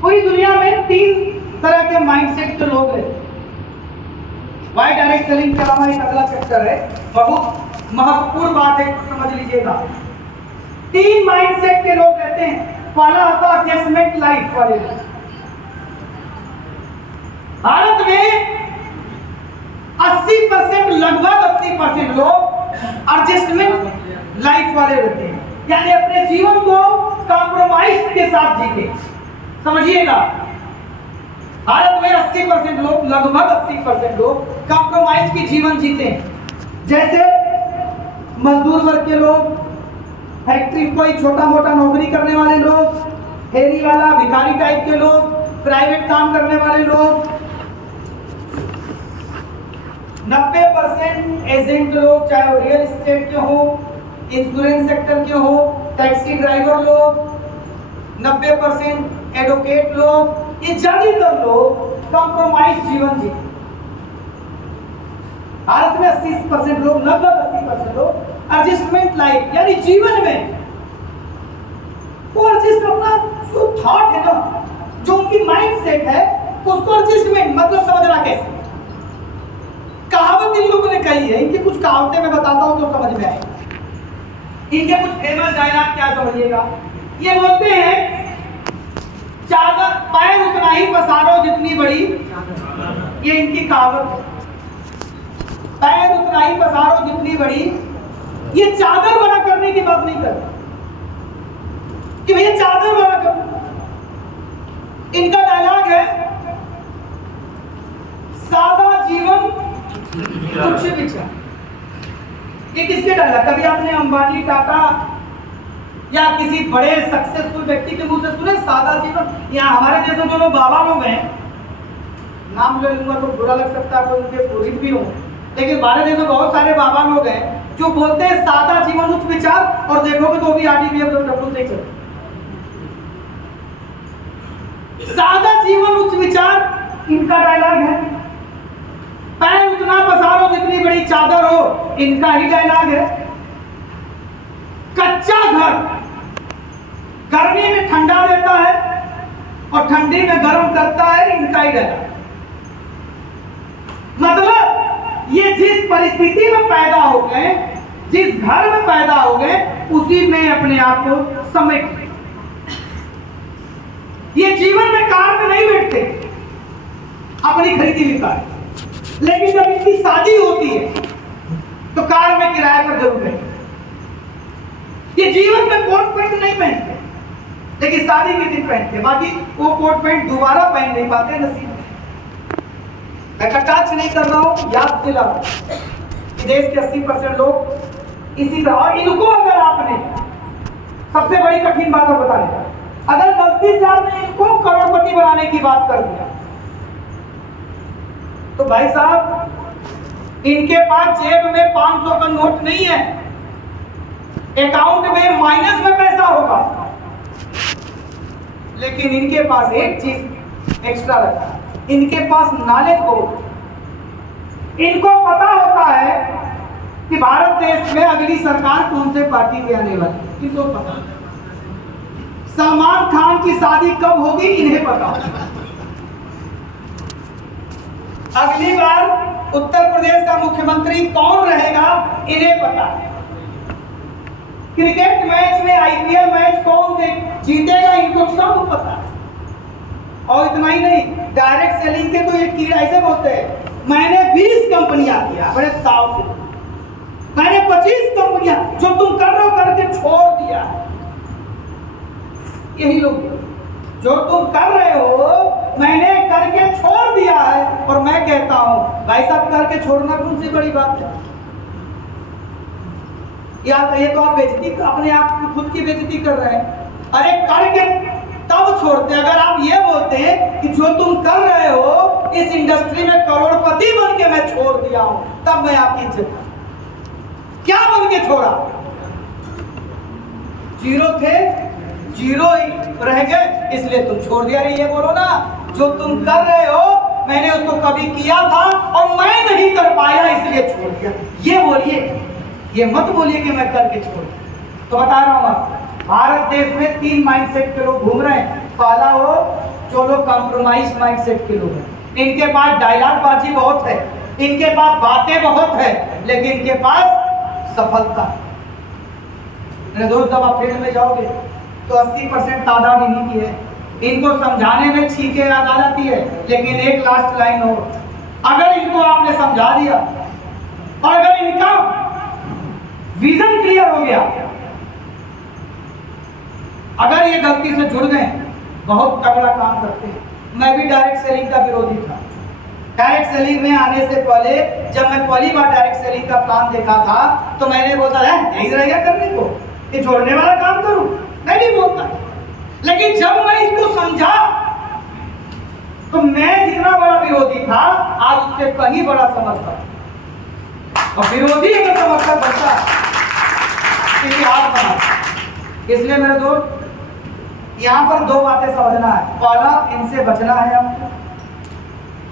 पूरी दुनिया में 3 तरह के माइंडसेट के लोग हैं। वाई डायरेक्ट सेलिंग के अलावा एक अगला चैप्टर है, बहुत महत्वपूर्ण बात है, समझ लीजिएगा। 3 माइंडसेट के लोग रहते हैं। पहला होता है एडजस्टमेंट लाइफ वाले। भारत में 80%, लगभग 80% लोग एडजस्टमेंट लाइफ वाले रहते हैं, यानी अपने जीवन को कॉम्प्रोमाइज के साथ जीते। समझिएगा, भारत में 80% लोग, लगभग 80% लोग कॉम्प्रोमाइज की जीवन जीते हैं। जैसे मजदूर वर्ग के लोग, फैक्ट्री कोई छोटा मोटा नौकरी करने वाले लोग, फेरी वाला भिखारी टाइप के लोग, प्राइवेट काम करने वाले लोग। 90% एजेंट लोग, चाहे वो रियल एस्टेट के हो, इंश्योरेंस सेक्टर के हो, टैक्सी ड्राइवर लोग, 90% एडवोकेट लोग, ये ज्यादातर लोग कॉम्प्रोमाइज जीवन जीते। भारत में 80% लोग, लगभग 80% लोग एडजस्टमेंट लाइफ, यानी जीवन में वो एडजस्ट अपना जो थॉट है ना, जो उनकी माइंड सेट है, उसको एडजस्टमेंट मतलब समझना कैसे। कहावत इन लोगों ने कही है, इनकी कुछ कहावतें मैं बताता हूं तो समझ में आएगी। इनके कुछ फेमस डायलॉग क्या समझिएगा। ये बोलते हैं, चादर पैर उतना ही पसारो जितनी बड़ी, ये इनकी कहावत है। पैर उतना ही पसारो जितनी बड़ी, ये चादर बड़ा करने की बात नहीं करता कि भैया चादर बड़ा करो। इनका डायलॉग है, सादा जीवन उच्च विचार। ये किसके डायलॉग? कभी आपने अंबानी, टाटा या किसी बड़े सक्सेसफुल व्यक्ति के मुंह से सुने सादा जीवन? यहाँ हमारे जैसे जो लोग बाबा लोग हैं, नाम ले लूंगा तो बुरा लग सकता है, कोई उनके पुरोहित भी हो, लेकिन हमारे जैसे बहुत सारे बाबा लोग हैं जो बोलते हैं सादा जीवन उच्च विचार, और देखोगे तो भी RDBF से चलते। सादा जीवन उच्च विचार इनका डायलॉग है। पैर उतना पसारो जितनी बड़ी चादर हो, इनका ही डायलॉग है। कच्चा घर गर्मी में ठंडा देता है और ठंडी में गर्म करता है, इनका ही डायलॉग। मतलब ये जिस परिस्थिति में पैदा हो गए, जिस घर में पैदा हो गए, उसी में अपने आप को समेट। ये जीवन में कार में नहीं बैठते, अपनी खरीदी हुई कार, लेकिन जब इनकी शादी होती है तो कार में किराए पर जरूर बैठते। ये जीवन में कोट पैंट नहीं पहनते, लेकिन शादी के दिन पहनते, बाकी वो कोट पैंट दोबारा पहन नहीं पाते नसीब में। मैं कटाक्ष नहीं कर रहा हूं, याद दिला रहा हूं। देश के 80% लोग इसी तरह। और इनको अगर आपने, सबसे बड़ी कठिन बात बता देगा, अगर गलती से आपने इनको करोड़पति बनाने की बात कर दिया तो भाई साहब, इनके पास जेब में 500 का नोट नहीं है, अकाउंट में माइनस में पैसा होगा, लेकिन इनके पास एक चीज एक्स्ट्रा रखा है, इनके पास नॉलेज हो। इनको पता होता है कि भारत देश में अगली सरकार कौन से पार्टी की आने वाली है, इनको पता। सलमान खान की शादी कब होगी इन्हें पता। अगली बार उत्तर प्रदेश का मुख्यमंत्री कौन रहेगा इन्हें पता है। क्रिकेट मैच में आईपीएल मैच कौन जीतेगा इनको सब पता है। और इतना ही नहीं, डायरेक्ट सेलिंग के तो ये कीड़ा ऐसे बोलते हैं, मैंने 20 कंपनियां किया बड़े ताव से, मैंने 25 कंपनियां जो तुम कर रहे हो करके छोड़ दिया। यही लोग जो तुम कर रहे हो मैंने करके छोड़ दिया है। और मैं कहता हूं भाई साहब करके छोड़ना कौन सी बड़ी बात है। या ये तो आप बेइज्जती अपने आप को खुद की बेइज्जती कर रहे हैं। अरे करके तब छोड़ते। अगर आप ये बोलते हैं कि जो तुम कर रहे हो इस इंडस्ट्री में करोड़पति बन के मैं छोड़ दिया हूं, तब मैं आपकी इज्जत क्या बन के छोड़ा। जीरो थे, जीरो ही रह गए इसलिए तुम छोड़ दिया। ये बोलो ना जो तुम कर रहे हो मैंने उसको कभी किया था और मैं नहीं कर पाया इसलिए छोड़ दिया। ये बोलिए, ये मत बोलिए कि मैं करके छोड़। तो बता रहा हूं आप, भारत देश में 3 माइंडसेट के लोग घूम रहे हैं। पहला वो जो लोग कॉम्प्रोमाइज माइंडसेट के लोग हैं, इनके पास डायलॉग बाजी बहुत है, इनके पास बातें बहुत है, लेकिन इनके पास सफलता। मेरे दोस्त जब आप फील्ड में जाओगे तो 80% तादाद इन्हीं की है। इनको समझाने में छींके याद आ जाती है, लेकिन एक लास्ट लाइन हो, अगर इनको आपने समझा दिया और अगर इनका विजन क्लियर हो गया, अगर ये गलती से जुड़ गए बहुत तगड़ा काम करते हैं। मैं भी डायरेक्ट सेलिंग का विरोधी था। डायरेक्ट सेलिंग में आने से पहले जब मैं पहली बार डायरेक्ट सेलिंग का प्लान देखा था तो मैंने बोला है यही रहेगा करने को, ये जोड़ने वाला काम करूं, मैं भी बोलता। लेकिन जब मैं इसको समझा तो मैं जितना बड़ा विरोधी था आज उससे कहीं बड़ा समर्थक, और विरोधी का समर्थक बनता इतिहास बना। इसलिए मेरे दोस्त यहाँ पर 2 बातें समझना है। पहला, इनसे बचना है आपको,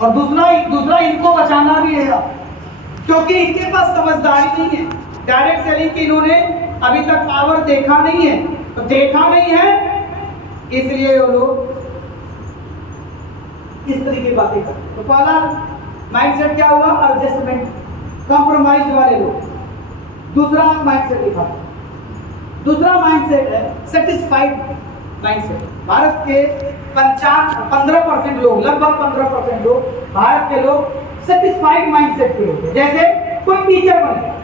और दूसरा इनको बचाना भी है, क्योंकि इनके पास समझदारी नहीं है। डायरेक्ट सेलिंग की इन्होंने अभी तक पावर देखा नहीं है, तो देखा नहीं है इसलिए वो लोग इस तरह की बातें करते हैं। तो पहला माइंडसेट क्या हुआ, एडजस्टमेंट, कॉम्प्रोमाइज वाले लोग। दूसरा माइंडसेट लिखा, दूसरा माइंडसेट है सेटिस्फाइड माइंडसेट। भारत के 15% लोग, लगभग 15% लोग भारत के लोग सेटिस्फाइड माइंडसेट के लोग हैं। जैसे कोई टीचर बन गया,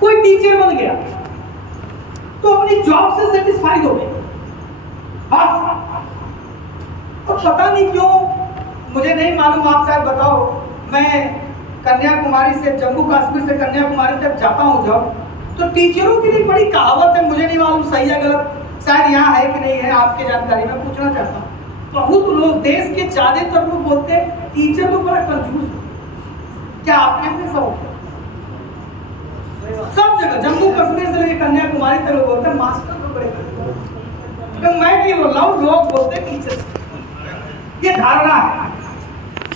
कोई टीचर बन गया तो अपनी जॉब से सेटिस्फाइड हो गए बस। और पता नहीं क्यों, मुझे नहीं मालूम, आप शायद बताओ, मैं कन्याकुमारी से, जम्मू कश्मीर से कन्याकुमारी तक जाता हूँ जब, तो टीचरों के लिए बड़ी कहावत है, मुझे नहीं मालूम सही है गलत, शायद यहाँ है कि नहीं है, आपके जानकारी में पूछना चाहता हूँ। बहुत लोग, देश के ज्यादातर लोग बोलते हैं टीचर तो बड़ा कंजूस है। क्या आपके यहाँ ऐसा होता है? सब जगह, जम्मू कश्मीर से लेकर कन्याकुमारी तक लोग बोलते हैं मास्टर तो बड़े कंजूस। तो मैं नहीं बोल रहा हूँ, लोग बोलते हैं टीचर। ये धारणा है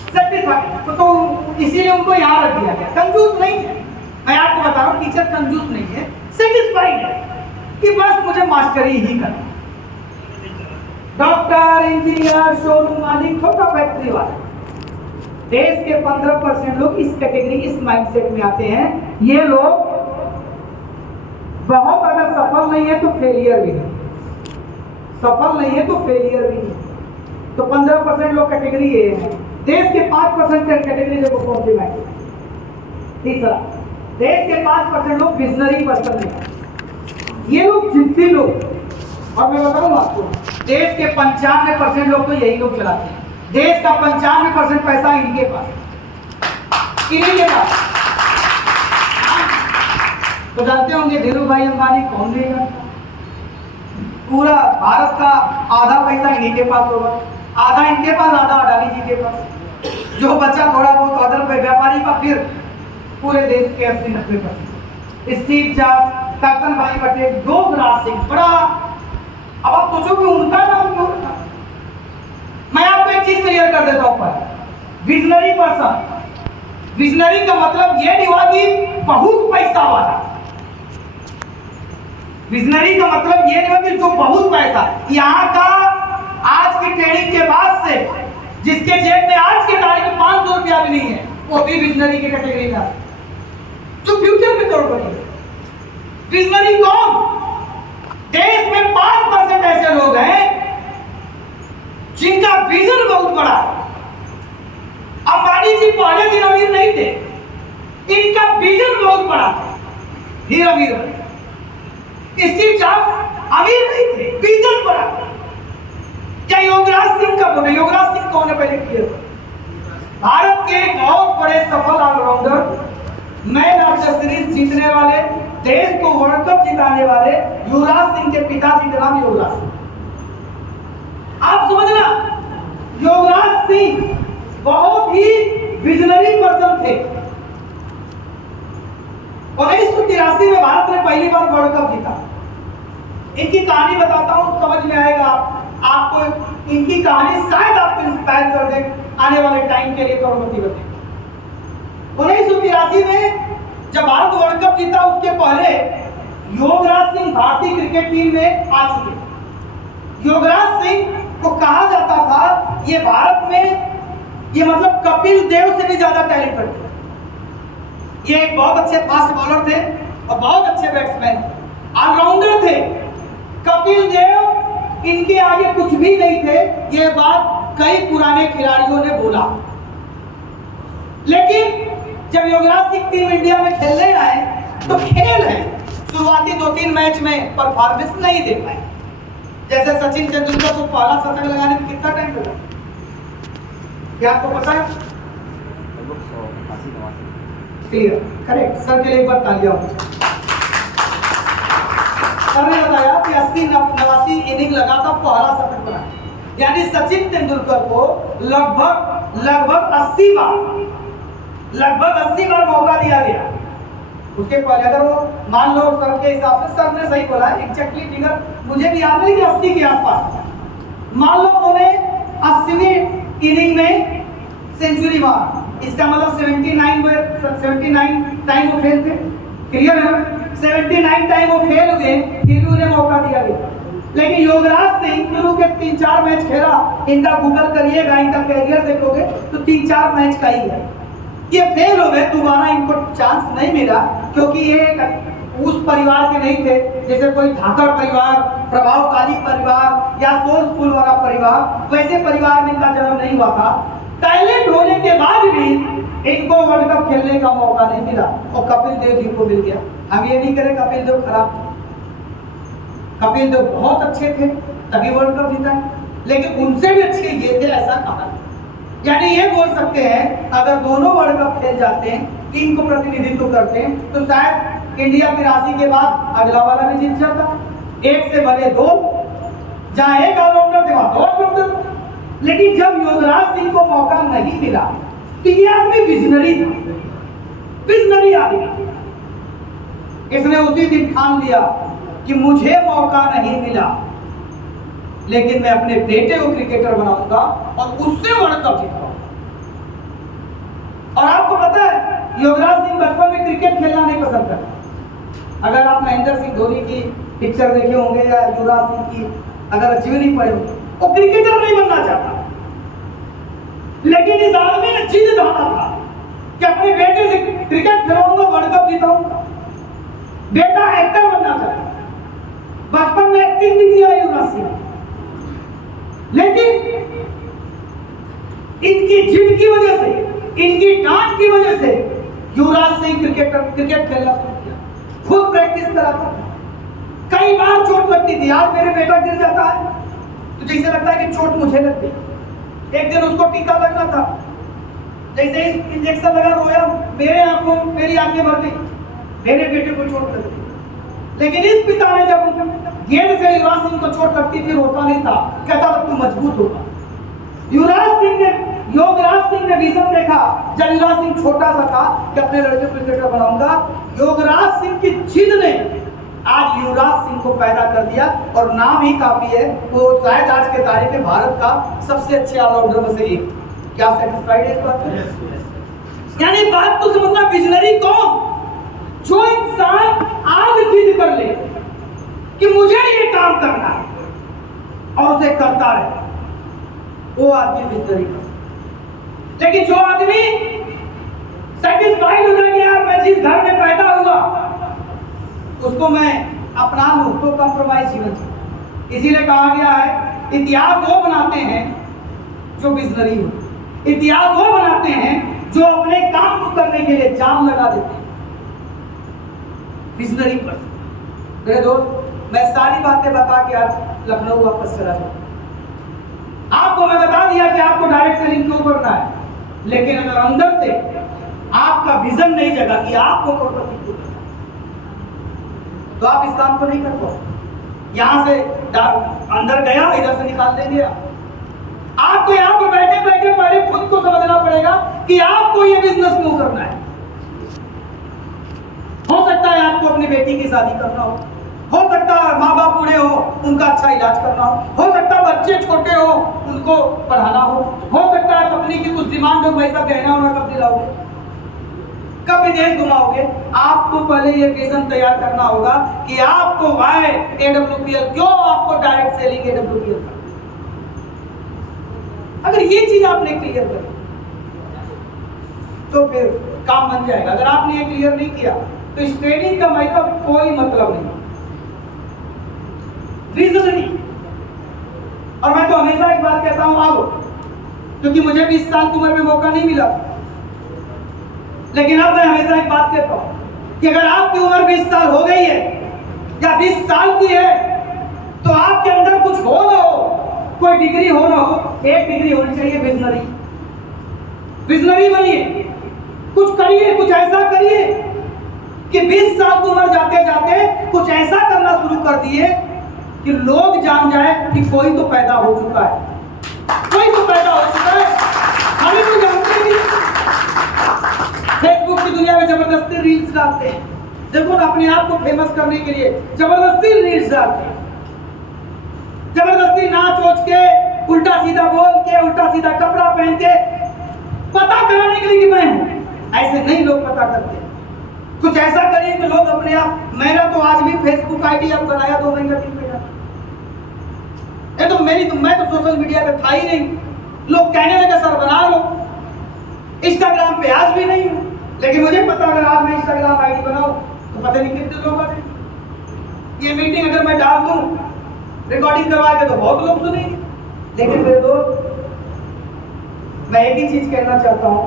सेटिस्फाइड, तो इसीलिए उनको यहाँ रख दिया गया। कंजूस नहीं है, मैं आपको बता रहा हूँ, टीचर कंजूस नहीं है, सेटिस्फाइड है कि बस मुझे मास्टरी ही करना। डॉक्टर, इंजीनियर, शोरूम मालिक, छोटा फैक्ट्री वाला, देश के 15% लोग इस कैटेगरी, इस माइंडसेट में आते हैं। ये लोग बहुत, अगर सफल नहीं है तो फेलियर भी नहीं, सफल नहीं है तो फेलियर भी नहीं। तो 15% लोग कैटेगरी ये है। देश के 5% कैटेगरी देखो कौन सी माइंडसेट। तीसरा, देश के 5% लोग विजनरी पर्सन है, ये लोग जिद्दी लोग। और मैं बताऊं आपको, देश के 95% लोग तो यही लोग चलाते हैं। देश का 95% पैसा इनके पास, इन्हीं के पास। तो जानते होंगे धीरू भाई अंबानी कौन देगा? पूरा भारत का आधा पैसा इन्हीं के पास होगा, आधा इनके पास, आधा अडानी जी के पास। जो बचा थोड़ा बहुत अदर पे व्यापारी का, फिर पूरे देश के 80-90%। स्टीव जॉब्स, करसन भाई पटेल, योगराज सिंह, बड़ा। अब आप सोचो कि उनका नाम क्यों रखा? मैं आपको एक चीज क्लियर कर देता हूं, विजनरी पर्सन विजनरी का मतलब ये नहीं हुआ कि बहुत पैसा वाला। विजनरी का मतलब ये नहीं हुआ कि जो बहुत पैसा, यहाँ का आज की ट्रेनिंग के बाद से जिसके जेब में आज के तारीख में 500 रुपया भी नहीं है, वो भी विजनरी की कैटेगरी में, जो फ्यूचर में करोड़पति। विजनरी कौन? देश में 5% ऐसे लोग हैं जिनका विजन बहुत बड़ा है। अंबानी जी पहले दिन अमीर नहीं थे, इनका विजन बहुत बड़ा था, फिर अमीर बने। स्टीव जॉब्स अमीर नहीं थे, विजन बड़ा था। क्या योगराज सिंह का बोले? योगराज सिंह कौन है पहले क्लियर करो। भारत के बहुत बड़े सफल allrounder, man of the series जीतने वाले, देश को वर्ल्ड कप जिताने वाले युवराज सिंह के पिताजी का नाम योगराज सिंह। आप समझना, योगराज सिंह बहुत ही विजनरी पर्सन थे। 1983 में भारत ने पहली बार वर्ल्ड कप जीता। इनकी कहानी बताता हूं, समझ में आएगा आपको। इनकी कहानी शायद आपको इंस्पायर कर दे आने वाले टाइम के लिए करोड़पति बने। 1983 में जब भारत वर्ल्ड कप जीता, उसके पहले योगराज सिंह भारतीय क्रिकेट टीम में आ चुके। योगराज सिंह को कहा जाता था ये भारत में ये मतलब कपिल देव से भी ज्यादा टैलेंटेड थे। ये एक बहुत अच्छे फास्ट बॉलर थे और बहुत अच्छे बैट्समैन थे, ऑलराउंडर थे। कपिल देव इनके आगे कुछ भी नहीं थे, ये बात कई पुराने खिलाड़ियों ने बोला। लेकिन जब योगराज सिंह टीम इंडिया में खेलने आए तो खेल है, शुरुआती 2-3 मैच में परफॉर्मेंस नहीं दे पाए। जैसे सचिन तेंदुलकर को पहला शतक लगाने में कितना टाइम लगा, क्या आपको पता है? Clear, correct. सर के लिए एक बार तालियां हो। सर ने बताया कि 80-89 इनिंग लगा था, पहला शतक बना। यानी सचिन तेंदुलकर को लगभग 80 बार मौका दिया गया। उसके पहले अगर वो मान लो सर के हिसाब से, सर ने सही बोला, एग्जैक्टली फिगर मुझे भी याद नहीं कि 80 के आसपास। मान लो उन्होंने 80वीं इनिंग में सेंचुरी मारा, इसका मतलब 79 टाइम वो फेल थे। क्लियर है ना? 79 टाइम वो फेल हुए, फिर भी उन्हें मौका दिया गया। लेकिन योगराज सिंह शुरू के 3-4 मैच खेला, इनका गूगल करिएगा, इनका कैरियर देखोगे तो 3-4 मैच का ही है। ये फेल हो गए, दोबारा इनको चांस नहीं मिला, क्योंकि ये उस परिवार के नहीं थे जैसे कोई धाकड़ परिवार, प्रभावशाली परिवार या सोर्सफुल वाला परिवार, वैसे परिवार में इनका जन्म नहीं हुआ था। टैलेंट होने के बाद भी इनको वर्ल्ड कप खेलने का मौका नहीं मिला और कपिल देव जी को मिल गया। हम ये नहीं करें कपिल देव खराब थे, कपिल देव बहुत अच्छे थे तभी वर्ल्ड कप जीता, लेकिन उनसे भी अच्छे ये थे, ऐसा कहा। यानी ये बोल सकते हैं अगर दोनों वर्ल्ड कप खेल जाते हैं, टीम को प्रतिनिधित्व करते हैं, तो शायद इंडिया 83 के बाद अगला वाला भी जीत जाता। एक से भले 2, जहां एक ऑलराउंडर थे वहां 2 ऑलराउंडर। लेकिन जब योगराज सिंह को मौका नहीं मिला तो ये आदमी विजनरी था, विजनरी आदमी। इसने उसी दिन ठान लिया कि मुझे मौका नहीं मिला, लेकिन मैं अपने बेटे को क्रिकेटर बनाऊंगा और उससे वर्ल्ड कप जीतूंगा। और आपको पता है योगराज सिंह बचपन में क्रिकेट खेलना नहीं पसंद करता। अगर आप महेंद्र सिंह धोनी की पिक्चर देखे होंगे या युवराज सिंह की अगर जीवनी पढ़े होंगे, वो क्रिकेटर नहीं बनना चाहता, लेकिन इस आदमी ने जिद ठाना था कि अपने बेटे से क्रिकेट खिलाऊंगा, वर्ल्ड कप जीताऊंगा। बेटा एक्टर बनना चाहता, बचपन में एक्टिंग भी किया युवराज सिंह, लेकिन इनकी जिद की वजह से, इनकी डांट की वजह से युवराज सिंह क्रिकेट खेलना शुरू किया, खुद प्रैक्टिस कराता था। कई बार चोट लगती थी, आज मेरे बेटा गिर जाता है तो जैसे लगता है कि चोट मुझे लग गई। एक दिन उसको टीका लगना था, जैसे ही इंजेक्शन लगा रोया, मेरी आंखें भर गई, मेरे बेटे को चोट लग गई। लेकिन इस पिता ने जब गेंद से युवराज सिंह को चोट लगती थी, रोता नहीं था, कहता था तू मजबूत होगा। योगराज सिंह ने विजन देखा जब युवराज सिंह छोटा सा था कि अपने लड़के को क्रिकेटर बनाऊंगा। योगराज सिंह की जिद ने आज युवराज सिंह को पैदा कर दिया और नाम ही काफी है, वो शायद आज के तारीख में भारत का सबसे अच्छे ऑलराउंडर में से एक। क्या सेटिस्फाइड है इस बात से? यानी बात को समझना, विजनरी कौन? जो इंसान आज जिद कर ले कि मुझे ये काम करना है और उसे करता रहे, वो आदमी विजनरी पर्सन। लेकिन जो आदमी सेटिस्फाइड हो जाए कि यार मैं जिस घर में पैदा हुआ उसको मैं अपना लूं, तो कंप्रोमाइज जीवन जीना। इसीलिए कहा गया है इतिहास वो बनाते हैं जो विजनरी हो, इतिहास वो बनाते हैं जो अपने काम को करने के लिए जान लगा देते हैं, विजनरी पर्सन। मेरे दोस्त, मैं सारी बातें बता के आज लखनऊ वापस चला जाऊँ। आपको मैं बता दिया कि आपको डायरेक्ट सेलिंग क्यों करना है, लेकिन अगर अंदर से आपका विजन नहीं जगा कि आपको करोड़पति क्यों करना है, तो आप इस काम को नहीं कर पाओ। यहां से अंदर गया, इधर से निकाल देंगे। आपको यहां पर बैठे बैठे पहले खुद को समझना पड़ेगा कि आपको ये बिजनेस क्यों करना है। हो सकता है आपको अपनी बेटी की शादी करना हो सकता है माँ बाप बूढ़े हो उनका अच्छा इलाज करना हो सकता है बच्चे छोटे हो उनको पढ़ाना हो सकता है पत्नी की कुछ डिमांड हो, भाई साहब गहना होना कब दिलाओगे, कब विदेश घुमाओगे। आपको पहले ये विजन तैयार करना होगा कि आपको वाई AWPL क्यों, आपको डायरेक्ट सेलिंग AWPL का। अगर ये चीज आपने क्लियर कर तो फिर काम बन जाएगा। अगर आपने ये क्लियर नहीं किया तो इस ट्रेनिंग का भाई साहब कोई मतलब नहीं। विजनरी, और मैं तो हमेशा एक बात कहता हूं अब, क्योंकि मुझे 20 साल की उम्र में मौका नहीं मिला, लेकिन अब मैं हमेशा एक बात कहता हूं कि अगर आपकी उम्र 20 साल हो गई है या 20 साल की है तो आपके अंदर कुछ हो ना हो, कोई डिग्री हो ना हो, एक डिग्री होनी चाहिए विजनरी। विजनरी बनिए, कुछ करिए, कुछ ऐसा करिए कि 20 साल की उम्र जाते जाते कुछ ऐसा करना शुरू कर दिए कि लोग जान जाए कि कोई तो पैदा हो चुका है, कोई तो पैदा हो चुका है। हमें तो जानते हैं फेसबुक की दुनिया में जबरदस्ती रील्स डालते हैं, देखो ना अपने आप को फेमस करने के लिए जबरदस्ती रील्स डालते हैं, जबरदस्ती नाच वोच के, उल्टा सीधा बोल के, उल्टा सीधा कपड़ा पहन के पता कराने के लिए कि मैं हूं। ऐसे नहीं लोग पता करते, कुछ ऐसा करिए कि लोग अपने आप। मैंने तो आज भी फेसबुक आईडी अब बनाया 2 महीना 3 महीना, ये तो मैं तो सोशल मीडिया पे था ही नहीं। लोग कहने लगे सर बना लो, इंस्टाग्राम पे आज भी नहीं हूं, लेकिन मुझे पता अगर आज मैं इंस्टाग्राम आईडी बनाऊं तो पता नहीं कितने लोग आ जाएंगे। ये मीटिंग अगर मैं डाल दूं रिकॉर्डिंग करवा के तो बहुत लोग सुनेंगे। लेकिन मेरे दोस्त, मैं एक ही चीज कहना चाहता हूं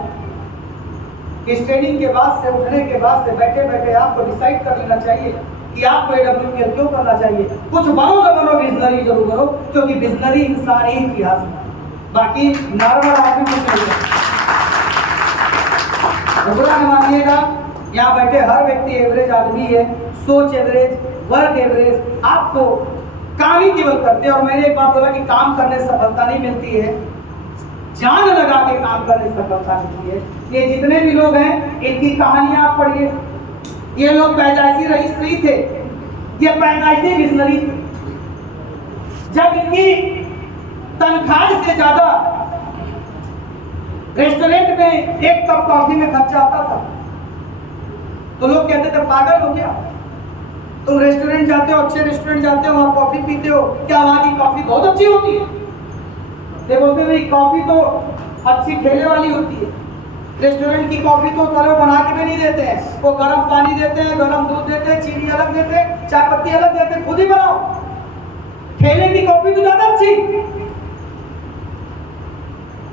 कि इस ट्रेनिंग के बाद से, उठने के बाद से, बैठे बैठे आपको डिसाइड कर लेना चाहिए कि आपको AWPL क्यों करना चाहिए। कुछ बनो न बनो, विजनरी जरूर करो, क्योंकि विजनरी इंसान ही इतिहास है, बाकी नॉर्मल आदमी कुछ नहीं है। बुरा न मानिएगा, यहाँ बैठे हर व्यक्ति एवरेज आदमी है, सोच एवरेज, वर्क एवरेज, आपको काम ही केवल करते हैं। और मैंने एक बात बोला कि काम करने से सफलता नहीं मिलती है, जान लगा के काम करने से सफलता मिलती है। ये जितने भी लोग हैं इनकी कहानियां आप पढ़िए, ये लोग पैदाइशी रईस नहीं थे, ये पैदाइशी विजनरी थे। जब इनकी तनख्वाह से ज्यादा रेस्टोरेंट में एक कप कॉफी में खर्चा आता था तो लोग कहते थे पागल हो गया, तुम रेस्टोरेंट जाते हो, अच्छे रेस्टोरेंट जाते हो, वहां कॉफी पीते हो, क्या वहां की कॉफी बहुत अच्छी होती है? ये बोलते भाई कॉफी तो अच्छी ठेले वाली होती है, रेस्टोरेंट की कॉफी तो चलो बना के भी नहीं देते हैं, वो गर्म पानी देते हैं, गर्म दूध देते हैं, चीनी अलग देते हैं, चाय पत्ती अलग देते हैं, खुद ही बनाओ। ठेले की कॉफी तो ज्यादा अच्छी,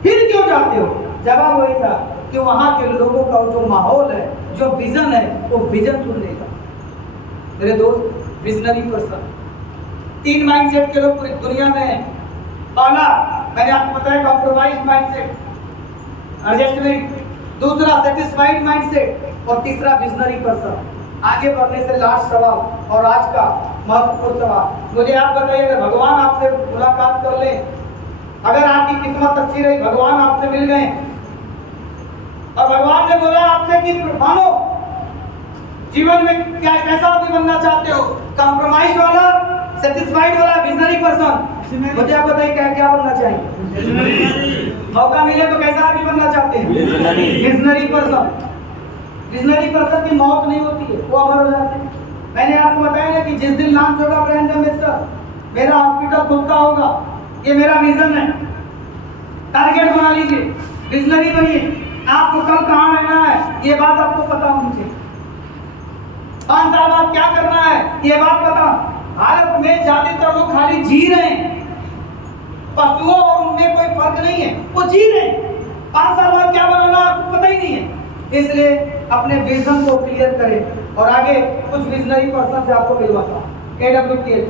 फिर क्यों जाते हो? जवाब वही था कि वहां के लोगों का जो माहौल है, जो विजन है, वो विजन सुनने का। मेरे दोस्त, विजनरी पर्सन 3 माइंडसेट के लोग पूरी दुनिया में हैं। पहला मैंने आपको बताया कॉम्प्रोमाइज माइंडसेट, एडजस्टमेंट, दूसरा सेटिस्फाइड माइंडसेट और तीसरा विजनरी पर्सन। आगे बढ़ने से लास्ट सवाल और आज का महत्वपूर्ण सवाल, मुझे आप बताइए अगर भगवान आपसे मुलाकात कर ले, अगर आपकी किस्मत अच्छी रही, भगवान आपसे मिल गए और भगवान ने बोला आपसे कि मानो जीवन में क्या कैसा आदमी बनना चाहते हो, कॉम्प्रोमाइज वाला, सेटिस्फाइड वाला, विजनरी पर्सन, मुझे आप बताइए क्या क्या बनना चाहिए? मौका मिले तो कैसा आदमी बनना चाहते हैं? Visionary person. विजनरी पर्सन की मौत नहीं होती है, वो अमर हो जाते हैं। मैंने आपको बताया ना कि जिस दिन लॉन्च होगा ब्रांड एम्बेसडर, मेरा हॉस्पिटल खुद का होगा, ये मेरा विजन है। टारगेट बना लीजिए, विजनरी बनिए। आपको कल कहाँ रहना है ये बात आपको पता होनी चाहिए। 5 साल बाद क्या करना है ये बात पता। भारत में ज्यादातर लोग खाली जी रहे हैं, पशुओं और उनमें कोई फर्क नहीं है, वो जी रहे हैं। 5 साल बाद क्या बनाना आपको पता ही नहीं है। इसलिए अपने विजन को क्लियर करें। और आगे कुछ विजनरी पर्सन से आपको मिलवाता हूं। AWPL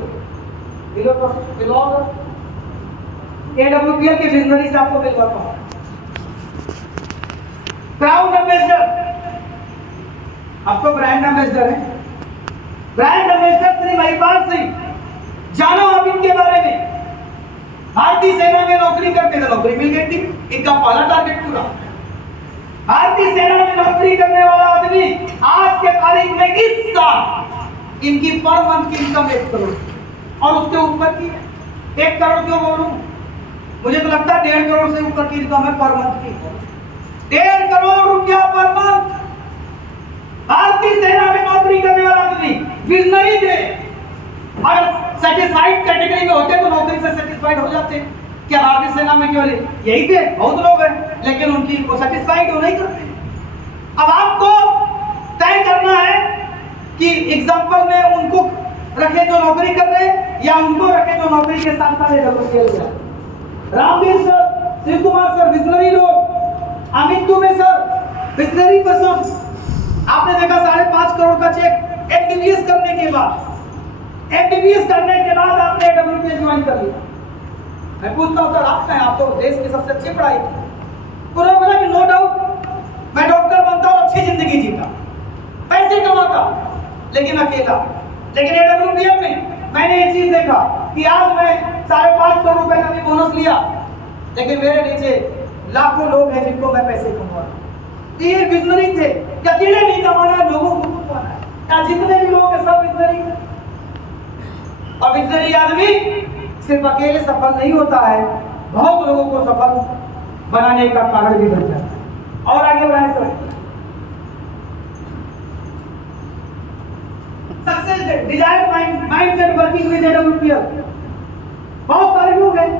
के विजनरी से आपको मिलवाता हूं। क्राउन एम्बेसडर, आपको ब्रांड एम्बेसडर है। ब्रांड एम्बेसडर श्री महिपाल सिंह, जानो आप इनके बारे में। भारतीय सेना में नौकरी करते थे, नौकरी मिल गई थी, इनका पहला टारगेट पूरा। भारतीय सेना में नौकरी करने वाला आदमी आज के तारीख में इस साल इनकी पर मंथ की इनकम 1 करोड़ और उसके ऊपर की है। 1 करोड़ क्यों बोलूं? मुझे तो लगता है 1.5 करोड़ से ऊपर की इनकम है पर मंथ की। 1.5 करोड़ रुपया पर मंथ। भारतीय सेना में नौकरी करने वाला आदमी विजनरी थे। अगर सेटिस्फाइड कैटेगरी में होते तो नौकरी से सेटिस्फाइड हो जाते। क्या भारतीय सेना में केवल यही थे? बहुत लोग हैं, लेकिन उनकी वो सेटिस्फाइड हो नहीं करते। अब आपको तय करना है कि एग्जांपल में उनको रखे जो नौकरी कर रहे हैं या उनको रखे जो नौकरी के साथ साथ डेवलप किया गया। Ramveer sir, Shiv Kumar sir visionary लोग, Amit Dubey sir visionary person. आपने देखा 5.5 करोड़ का चेक MBBS करने के बाद, MBBS करने के बाद आपने AWPL ज्वाइन कर लिया। मैं पूछता हूं सर आप हैं, आप तो देश की सबसे अच्छी पढ़ाई की। उन्होंने बोला कि नो डाउट मैं डॉक्टर बनता और अच्छी जिंदगी जीता, पैसे कमाता, लेकिन अकेला। लेकिन AWPL में मैंने एक चीज देखा कि आज मैं 5.5 करोड़ रुपए का भी बोनस लिया, लेकिन मेरे नीचे लाखों लोग हैं जिनको मैं पैसे कमा रहा हूं। ये विजनरी थे। अकेले नहीं कमाना, लोगों को कमाना है। क्या जितने भी लोग हैं सब विजनरी हैं। और विजनरी आदमी सिर्फ अकेले सफल नहीं होता है, बहुत लोगों को सफल बनाने का कारण भी बन जाता है। और आगे बढ़ाएं sir. Success desired mindset working with AWPL। बहुत सारे लोग हैं